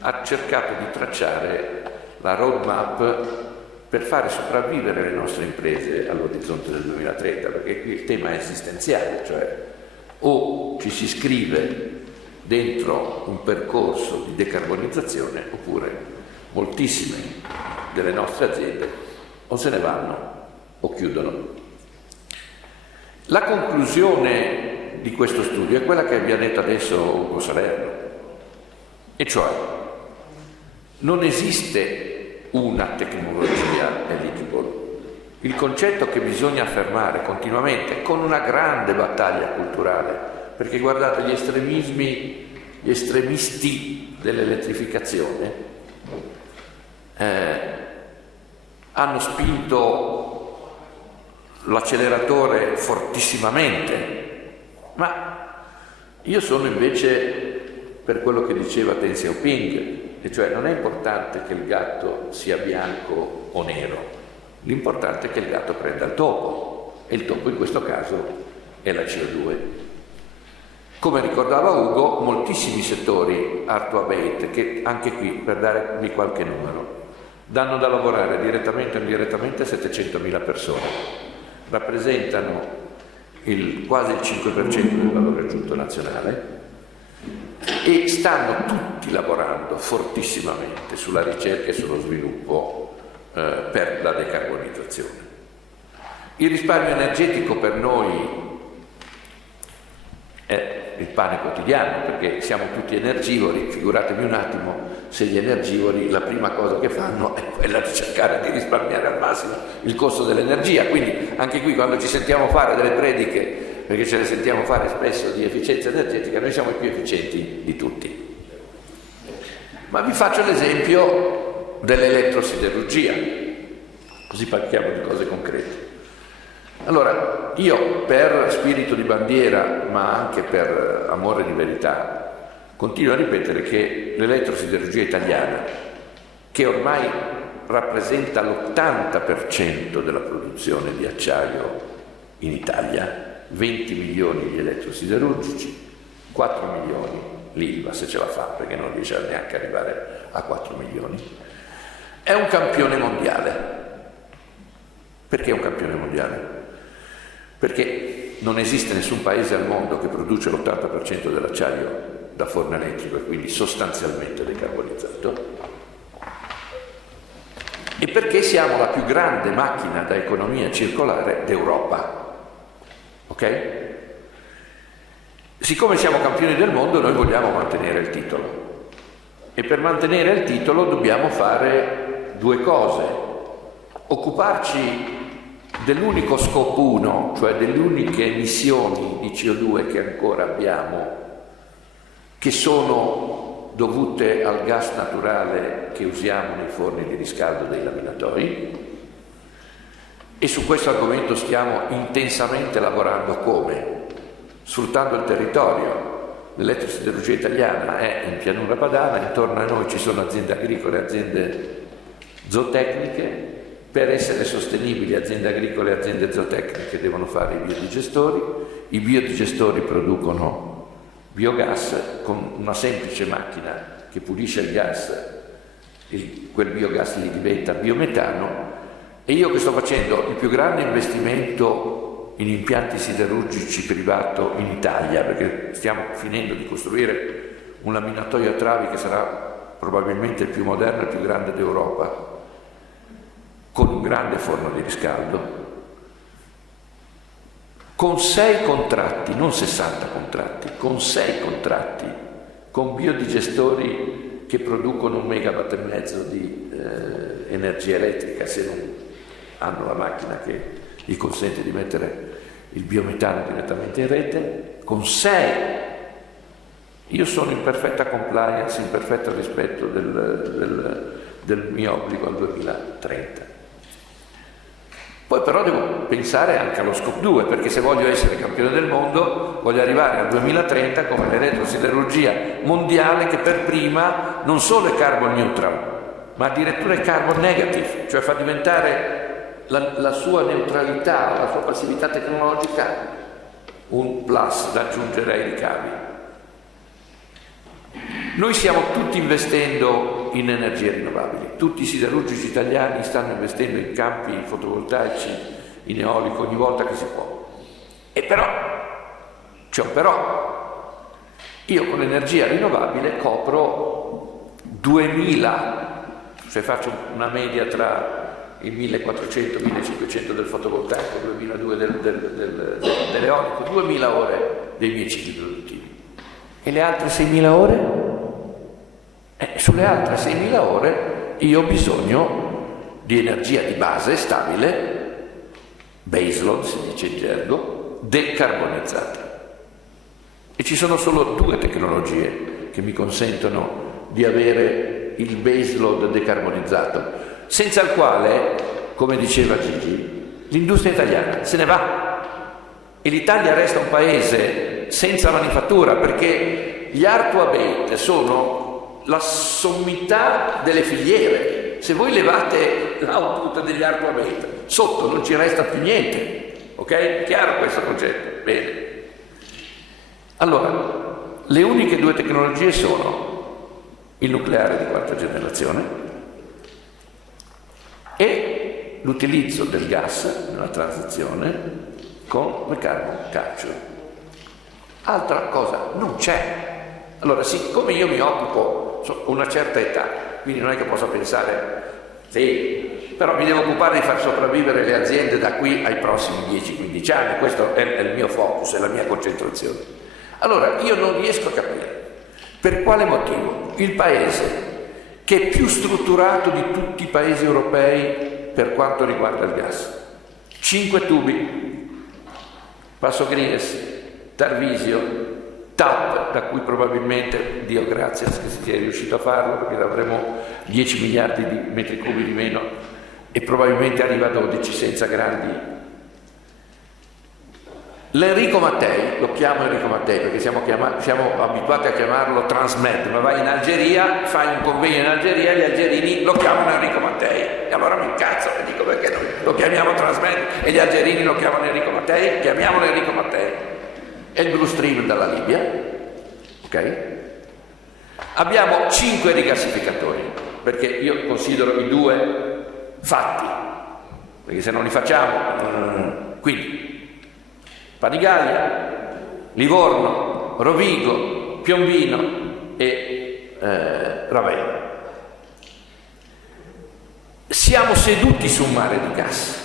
ha cercato di tracciare la roadmap per fare sopravvivere le nostre imprese all'orizzonte del 2030, perché qui il tema è esistenziale, cioè o ci si iscrive dentro un percorso di decarbonizzazione oppure moltissime delle nostre aziende o se ne vanno o chiudono. La conclusione di questo studio è quella che vi ha detto adesso Ugo Salerno, e cioè non esiste una tecnologia eligible. Il concetto che bisogna affermare continuamente con una grande battaglia culturale, perché guardate gli estremisti dell'elettrificazione hanno spinto l'acceleratore fortissimamente, ma io sono invece per quello che diceva Deng Xiaoping, e cioè non è importante che il gatto sia bianco o nero, l'importante è che il gatto prenda il topo, e il topo in questo caso è la CO2. Come ricordava Ugo, moltissimi settori hard to abate, che anche qui, per darvi qualche numero, danno da lavorare direttamente o indirettamente a 700.000 persone, rappresentano quasi il 5% del valore aggiunto nazionale, e stanno tutti lavorando fortissimamente sulla ricerca e sullo sviluppo per la decarbonizzazione. Il risparmio energetico per noi è il pane quotidiano, perché siamo tutti energivori. Figuratevi un attimo se gli energivori la prima cosa che fanno è quella di cercare di risparmiare al massimo il costo dell'energia. Quindi anche qui, quando ci sentiamo fare delle prediche, perché ce le sentiamo fare spesso, di efficienza energetica, noi siamo i più efficienti di tutti. Ma vi faccio l'esempio dell'elettrosiderurgia, così parliamo di cose concrete. Allora, io per spirito di bandiera, ma anche per amore di verità, continuo a ripetere che l'elettrosiderurgia italiana, che ormai rappresenta l'80% della produzione di acciaio in Italia, 20 milioni di elettrosiderurgici, 4 milioni l'Ilva, se ce la fa, perché non riesce neanche ad arrivare a 4 milioni, è un campione mondiale. Perché è un campione mondiale? Perché non esiste nessun paese al mondo che produce l'80% dell'acciaio da forno elettrico e quindi sostanzialmente decarbonizzato, e perché siamo la più grande macchina da economia circolare d'Europa. Ok? Siccome siamo campioni del mondo, noi vogliamo mantenere il titolo, e per mantenere il titolo dobbiamo fare due cose: occuparci dell'unico scopo 1, cioè delle uniche emissioni di CO2 che ancora abbiamo, che sono dovute al gas naturale che usiamo nei forni di riscaldo dei laminatoi, e su questo argomento stiamo intensamente lavorando. Come? Sfruttando il territorio. L'elettrosiderurgia italiana è in pianura padana, intorno a noi ci sono aziende agricole, aziende zootecniche. Per essere sostenibili aziende agricole e aziende zootecniche devono fare i biodigestori. I biodigestori producono biogas con una semplice macchina che pulisce il gas, quel biogas lì diventa biometano. E io che sto facendo il più grande investimento in impianti siderurgici privato in Italia, perché stiamo finendo di costruire un laminatoio a travi che sarà probabilmente il più moderno e il più grande d'Europa, con un grande forno di riscaldo, con 6 contratti, non 60 contratti, con 6 contratti, con biodigestori che producono 1,5 megawatt di energia elettrica, se non hanno la macchina che gli consente di mettere il biometano direttamente in rete, con 6. Io sono in perfetta compliance, in perfetto rispetto del mio obbligo al 2030. Poi però devo pensare anche allo scopo 2, perché se voglio essere campione del mondo voglio arrivare al 2030 come l'elettrosiderurgia mondiale che per prima non solo è carbon neutral, ma addirittura è carbon negative, cioè fa diventare la sua neutralità, la sua passività tecnologica un plus da aggiungere ai ricavi. Noi stiamo tutti investendo in energie rinnovabili, tutti i siderurgici italiani stanno investendo in campi fotovoltaici, in eolico ogni volta che si può. E però, c'è un però, io con l'energia rinnovabile copro 2000, se faccio una media tra il 1400 1500 del fotovoltaico, 2200 dell'eolico, 2000 ore dei miei cicli produttivi. E le altre 6000 ore? Sulle altre 6.000 ore io ho bisogno di energia di base stabile, baseload si dice in gergo, decarbonizzata. E ci sono solo 2 tecnologie che mi consentono di avere il baseload decarbonizzato, senza il quale, come diceva Gigi, l'industria italiana se ne va e l'Italia resta un paese senza manifattura, perché gli hard to abate sono la sommità delle filiere. Se voi levate l'output degli hard to abate, sotto non ci resta più niente. Ok? Chiaro questo concetto? Bene. Allora, le uniche 2 tecnologie sono il nucleare di 4ª generazione e l'utilizzo del gas nella transizione con il carbon capture. Altra cosa non c'è. Allora, siccome io mi occupo una certa età, quindi non è che posso pensare, sì, però mi devo occupare di far sopravvivere le aziende da qui ai prossimi 10-15 anni, questo è il mio focus, è la mia concentrazione. Allora, io non riesco a capire per quale motivo il paese che è più strutturato di tutti i paesi europei per quanto riguarda il gas, 5 tubi, Passo Gries, Tarvisio, TAP, da cui probabilmente, Dio grazie che si è riuscito a farlo, perché avremo 10 miliardi di metri cubi di meno e probabilmente arriva a 12 senza grandi. L'Enrico Mattei, lo chiamo Enrico Mattei perché siamo abituati a chiamarlo Transmed, ma vai in Algeria, fai un convegno in Algeria e gli algerini lo chiamano Enrico Mattei. E allora mi incazzo e dico perché lo chiamiamo Transmed e gli algerini lo chiamano Enrico Mattei? Chiamiamolo Enrico Mattei. È il Blue Stream dalla Libia, ok? Abbiamo 5 rigassificatori, perché io considero i 2 fatti, perché se non li facciamo, quindi Panigaglia, Livorno, Rovigo, Piombino e Ravenna. siamo seduti su un mare di gas,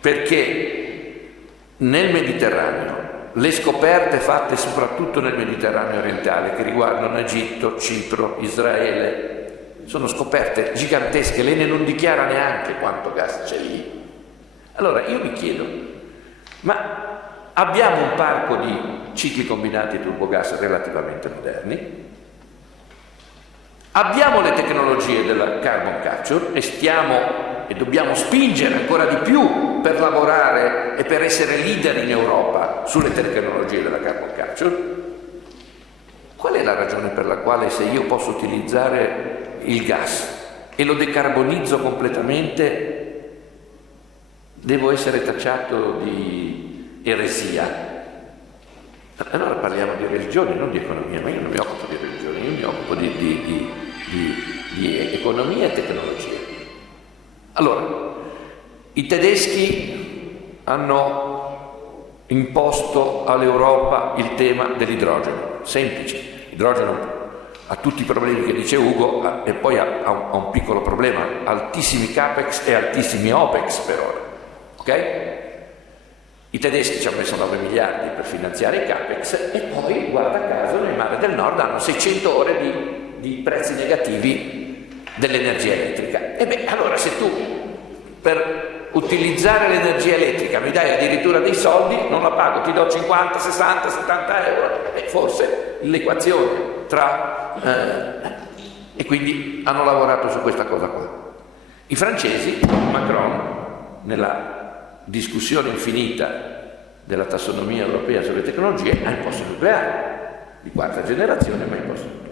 perché nel Mediterraneo le scoperte fatte soprattutto nel Mediterraneo orientale, che riguardano Egitto, Cipro, Israele, sono scoperte gigantesche, l'ENE non dichiara neanche quanto gas c'è lì. Allora io mi chiedo, ma abbiamo un parco di cicli combinati turbogas relativamente moderni, abbiamo le tecnologie della carbon capture e dobbiamo spingere ancora di più per lavorare e per essere leader in Europa sulle tecnologie della carbon capture. Qual è la ragione per la quale, se io posso utilizzare il gas e lo decarbonizzo completamente, devo essere tacciato di eresia? Allora parliamo di religione, non di economia, ma io non mi occupo di religione, io mi occupo di economia e tecnologia. Allora, i tedeschi hanno imposto all'Europa il tema dell'idrogeno, semplice. L'idrogeno ha tutti i problemi che dice Ugo e poi ha un piccolo problema, altissimi capex e altissimi opex per ora, ok? I tedeschi ci hanno messo 9 miliardi per finanziare i capex e poi, guarda caso, nel Mare del Nord hanno 600 ore di prezzi negativi dell'energia elettrica. E beh, allora se tu per utilizzare l'energia elettrica mi dai addirittura dei soldi, non la pago, ti do 50, 60, 70 euro, e forse l'equazione e quindi hanno lavorato su questa cosa qua. I francesi, Macron, nella discussione infinita della tassonomia europea sulle tecnologie, ha imposto il nucleare di quarta generazione, ma ha imposto il nucleare.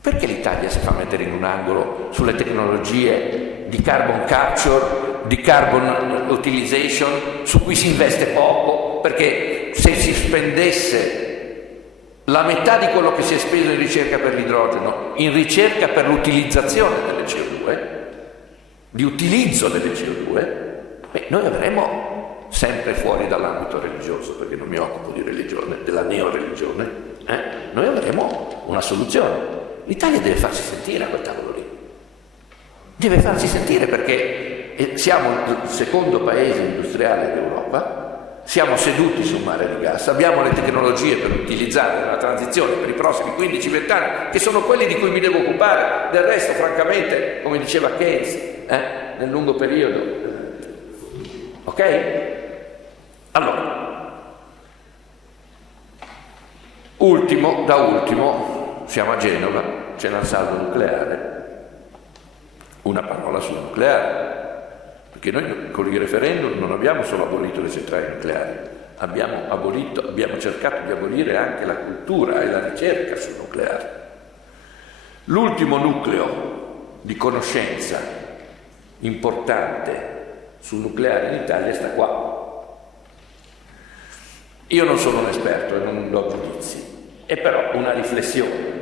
Perché l'Italia si fa mettere in un angolo sulle tecnologie di carbon capture, di carbon utilization, su cui si investe poco? Perché se si spendesse la metà di quello che si è speso in ricerca per l'idrogeno, in ricerca per l'utilizzazione delle CO2, di utilizzo delle CO2, beh, noi avremo, sempre fuori dall'ambito religioso, perché non mi occupo di religione, della neoreligione, noi avremo una soluzione. L'Italia deve farsi sentire a quel tavolo lì. Deve farsi sentire perché siamo il secondo paese industriale d'Europa, siamo seduti su un mare di gas, abbiamo le tecnologie per utilizzare la transizione per i prossimi 15-20 anni, che sono quelli di cui mi devo occupare. Del resto, francamente, come diceva Keynes, nel lungo periodo. Ok? Allora, da ultimo, siamo a Genova, c'è un saldo nucleare, una parola sul nucleare, perché noi con il referendum non abbiamo solo abolito le centrali nucleari, abbiamo cercato di abolire anche la cultura e la ricerca sul nucleare. L'ultimo nucleo di conoscenza importante sul nucleare in Italia sta qua. Io non sono un esperto e non do giudizi, è però una riflessione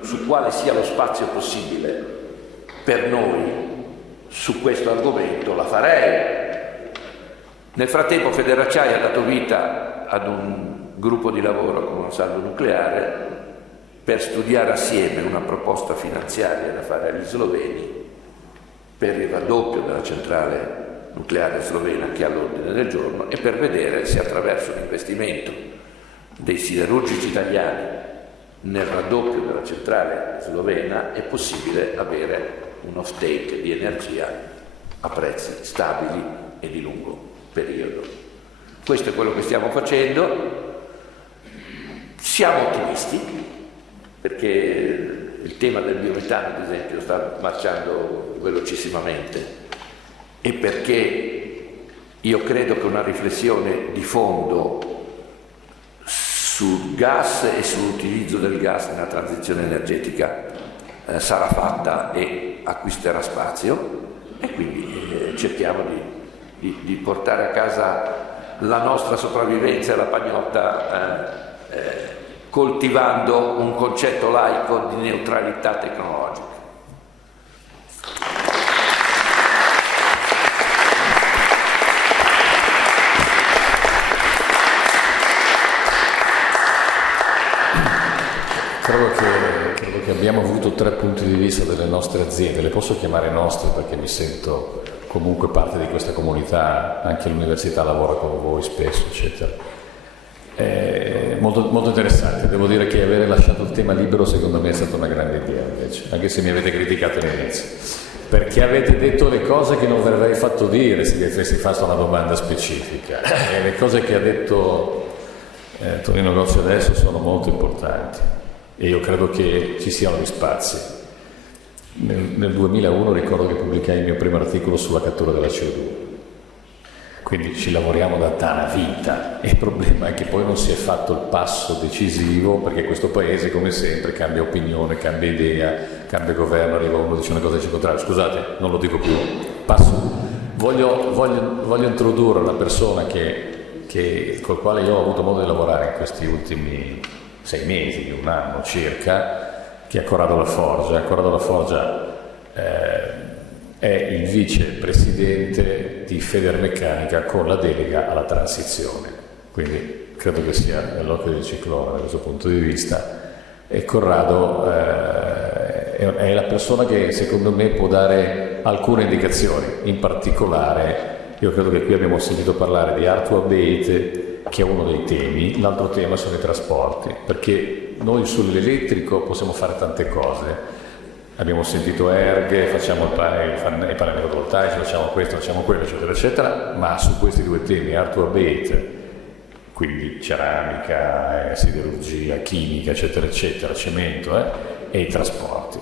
su quale sia lo spazio possibile per noi su questo argomento la farei. Nel frattempo Federacciaia ha dato vita ad un gruppo di lavoro con un saldo nucleare per studiare assieme una proposta finanziaria da fare agli sloveni per il raddoppio della centrale nucleare slovena che è all'ordine del giorno e per vedere se attraverso l'investimento dei siderurgici italiani nel raddoppio della centrale slovena è possibile avere un off-take di energia a prezzi stabili e di lungo periodo. Questo è quello che stiamo facendo. Siamo ottimisti perché il tema del biometano, ad esempio, sta marciando velocissimamente e perché io credo che una riflessione di fondo sul gas e sull'utilizzo del gas nella transizione energetica sarà fatta e acquisterà spazio e quindi cerchiamo di portare a casa la nostra sopravvivenza e la pagnotta coltivando un concetto laico di neutralità tecnologica. Credo che credo che abbiamo avuto 3 punti di vista delle nostre aziende, le posso chiamare nostre perché mi sento comunque parte di questa comunità, anche l'università lavora con voi spesso, eccetera. Molto, molto interessante, devo dire che avere lasciato il tema libero secondo me è stata una grande idea invece, anche se mi avete criticato all'inizio, perché avete detto le cose che non vi avrei fatto dire se vi avessi fatto una domanda specifica, e le cose che ha detto Tonino Gozzi adesso sono molto importanti e io credo che ci siano gli spazi. Nel 2001 ricordo che pubblicai il mio primo articolo sulla cattura della CO2. Quindi ci lavoriamo da una vita e il problema è che poi non si è fatto il passo decisivo, perché questo paese, come sempre, cambia opinione, cambia idea, cambia governo, arriva uno dice una cosa e dice il contrario. Scusate, non lo dico più. Voglio introdurre una persona col quale io ho avuto modo di lavorare in questi ultimi 6 mesi, 1 anno circa, che è Corrado La Forgia. Corrado La Forgia è il vicepresidente di Federmeccanica con la delega alla transizione, quindi credo che sia nell'occhio del ciclone da questo punto di vista, e Corrado è la persona che secondo me può dare alcune indicazioni. In particolare io credo che qui abbiamo sentito parlare di Hard to Abate, che è uno dei temi. L'altro tema sono i trasporti, perché noi sull'elettrico possiamo fare tante cose. Abbiamo sentito ERG, facciamo i pannelli fotovoltaici, facciamo questo, facciamo quello, eccetera, eccetera, ma su questi 2 temi, Hard to Abate, quindi ceramica, siderurgia, chimica, eccetera, eccetera, cemento, e i trasporti.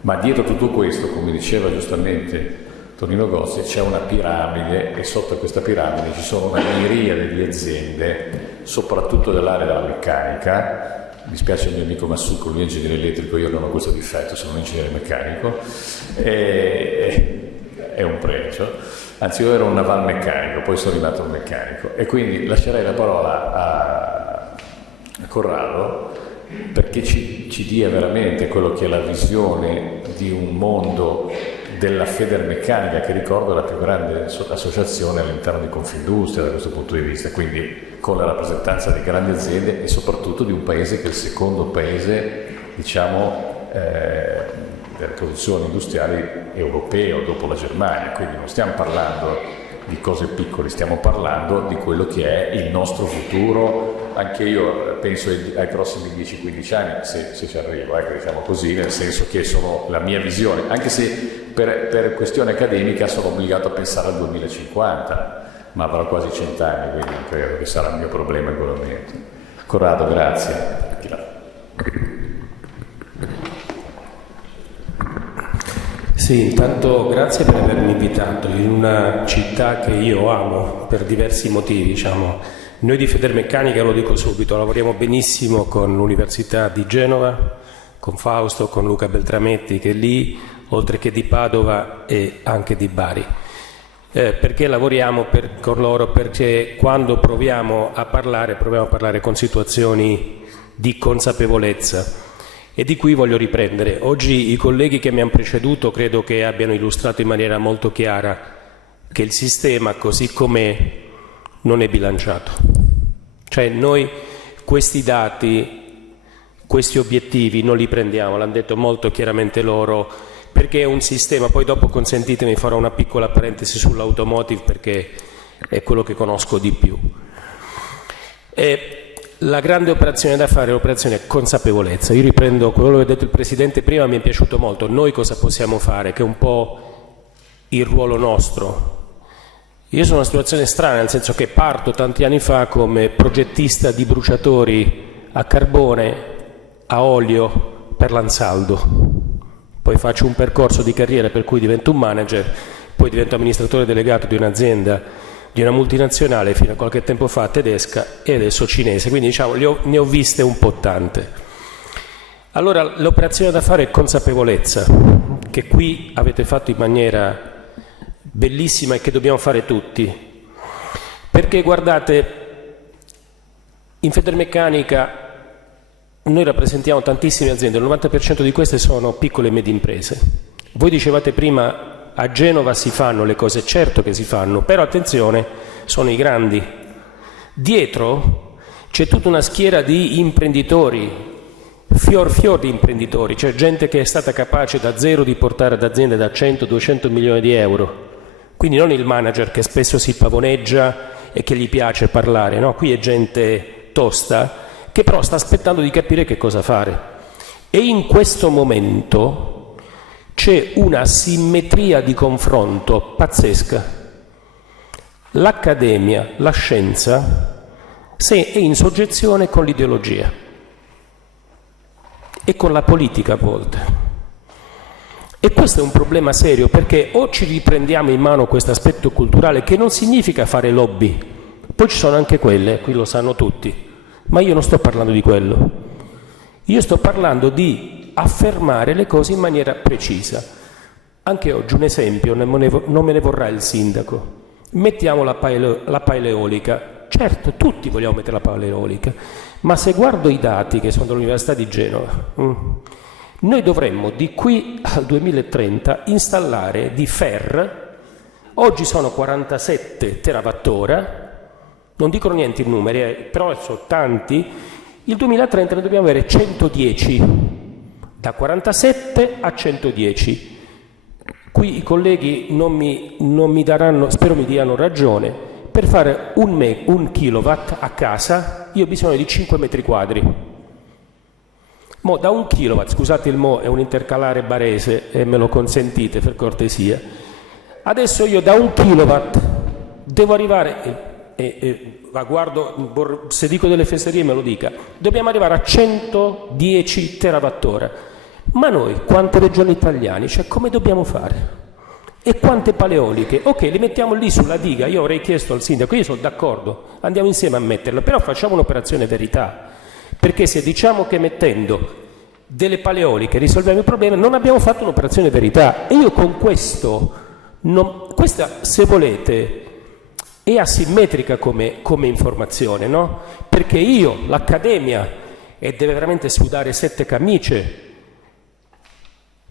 Ma dietro tutto questo, come diceva giustamente Tonino Gozzi, c'è una piramide e sotto questa piramide ci sono una miriade di aziende, soprattutto dell'area della meccanica. Mi spiace il mio amico Massucco, lui è ingegnere elettrico, io non ho questo difetto, sono un ingegnere meccanico, è un pregio. Anzi, io ero un navalmeccanico, poi sono arrivato un meccanico, e quindi lascerei la parola a Corrado perché ci dia veramente quello che è la visione di un mondo della Federmeccanica, che ricordo è la più grande associazione all'interno di Confindustria da questo punto di vista, quindi con la rappresentanza di grandi aziende e soprattutto di un paese che è il secondo paese, diciamo, delle produzioni industriali europeo dopo la Germania, quindi non stiamo parlando di cose piccole, stiamo parlando di quello che è il nostro futuro. Anche io penso ai prossimi 10-15 anni, se ci arrivo, diciamo così, nel senso che sono la mia visione, anche se per questione accademica sono obbligato a pensare al 2050, ma avrò quasi 100 anni, quindi non credo che sarà il mio problema in quel momento. Corrado, grazie. Sì, intanto grazie per avermi invitato in una città che io amo per diversi motivi, diciamo. Noi di Federmeccanica, lo dico subito, lavoriamo benissimo con l'Università di Genova, con Fausto, con Luca Beltrametti che è lì, oltre che di Padova e anche di Bari. Perché lavoriamo con loro? Perché quando proviamo a parlare con situazioni di consapevolezza, e di cui voglio riprendere. Oggi i colleghi che mi hanno preceduto credo che abbiano illustrato in maniera molto chiara che il sistema così com'è non è bilanciato. Cioè noi questi dati, questi obiettivi non li prendiamo, l'hanno detto molto chiaramente loro, perché è un sistema. Poi dopo consentitemi farò una piccola parentesi sull'automotive perché è quello che conosco di più. La grande operazione da fare è l'operazione consapevolezza. Io riprendo quello che ha detto il Presidente prima, mi è piaciuto molto. Noi cosa possiamo fare? Che è un po' il ruolo nostro. Io sono in una situazione strana, nel senso che parto tanti anni fa come progettista di bruciatori a carbone, a olio per l'Ansaldo. Poi faccio un percorso di carriera per cui divento un manager, poi divento amministratore delegato di un'azienda, di una multinazionale fino a qualche tempo fa tedesca e adesso cinese, quindi diciamo ne ho viste un po' tante. Allora l'operazione da fare è consapevolezza, che qui avete fatto in maniera bellissima e che dobbiamo fare tutti, perché guardate, in Federmeccanica noi rappresentiamo tantissime aziende, il 90% di queste sono piccole e medie imprese. Voi dicevate prima a Genova si fanno le cose, certo che si fanno, però attenzione, sono i grandi. Dietro c'è tutta una schiera di imprenditori, fior di imprenditori, cioè gente che è stata capace da zero di portare ad aziende da 100-200 milioni di euro. Quindi non il manager che spesso si pavoneggia e che gli piace parlare, no? Qui è gente tosta che però sta aspettando di capire che cosa fare. E in questo momento c'è una simmetria di confronto pazzesca. L'accademia, la scienza, è in soggezione con l'ideologia e con la politica a volte. E questo è un problema serio, perché o ci riprendiamo in mano questo aspetto culturale, che non significa fare lobby, poi ci sono anche quelle, qui lo sanno tutti, ma io non sto parlando di quello, io sto parlando di affermare le cose in maniera precisa. Anche oggi un esempio, non me ne vorrà il sindaco, mettiamo la pala eolica, certo tutti vogliamo mettere la pala eolica, ma se guardo i dati che sono dell'Università di Genova, noi dovremmo di qui al 2030 installare di FER, oggi sono 47 terawattora, non dicono niente i numeri, però sono tanti, il 2030 ne dobbiamo avere 110, da 47 a 110. Qui i colleghi non mi daranno, spero mi diano ragione, per fare un kilowatt a casa io ho bisogno di 5 metri quadri. Mo da 1 kilowatt, scusate il mo, è un intercalare barese e me lo consentite per cortesia, adesso io da 1 kilowatt devo arrivare, guardo, se dico delle fesserie me lo dica, dobbiamo arrivare a 110 terawattora. Ma noi, quante regioni italiane, cioè come dobbiamo fare? E quante paleoliche? Ok, le mettiamo lì sulla diga, io avrei chiesto al sindaco, io sono d'accordo, andiamo insieme a metterle, però facciamo un'operazione verità, perché se diciamo che mettendo delle paleoliche risolviamo il problema, non abbiamo fatto un'operazione verità. E io con questo, questa se volete è asimmetrica come informazione, no? Perché io, l'accademia, e deve veramente sudare 7 camicie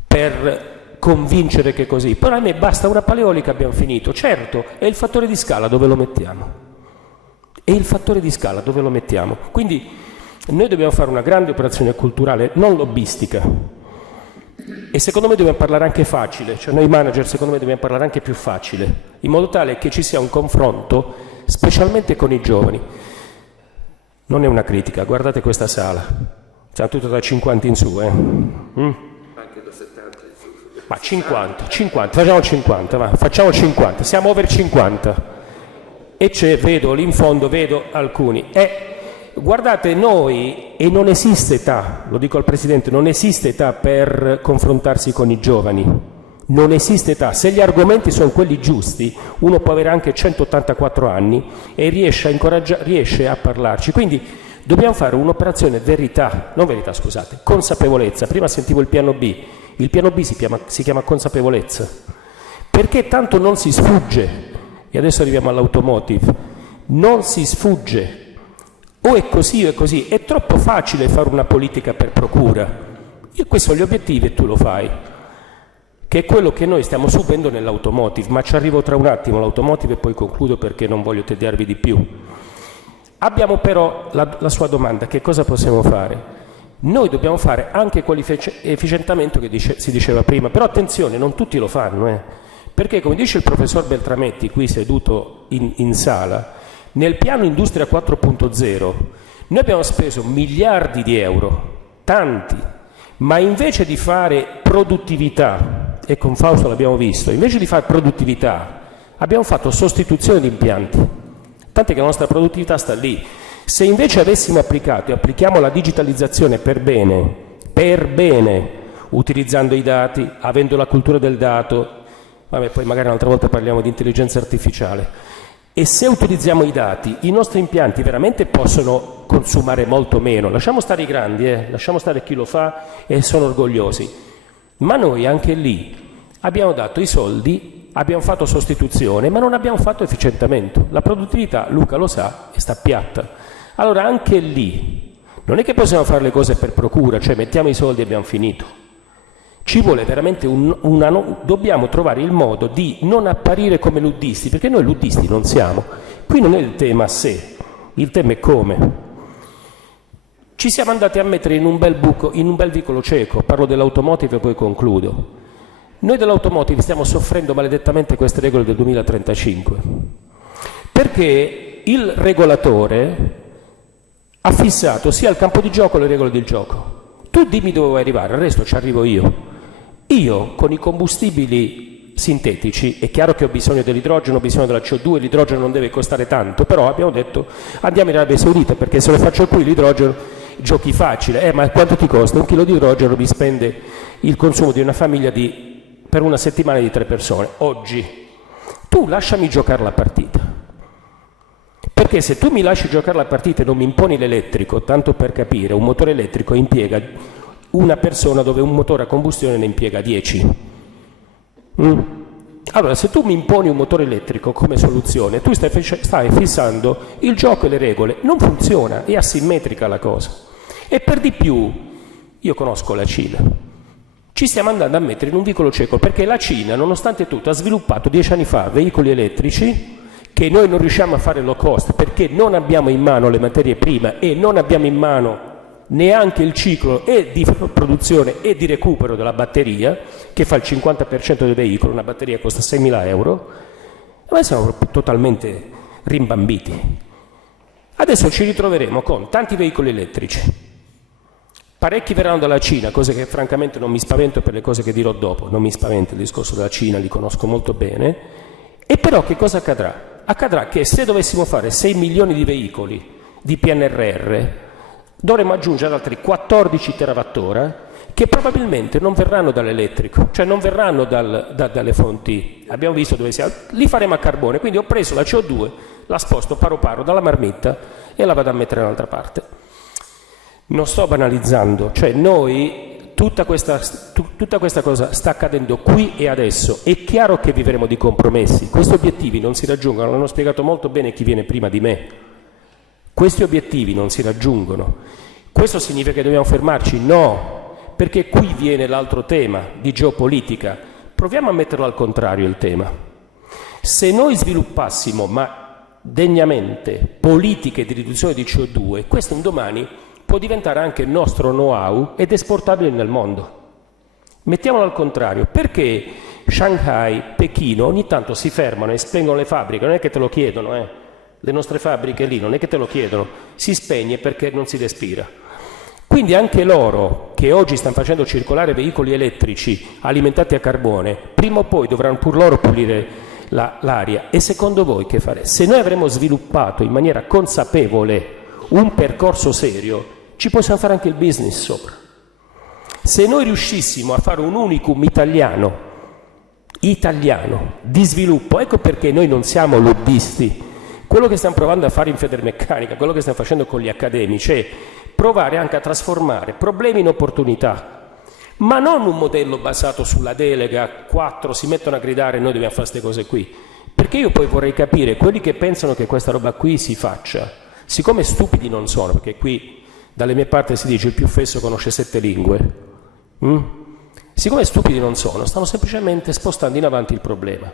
per convincere che è così, però a me basta una paleolica, abbiamo finito. Certo, è il fattore di scala dove lo mettiamo, è il fattore di scala dove lo mettiamo. Quindi noi dobbiamo fare una grande operazione culturale, non lobbistica, e secondo me dobbiamo parlare anche facile, cioè noi manager secondo me dobbiamo parlare anche più facile, in modo tale che ci sia un confronto specialmente con i giovani. Non è una critica, guardate questa sala, siamo tutti da 50 in su, Ma 50, facciamo 50, va, facciamo 50, siamo over 50 e vedo lì in fondo, vedo alcuni. Guardate noi, e non esiste età, lo dico al Presidente, non esiste età per confrontarsi con i giovani, non esiste età. Se gli argomenti sono quelli giusti, uno può avere anche 184 anni e riesce a parlarci. Quindi dobbiamo fare un'operazione consapevolezza. Prima sentivo il piano B. Il piano B si chiama consapevolezza, perché tanto non si sfugge, e adesso arriviamo all'automotive, non si sfugge, o è così o è così, è troppo facile fare una politica per procura. Io questi sono gli obiettivi e tu lo fai, che è quello che noi stiamo subendo nell'automotive, ma ci arrivo tra un attimo all'automotive e poi concludo perché non voglio tediarvi di più. Abbiamo però la sua domanda, che cosa possiamo fare? Noi dobbiamo fare anche quell'efficientamento che si diceva prima, però attenzione, non tutti lo fanno, perché come dice il professor Beltrametti qui seduto in sala, nel piano Industria 4.0 noi abbiamo speso miliardi di euro, tanti, ma invece di fare produttività, e con Fausto l'abbiamo visto, invece di fare produttività abbiamo fatto sostituzione di impianti, tant'è che la nostra produttività sta lì. Se invece avessimo applicato e applichiamo la digitalizzazione per bene, utilizzando i dati, avendo la cultura del dato, poi magari un'altra volta parliamo di intelligenza artificiale, e se utilizziamo i dati, i nostri impianti veramente possono consumare molto meno. Lasciamo stare i grandi, lasciamo stare chi lo fa e sono orgogliosi, ma noi anche lì abbiamo dato i soldi, abbiamo fatto sostituzione, ma non abbiamo fatto efficientamento. La produttività, Luca lo sa, sta piatta. Allora anche lì non è che possiamo fare le cose per procura, cioè mettiamo i soldi e abbiamo finito. Ci vuole veramente dobbiamo trovare il modo di non apparire come luddisti, perché noi luddisti non siamo. Qui non è il tema se, il tema è come. ci siamo andati a mettere in un bel buco, in un bel vicolo cieco. Parlo dell'automotive e poi concludo. Noi dell'automotive stiamo soffrendo maledettamente queste regole del 2035, perché il regolatore ha fissato sia il campo di gioco le regole del gioco. Tu dimmi dove vuoi arrivare, il resto ci arrivo io. Io con i combustibili sintetici, è chiaro che ho bisogno dell'idrogeno, ho bisogno della CO2, l'idrogeno non deve costare tanto, però abbiamo detto andiamo in Arabia Saudita, perché se lo faccio qui l'idrogeno giochi facile. Ma quanto ti costa? 1 chilo di idrogeno mi spende il consumo di una famiglia per una settimana di 3 persone. Oggi tu lasciami giocare la partita, perché se tu mi lasci giocare la partita e non mi imponi l'elettrico, tanto per capire, un motore elettrico impiega una persona dove un motore a combustione ne impiega 10. Allora, se tu mi imponi un motore elettrico come soluzione, tu stai fissando il gioco e le regole. Non funziona, è asimmetrica la cosa. E per di più, io conosco la Cina, ci stiamo andando a mettere in un vicolo cieco, perché la Cina, nonostante tutto, ha sviluppato 10 anni fa veicoli elettrici che noi non riusciamo a fare low cost, perché non abbiamo in mano le materie prime e non abbiamo in mano neanche il ciclo e di produzione e di recupero della batteria, che fa il 50% del veicolo. Una batteria costa 6.000 euro, e noi siamo totalmente rimbambiti. Adesso ci ritroveremo con tanti veicoli elettrici, parecchi verranno dalla Cina, cose che francamente non mi spavento per le cose che dirò dopo, non mi spaventa il discorso della Cina, li conosco molto bene. E però che cosa accadrà? Accadrà che se dovessimo fare 6 milioni di veicoli di PNRR, dovremo aggiungere altri 14 terawattora che probabilmente non verranno dall'elettrico, cioè non verranno dalle fonti, abbiamo visto dove siamo, li faremo a carbone. Quindi ho preso la CO2, la sposto paro paro dalla marmitta e la vado a mettere da un'altra parte. Non sto banalizzando, cioè noi, tutta questa cosa sta accadendo qui e adesso. È chiaro che vivremo di compromessi, questi obiettivi non si raggiungono, l'hanno spiegato molto bene chi viene prima di me. Questi obiettivi non si raggiungono. Questo significa che dobbiamo fermarci? No, perché qui viene l'altro tema di geopolitica. Proviamo a metterlo al contrario il tema. Se noi sviluppassimo, ma degnamente, politiche di riduzione di CO2, questo un domani può diventare anche il nostro know-how ed esportabile nel mondo. Mettiamolo al contrario. Perché Shanghai, Pechino ogni tanto si fermano e spengono le fabbriche? Non è che te lo chiedono, Le nostre fabbriche lì non è che te lo chiedono, si spegne perché non si respira. Quindi anche loro, che oggi stanno facendo circolare veicoli elettrici alimentati a carbone, prima o poi dovranno pur loro pulire l'aria. E secondo voi che fare? Se noi avremo sviluppato in maniera consapevole un percorso serio, ci possiamo fare anche il business sopra. Se noi riuscissimo a fare un unicum italiano di sviluppo, ecco perché noi non siamo lobbisti. Quello che stiamo provando a fare in Federmeccanica, quello che stiamo facendo con gli accademici, è provare anche a trasformare problemi in opportunità, ma non un modello basato sulla delega, 4 si mettono a gridare e noi dobbiamo fare queste cose qui, perché io poi vorrei capire quelli che pensano che questa roba qui si faccia, siccome stupidi non sono, perché qui dalle mie parti si dice il più fesso conosce 7 lingue, siccome stupidi non sono, stanno semplicemente spostando in avanti il problema.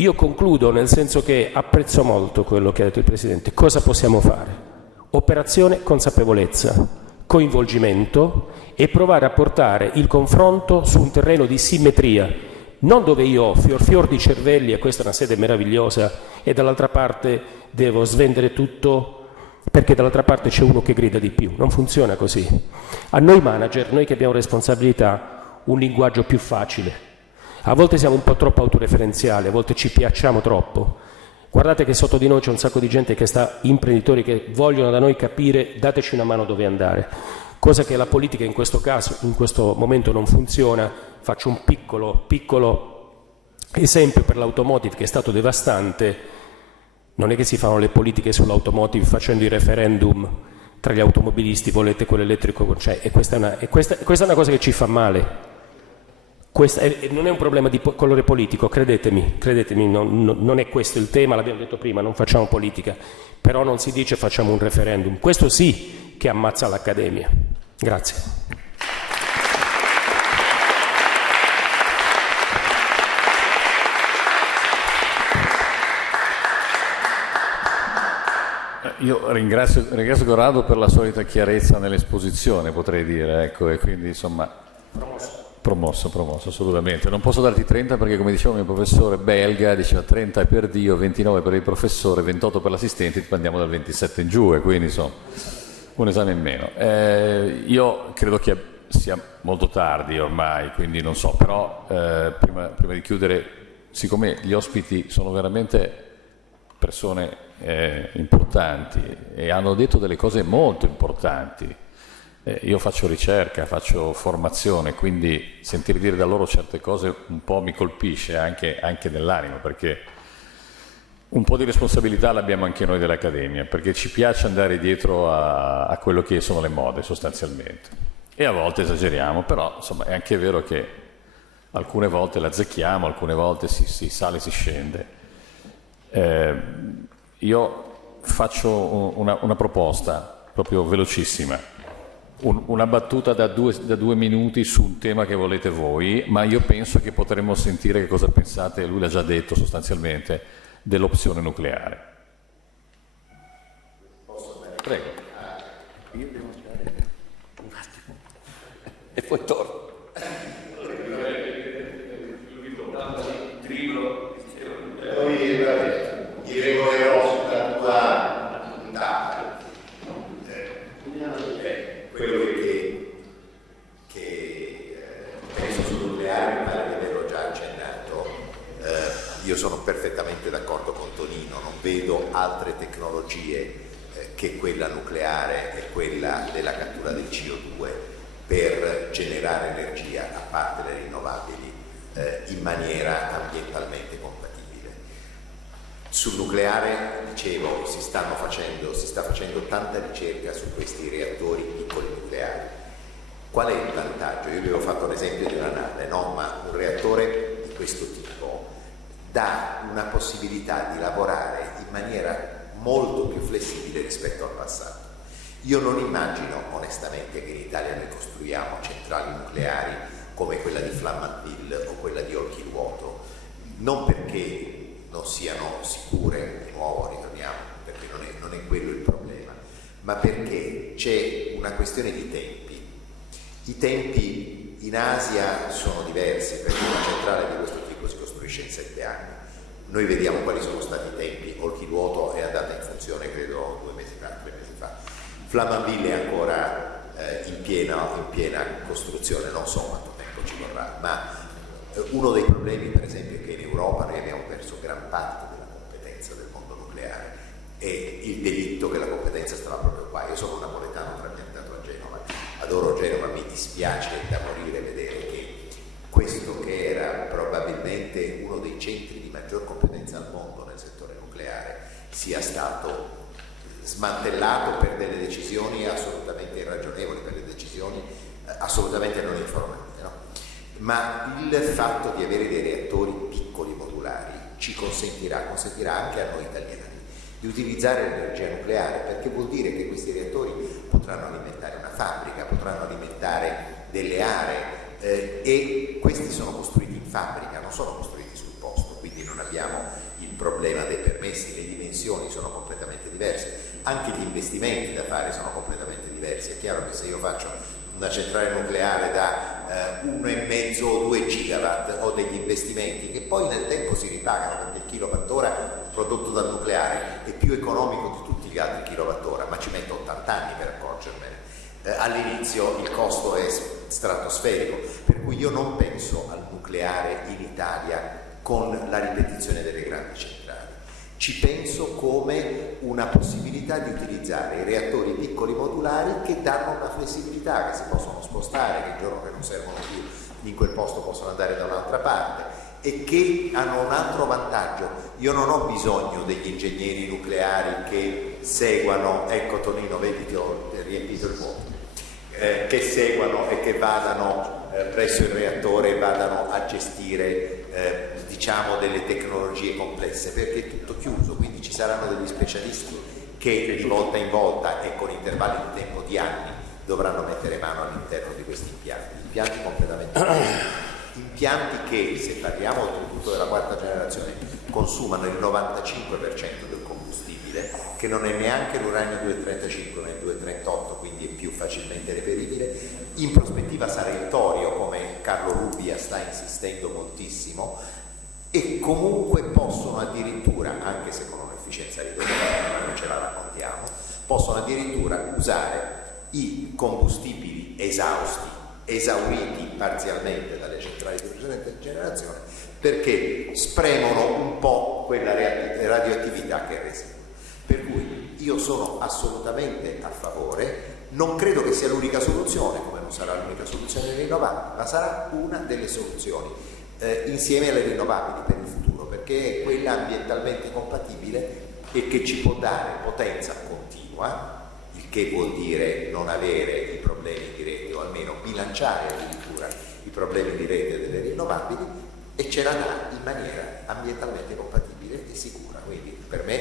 Io concludo nel senso che apprezzo molto quello che ha detto il Presidente. Cosa possiamo fare? Operazione consapevolezza, coinvolgimento e provare a portare il confronto su un terreno di simmetria, non dove io ho fior di cervelli e questa è una sede meravigliosa e dall'altra parte devo svendere tutto perché dall'altra parte c'è uno che grida di più. Non funziona così. A noi manager, noi che abbiamo responsabilità, un linguaggio più facile. A volte siamo un po' troppo autoreferenziali, a volte ci piacciamo troppo. Guardate che sotto di noi c'è un sacco di gente che sta, imprenditori che vogliono da noi capire, dateci una mano dove andare. Cosa che la politica in questo caso, in questo momento non funziona. Faccio un piccolo esempio per l'automotive che è stato devastante. Non è che si fanno le politiche sull'automotive facendo i referendum tra gli automobilisti, volete quello elettrico, cioè, e questa è una cosa che ci fa male. Non è un problema di colore politico, credetemi, non è questo il tema, l'abbiamo detto prima, non facciamo politica, però non si dice facciamo un referendum, questo sì che ammazza l'Accademia. Grazie. Io ringrazio Corrado per la solita chiarezza nell'esposizione, potrei dire, ecco, e quindi insomma promosso assolutamente. Non posso darti 30 perché, come diceva il mio professore belga, diceva 30 è per Dio, 29 per il professore, 28 per l'assistente, ti andiamo dal 27 in giù, e quindi insomma un esame in meno. Io credo che sia molto tardi ormai, quindi non so, però prima di chiudere, siccome gli ospiti sono veramente persone importanti e hanno detto delle cose molto importanti, io faccio ricerca, faccio formazione, quindi sentire dire da loro certe cose un po' mi colpisce anche nell'animo, perché un po' di responsabilità l'abbiamo anche noi dell'Accademia, perché ci piace andare dietro a quello che sono le mode sostanzialmente, e a volte esageriamo, però insomma è anche vero che alcune volte la azzecchiamo, alcune volte si sale, si scende. Io faccio una proposta proprio velocissima, una battuta da due minuti su un tema che volete voi, ma io penso che potremmo sentire che cosa pensate, lui l'ha già detto sostanzialmente, dell'opzione nucleare. Prego. Io devo andare un attimo e poi torno. Ti regolerò sulla tua puntata. Quello che penso sul nucleare mi pare di averlo già accennato. Io sono perfettamente d'accordo con Tonino, non vedo altre tecnologie che quella nucleare e quella della cattura del CO2 per generare energia, a parte le rinnovabili, in maniera ambientalmente compatibile. Sul nucleare, dicevo, si sta facendo tanta ricerca su questi reattori piccoli nucleari. Qual è il vantaggio? Io vi ho fatto l'esempio di una nave, no? Ma un reattore di questo tipo dà una possibilità di lavorare in maniera molto più flessibile rispetto al passato. Io non immagino onestamente che in Italia noi costruiamo centrali nucleari come quella di Flamanville o quella di Olkiluoto, non perché non siano sicure, di nuovo ritorniamo, perché non è quello il problema, ma perché c'è una questione di tempi. I tempi in Asia sono diversi, perché una centrale di questo tipo si costruisce in 7 anni. Noi vediamo quali sono stati i tempi. Olkiluoto è andata in funzione credo 2 mesi fa, 3 mesi fa. Flamanville è ancora in piena costruzione, non so quanto tempo ci vorrà, ma uno dei problemi per esempio è che in Europa noi abbiamo perso gran parte della competenza del mondo nucleare, e il delitto che la competenza stava proprio qua. Io sono un napoletano trapiantato a Genova, adoro Genova, mi dispiace da morire vedere che questo che era probabilmente uno dei centri di maggior competenza al mondo nel settore nucleare sia stato smantellato per delle decisioni assolutamente irragionevoli, per delle decisioni assolutamente non informate, no? Ma il fatto di avere dei reattori piccoli modulari ci consentirà anche a noi italiani di utilizzare l'energia nucleare, perché vuol dire che questi reattori potranno alimentare una fabbrica, potranno alimentare delle aree, e questi sono costruiti in fabbrica, non sono costruiti sul posto, quindi non abbiamo il problema dei permessi, le dimensioni sono completamente diverse, anche gli investimenti da fare sono completamente diversi. È chiaro che se io faccio una centrale nucleare da 1,5 o 2 gigawatt ho degli investimenti che poi nel tempo si ripagano, perché il kilowattora prodotto dal nucleare è più economico di tutti gli altri kilowattora, ma ci metto 80 anni per accorgermene. All'inizio il costo è stratosferico, per cui io non penso al nucleare in Italia con la ripetizione delle grandi centrali. Ci penso come una possibilità di utilizzare i reattori piccoli modulari che danno una flessibilità, che si possono spostare, che il giorno che non servono più in quel posto possono andare da un'altra parte, e che hanno un altro vantaggio. Io non ho bisogno degli ingegneri nucleari che seguano, ecco Tonino, vedi ti ho riempito il vuoto, che seguano e che vadano presso il reattore e vadano a gestire diciamo delle tecnologie complesse, perché è tutto chiuso, quindi ci saranno degli specialisti che di volta in volta e con intervalli di tempo di anni dovranno mettere mano all'interno di questi impianti completamente nuovi, impianti che, se parliamo oltretutto della quarta generazione, consumano il 95% del combustibile, che non è neanche l'uranio 235 ma il 238, quindi è più facilmente reperibile. In prospettiva sarà il torio, come Carlo Rubbia sta insistendo moltissimo, e comunque possono addirittura, anche se con un'efficienza ridotta, ma non ce la raccontiamo, possono addirittura usare i combustibili esauriti parzialmente dalle centrali di precedente generazione, perché spremono un po' quella radioattività che residua. Per cui io sono assolutamente a favore, non credo che sia l'unica soluzione, come non sarà l'unica soluzione rinnovabili, ma sarà una delle soluzioni insieme alle rinnovabili per il futuro, perché è quella ambientalmente compatibile e che ci può dare potenza continua, il che vuol dire non avere i problemi di rete, o almeno bilanciare addirittura i problemi di rete delle rinnovabili, e ce la dà in maniera ambientalmente compatibile e sicura. Quindi per me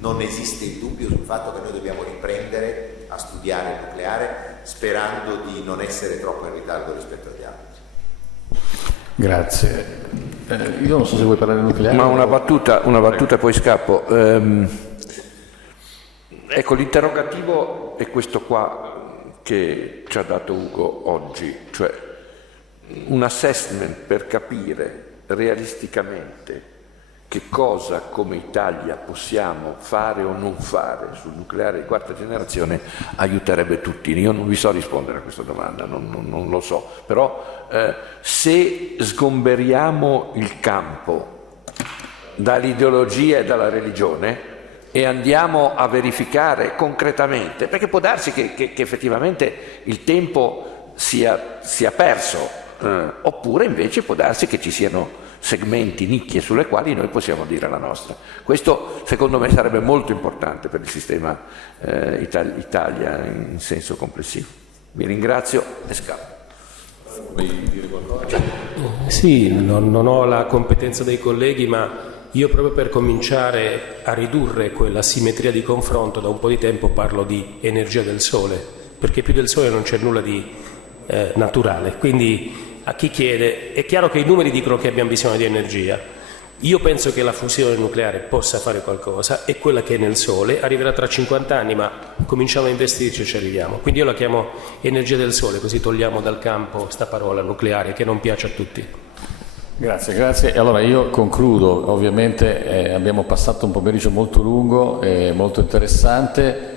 non esiste il dubbio sul fatto che noi dobbiamo riprendere a studiare il nucleare, sperando di non essere troppo in ritardo rispetto agli altri. Grazie. Io non so se vuoi parlare del nucleare. Ma una battuta e poi scappo. Ecco, l'interrogativo è questo qua che ci ha dato Ugo oggi, cioè un assessment per capire realisticamente che cosa come Italia possiamo fare o non fare sul nucleare di quarta generazione aiuterebbe tutti. Io non vi so rispondere a questa domanda, non lo so, però se sgomberiamo il campo dall'ideologia e dalla religione e andiamo a verificare concretamente, perché può darsi che effettivamente il tempo sia perso, oppure invece può darsi che ci siano segmenti, nicchie sulle quali noi possiamo dire la nostra. Questo secondo me sarebbe molto importante per il sistema Italia in senso complessivo. Vi ringrazio e scappo. Vuoi dire qualcosa? Sì, non ho la competenza dei colleghi, ma io proprio per cominciare a ridurre quella simmetria di confronto da un po' di tempo parlo di energia del sole, perché più del sole non c'è nulla di naturale. Quindi a chi chiede, è chiaro che i numeri dicono che abbiamo bisogno di energia. Io penso che la fusione nucleare possa fare qualcosa, e quella che è nel sole arriverà tra 50 anni, ma cominciamo a investirci e ci arriviamo. Quindi io la chiamo energia del sole, così togliamo dal campo sta parola nucleare che non piace a tutti. Grazie. Allora io concludo, ovviamente abbiamo passato un pomeriggio molto lungo e molto interessante.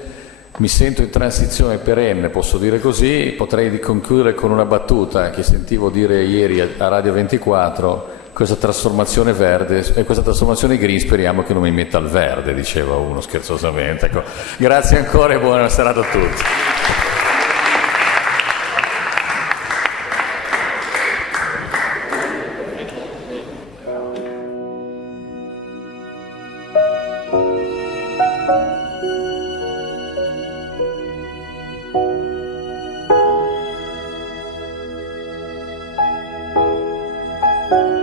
Mi sento in transizione perenne, posso dire così. Potrei concludere con una battuta che sentivo dire ieri a Radio 24: questa trasformazione verde e questa trasformazione green speriamo che non mi metta al verde, diceva uno scherzosamente. Ecco, grazie ancora e buona serata a tutti. Thank you.